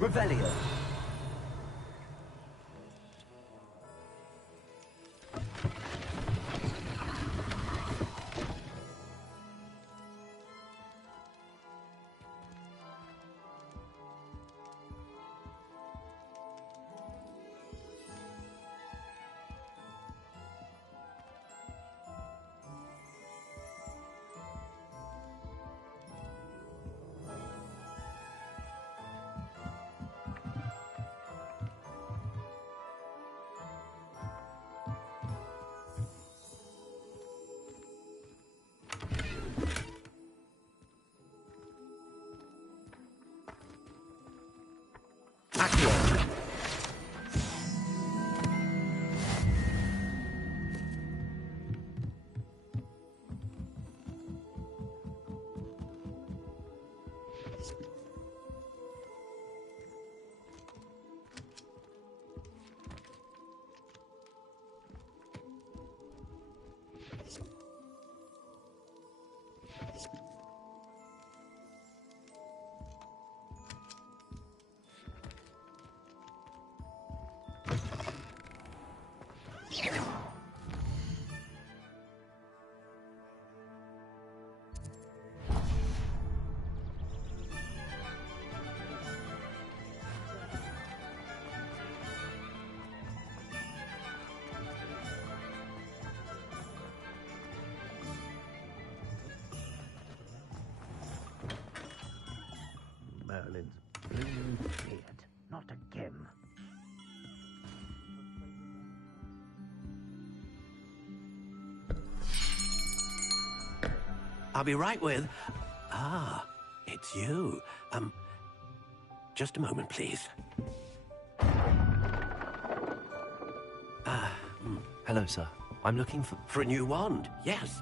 Revelio. Merlin's blue beard. Not again. I'll be right with... Ah, it's you. Just a moment, please. Hello, sir. I'm looking for... For a new wand, yes.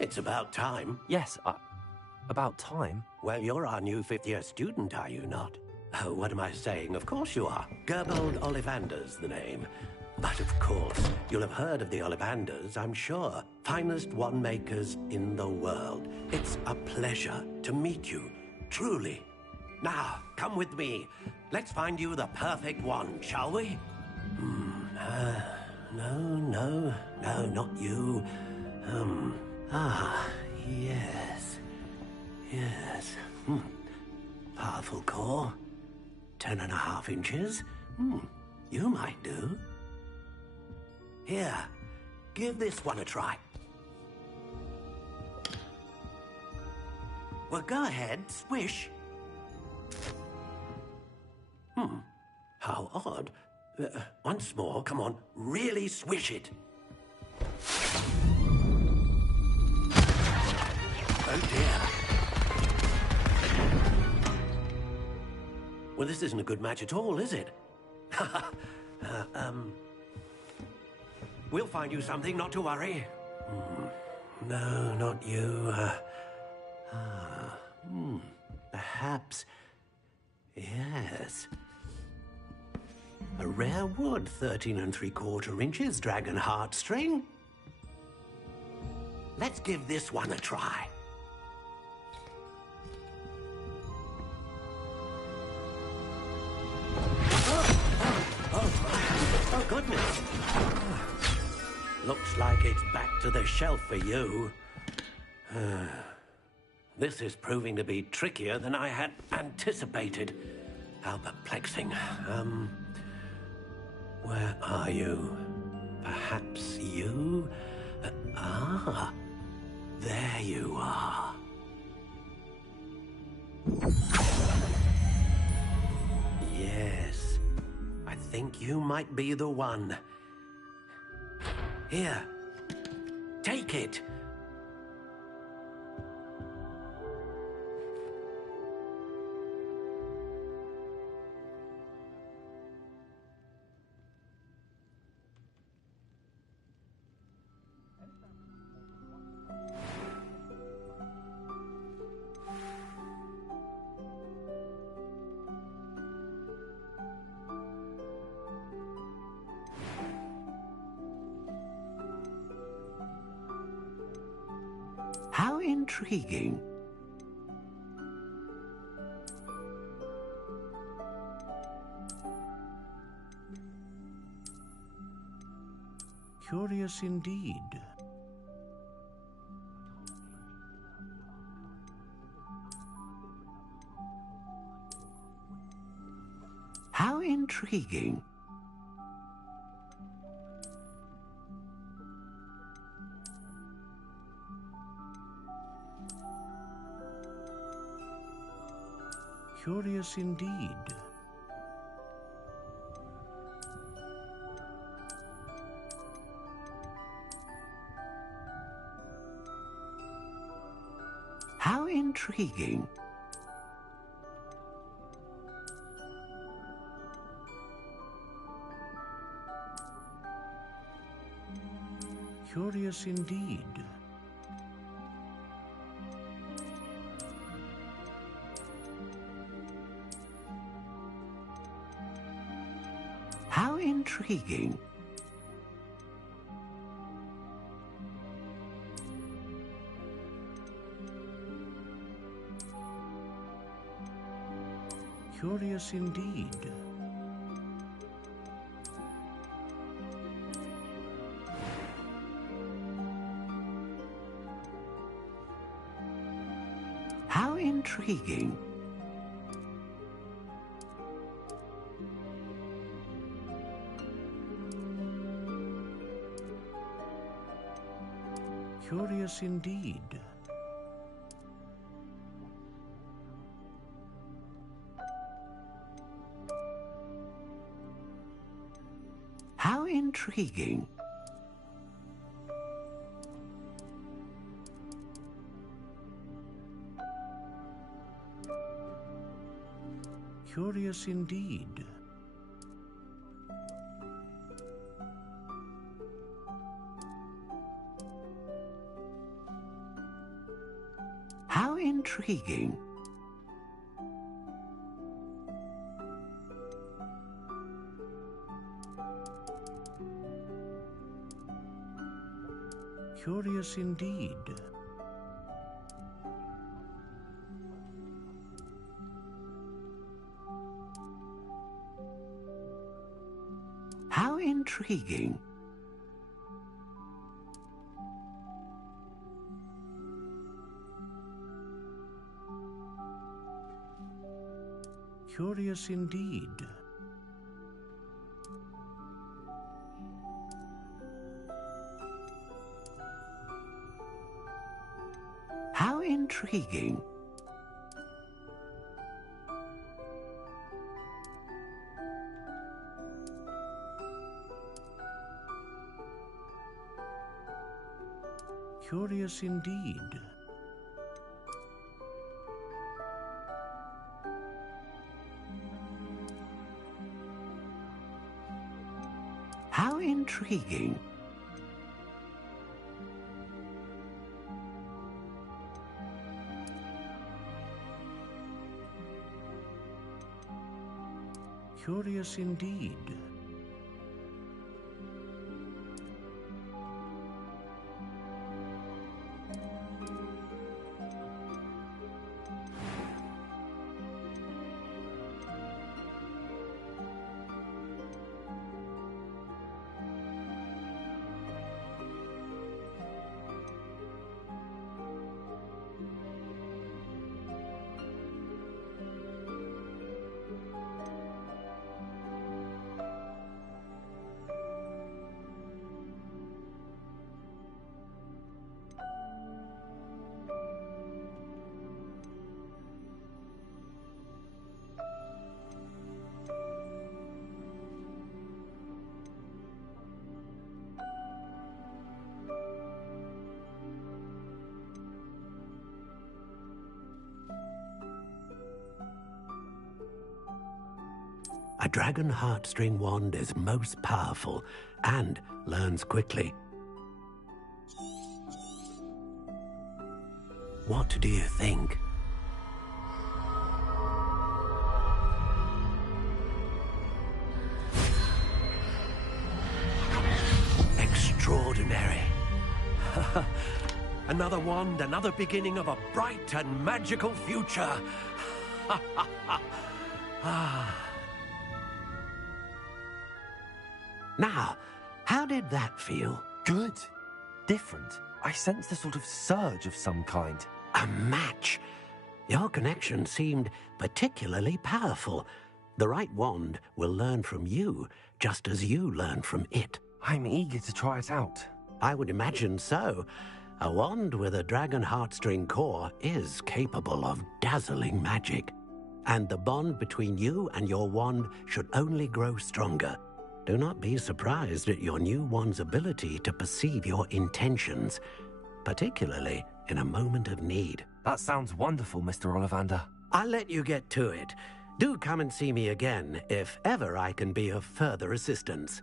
It's about time. Yes, about time? Well, you're our new fifth-year student, are you not? Oh, what am I saying? Of course you are. Gerbold Ollivander's the name. But of course, you'll have heard of the Ollivanders, I'm sure. Finest wand makers in the world. It's a pleasure to meet you, truly. Now, come with me. Let's find you the perfect wand, shall we? No, not you. Yes. Powerful core. 10.5 inches. You might do. Here, give this one a try. Well, go ahead, swish. How odd. Once more, come on, really swish it. Oh dear. Well, this isn't a good match at all, is it? We'll find you something, not to worry. No, not you. Perhaps... Yes. A rare wood, 13 3/4 inches, dragon heartstring. Let's give this one a try. Looks like it's back to the shelf for you. This is proving to be trickier than I had anticipated. How perplexing. Where are you? Perhaps you? There you are. Yes, I think you might be the one. Here, take it. How intriguing. Curious indeed. How intriguing. Curious indeed. How intriguing. Curious indeed. How intriguing. Curious indeed. How intriguing. Curious indeed. How intriguing. Curious indeed. How intriguing. Curious indeed. How intriguing. Curious indeed. How intriguing. Curious indeed. How intriguing. Curious indeed. A dragon heartstring wand is most powerful and learns quickly. What do you think? Extraordinary. Another wand, another beginning of a bright and magical future. Now, how did that feel? Good. Different. I sensed a sort of surge of some kind. A match. Your connection seemed particularly powerful. The right wand will learn from you, just as you learn from it. I'm eager to try it out. I would imagine so. A wand with a dragon heartstring core is capable of dazzling magic. And the bond between you and your wand should only grow stronger. Do not be surprised at your new wand's ability to perceive your intentions, particularly in a moment of need. That sounds wonderful, Mr. Ollivander. I'll let you get to it. Do come and see me again if ever I can be of further assistance.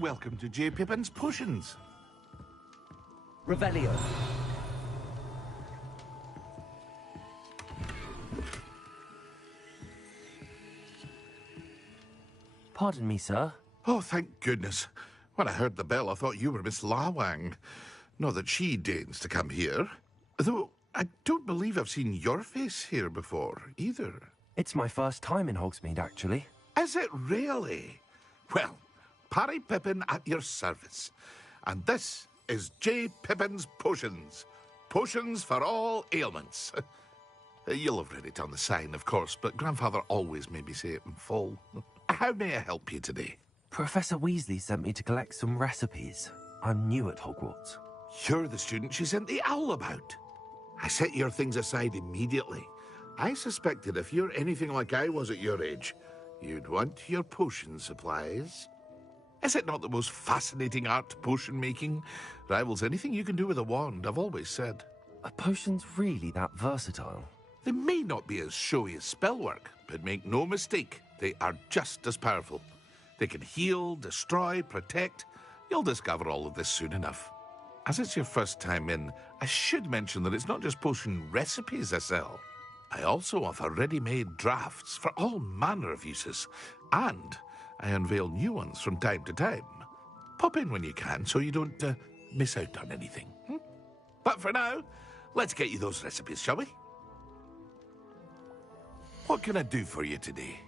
Welcome to J. Pippin's Potions. Revelio. Pardon me, sir. Oh, thank goodness. When I heard the bell, I thought you were Miss Lawang. Not that she deigns to come here. Though, I don't believe I've seen your face here before, either. It's my first time in Hogsmeade, actually. Is it really? Well, Parry Pippin at your service. And this is J. Pippin's Potions. Potions for all ailments. You'll have read it on the sign, of course, but Grandfather always made me say it in full. How may I help you today? Professor Weasley sent me to collect some recipes. I'm new at Hogwarts. You're the student she sent the owl about. I set your things aside immediately. I suspected if you're anything like I was at your age, you'd want your potion supplies. Is it not the most fascinating art, potion making? Rivals anything you can do with a wand, I've always said. Are potions really that versatile? They may not be as showy as spellwork, but make no mistake, they are just as powerful. They can heal, destroy, protect. You'll discover all of this soon enough. As it's your first time in, I should mention that it's not just potion recipes I sell. I also offer ready-made drafts for all manner of uses, and I unveil new ones from time to time. Pop in when you can so you don't miss out on anything. But for now, let's get you those recipes, shall we? What can I do for you today?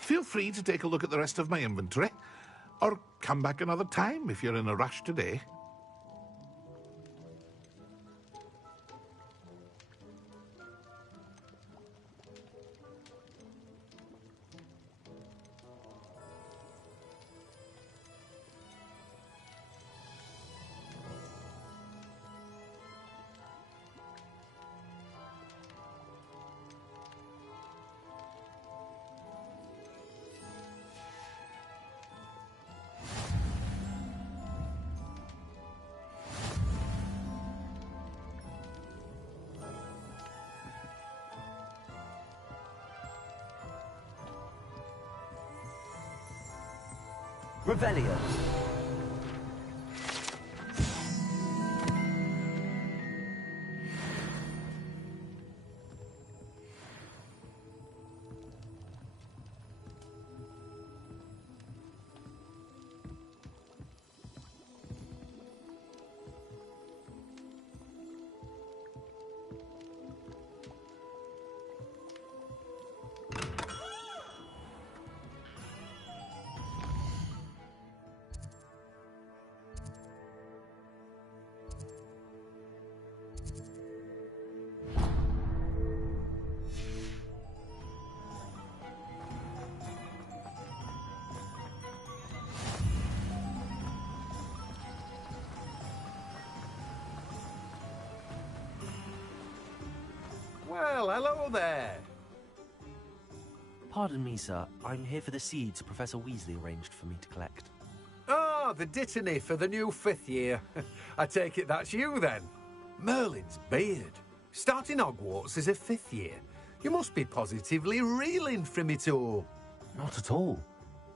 Feel free to take a look at the rest of my inventory, or come back another time if you're in a rush today. Revelio. Well, hello there. Pardon me, sir. I'm here for the seeds Professor Weasley arranged for me to collect. Ah, the dittany for the new 5th year. I take it that's you, then. Merlin's beard. Starting Hogwarts as a 5th year. You must be positively reeling from it all. Not at all.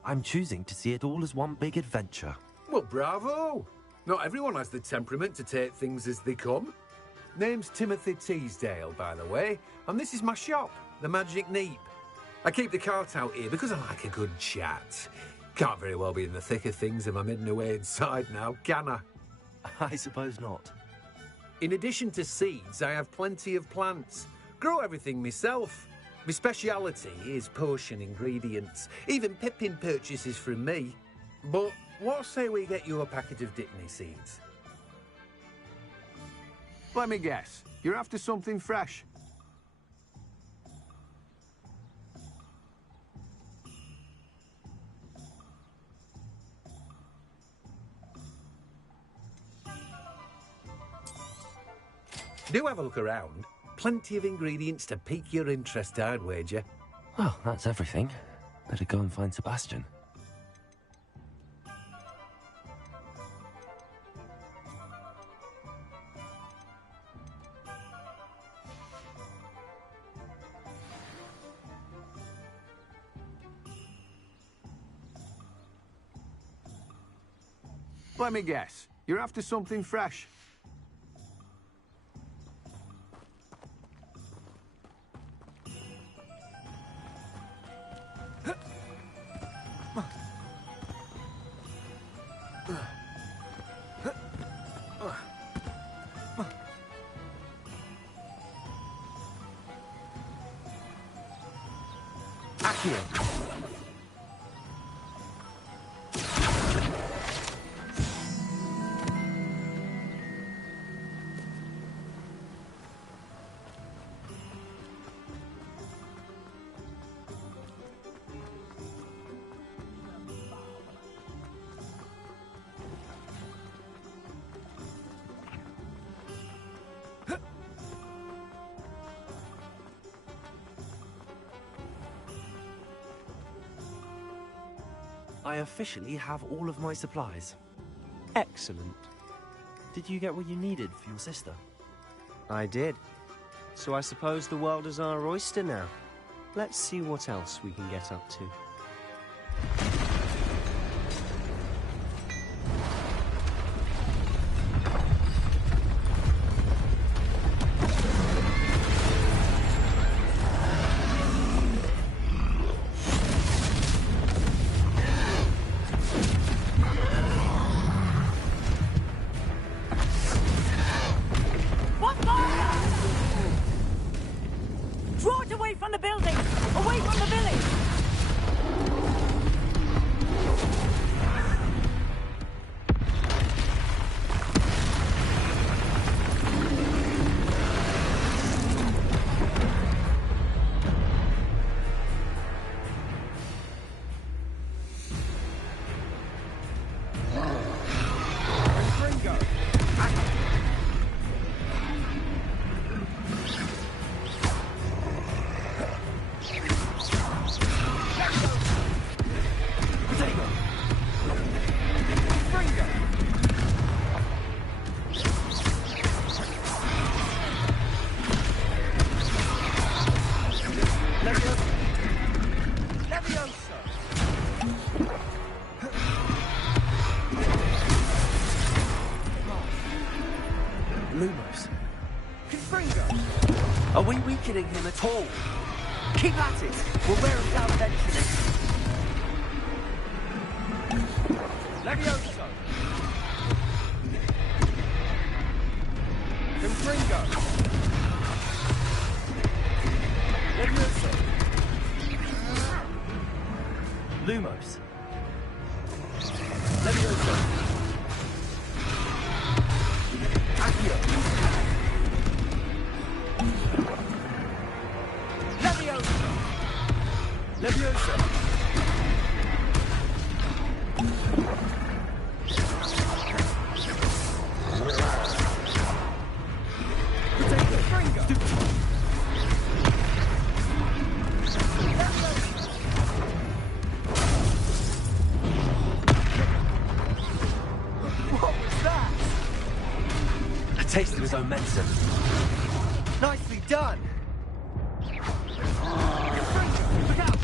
I'm choosing to see it all as one big adventure. Well, bravo. Not everyone has the temperament to take things as they come. Name's Timothy Teasdale, by the way, and this is my shop, the Magic Neep. I keep the cart out here because I like a good chat. Can't very well be in the thick of things if I'm hidden away inside now, can I? I suppose not. In addition to seeds, I have plenty of plants. Grow everything myself. My speciality is potion ingredients. Even Pippin purchases from me. But what say we get you a packet of dittany seeds? Let me guess. You're after something fresh. Do have a look around. Plenty of ingredients to pique your interest, I'd wager. Well, that's everything. Better go and find Sebastian. Let me guess. You're after something fresh. I officially have all of my supplies. Excellent. Did you get what you needed for your sister? I did. So I suppose the world is our oyster now. Let's see what else we can get up to. Lumos. Confringo! Are we weakening him at all? Keep at it! We'll wear him down eventually. Levioso! Confringo! Levioso! Lumos. Levioso! Accio! Levioso! Levioso! A taste of his own medicine. Nicely done! Look out!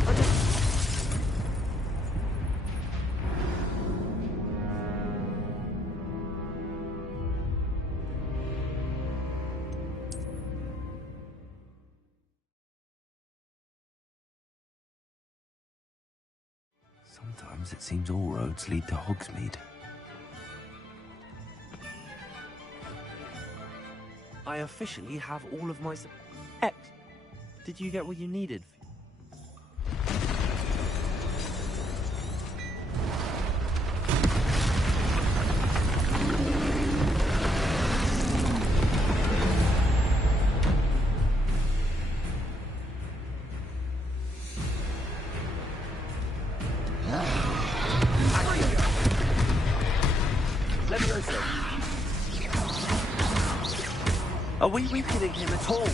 Sometimes it seems all roads lead to Hogsmeade. I officially have all of my... X, did you get what you needed? Are we weakening him at all?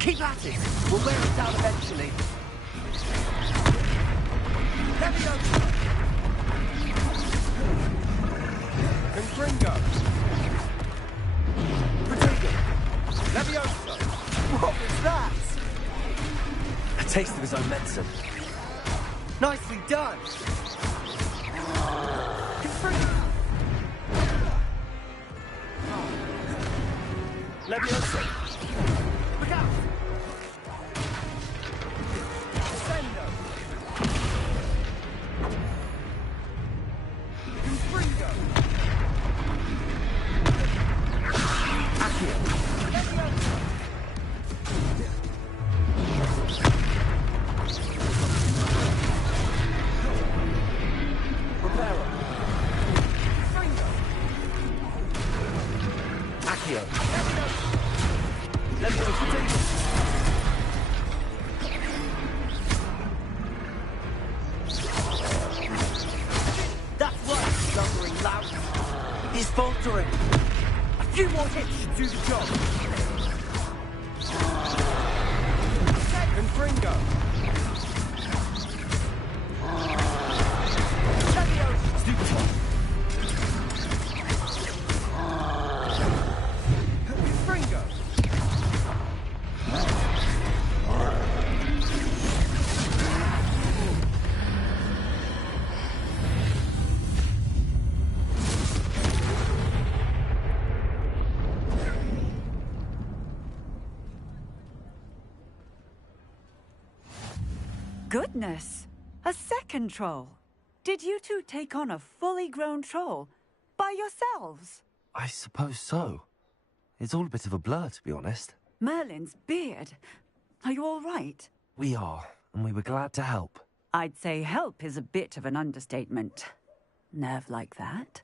Keep at it! We'll wear him down eventually. Levioso! Confringo! Protego! Levioso! What was that? A taste of his own medicine. Nicely done! Confringo! Levioso! Look out! Descendo! Confringo! Accio! Levioso! Reparo! Confringo! Accio! Let's go, potato! That's right, lumbering loud. He's faltering. A few more hits should do the job. Confringo. Levioso. Stupid. Confringo. Goodness! A second troll! Did you two take on a fully grown troll? By yourselves? I suppose so. It's all a bit of a blur, to be honest. Merlin's beard. Are you all right? We are, and we were glad to help. I'd say help is a bit of an understatement. Nerve like that.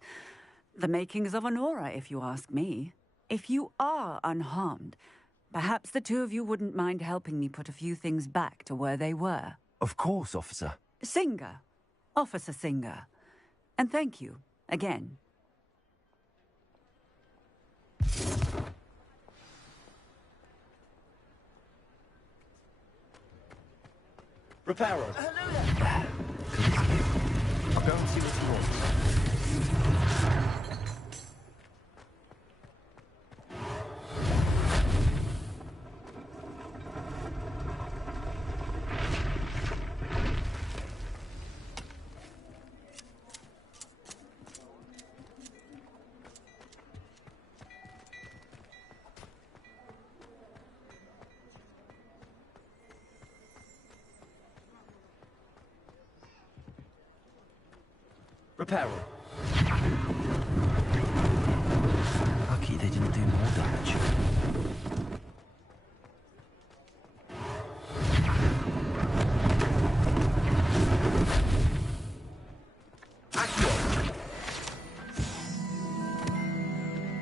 The makings of an aura, if you ask me. If you are unharmed, perhaps the two of you wouldn't mind helping me put a few things back to where they were. Of course, officer. Singer. Officer Singer. And thank you, again. Reparo. I'll go and see what you want. Reparo. Lucky they didn't do more damage.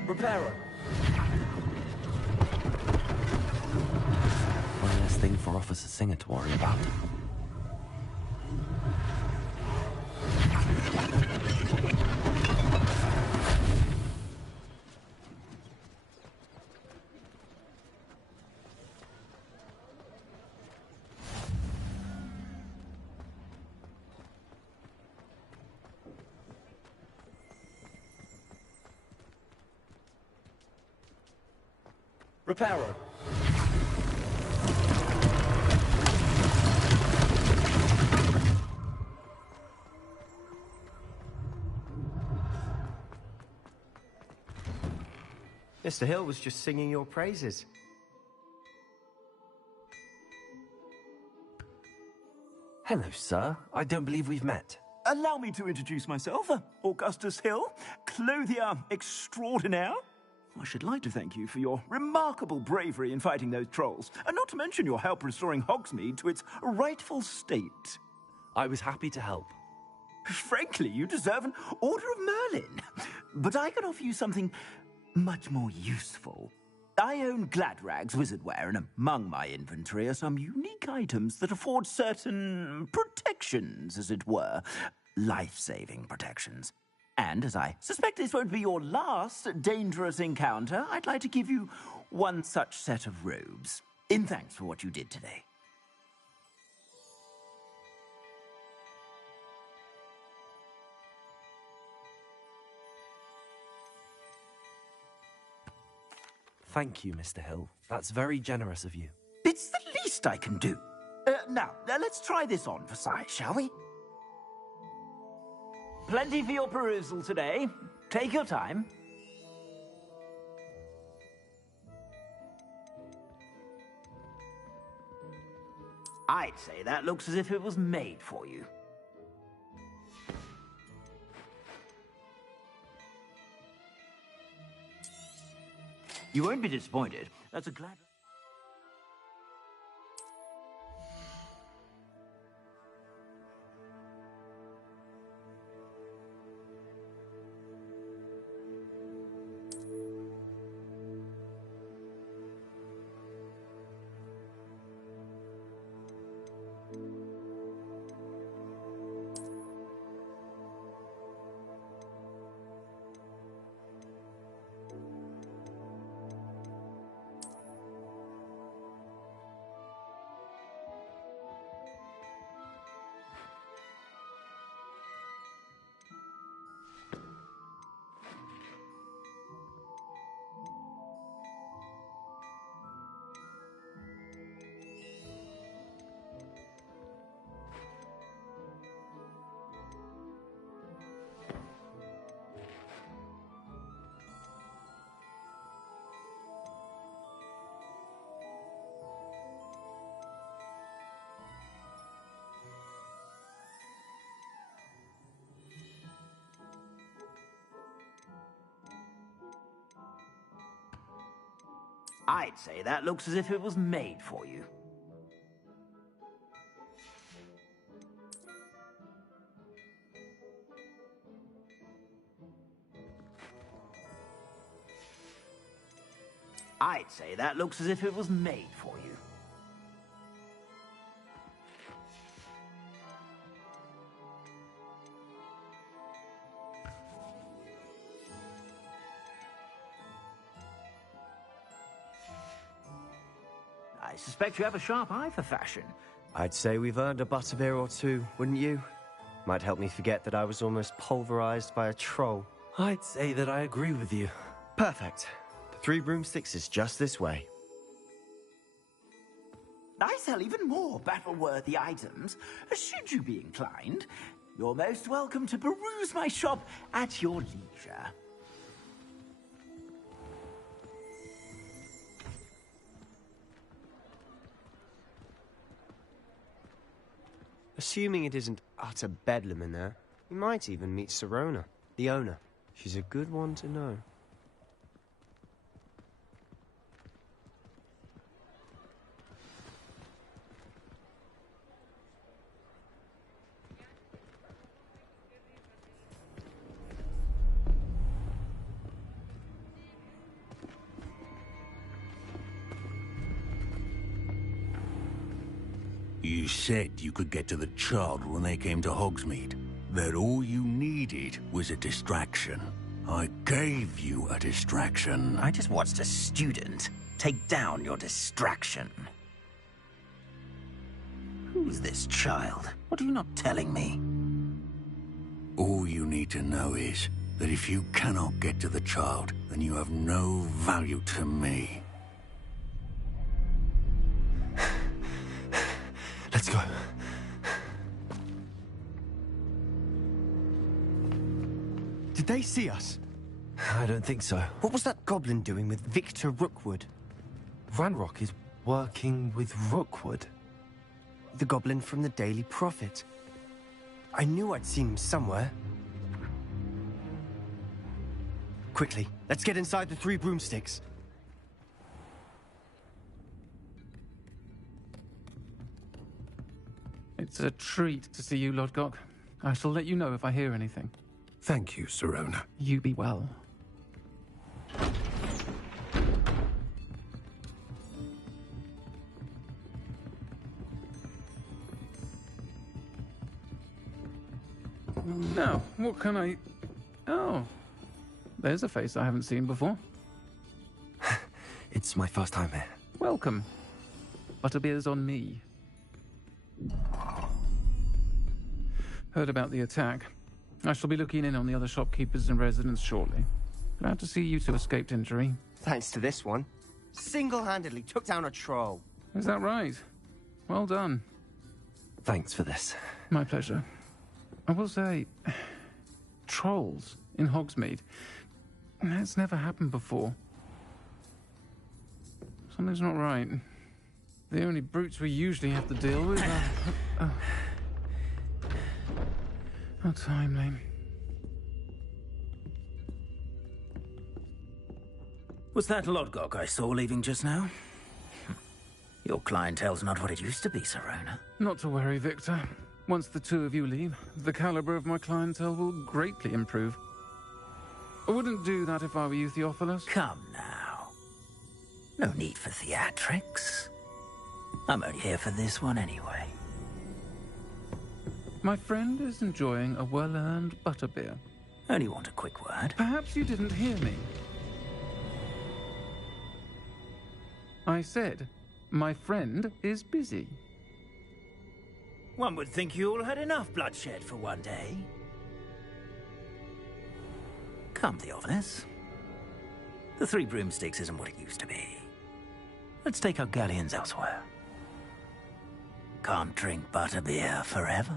Reparo. One less thing for Officer Singer to worry about. Reparo. Mr. Hill was just singing your praises. Hello, sir. I don't believe we've met. Allow me to introduce myself, Augustus Hill, clothier extraordinaire. I should like to thank you for your remarkable bravery in fighting those trolls, and not to mention your help restoring Hogsmeade to its rightful state. I was happy to help. Frankly, you deserve an Order of Merlin. But I can offer you something much more useful. I own Gladrag's wizardware, and among my inventory are some unique items that afford certain protections, as it were. Life-saving protections. And as I suspect this won't be your last dangerous encounter, I'd like to give you one such set of robes, in thanks for what you did today. Thank you, Mr. Hill. That's very generous of you. It's the least I can do. Now, let's try this on for size, shall we? Plenty for your perusal today. Take your time. I'd say that looks as if it was made for you. You won't be disappointed. That's a glad... I'd say that looks as if it was made for you. I'd say that looks as if it was made for you. I suspect you have a sharp eye for fashion. I'd say we've earned a butterbeer or two, wouldn't you? Might help me forget that I was almost pulverized by a troll. I'd say that I agree with you. Perfect. The 3 broomsticks is just this way. I sell even more battle-worthy items. Should you be inclined, you're most welcome to peruse my shop at your leisure. Assuming it isn't utter bedlam in there, You might even meet Sirona, the owner. She's a good one to know. You said you could get to the child when they came to Hogsmeade. That all you needed was a distraction. I gave you a distraction. I just watched a student take down your distraction. Who's this child? What are you not telling me? All you need to know is that if you cannot get to the child, then you have no value to me. Let's go. Did they see us? I don't think so. What was that goblin doing with Victor Rookwood? Ranrock is working with Rookwood. The goblin from the Daily Prophet. I knew I'd seen him somewhere. Quickly, let's get inside the 3 broomsticks. It's a treat to see you, Lodgok. I shall let you know if I hear anything. Thank you, Sirona. You be well. Now, what can I... Oh, there's a face I haven't seen before. It's my first time here. Welcome. Butterbeer's on me. Heard about the attack. I shall be looking in on the other shopkeepers and residents shortly. Glad to see you two escaped injury. Thanks to this one. Single-handedly took down a troll. Is that right? Well done. Thanks for this. My pleasure. I will say, trolls in Hogsmeade. That's never happened before. Something's not right. The only brutes we usually have to deal with are... How timely. Was that Lodgok I saw leaving just now? Your clientele's not what it used to be, Sirona. Not to worry, Victor. Once the two of you leave, the caliber of my clientele will greatly improve. I wouldn't do that if I were you, Theophilus. Come now. No need for theatrics. I'm only here for this one anyway. My friend is enjoying a well-earned butterbeer. Only want a quick word. Perhaps you didn't hear me. I said, my friend is busy. One would think you all had enough bloodshed for one day. Come, Theophilus. The 3 broomsticks isn't what it used to be. Let's take our galleons elsewhere. Can't drink butterbeer forever.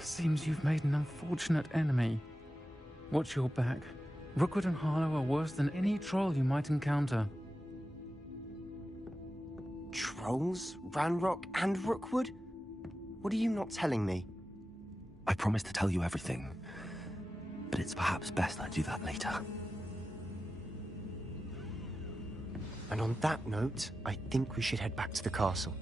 Seems you've made an unfortunate enemy. Watch your back. Rookwood and Harlow are worse than any troll you might encounter. Trolls? Ranrock and Rookwood? What are you not telling me? I promise to tell you everything, but it's perhaps best I do that later. And on that note, I think we should head back to the castle.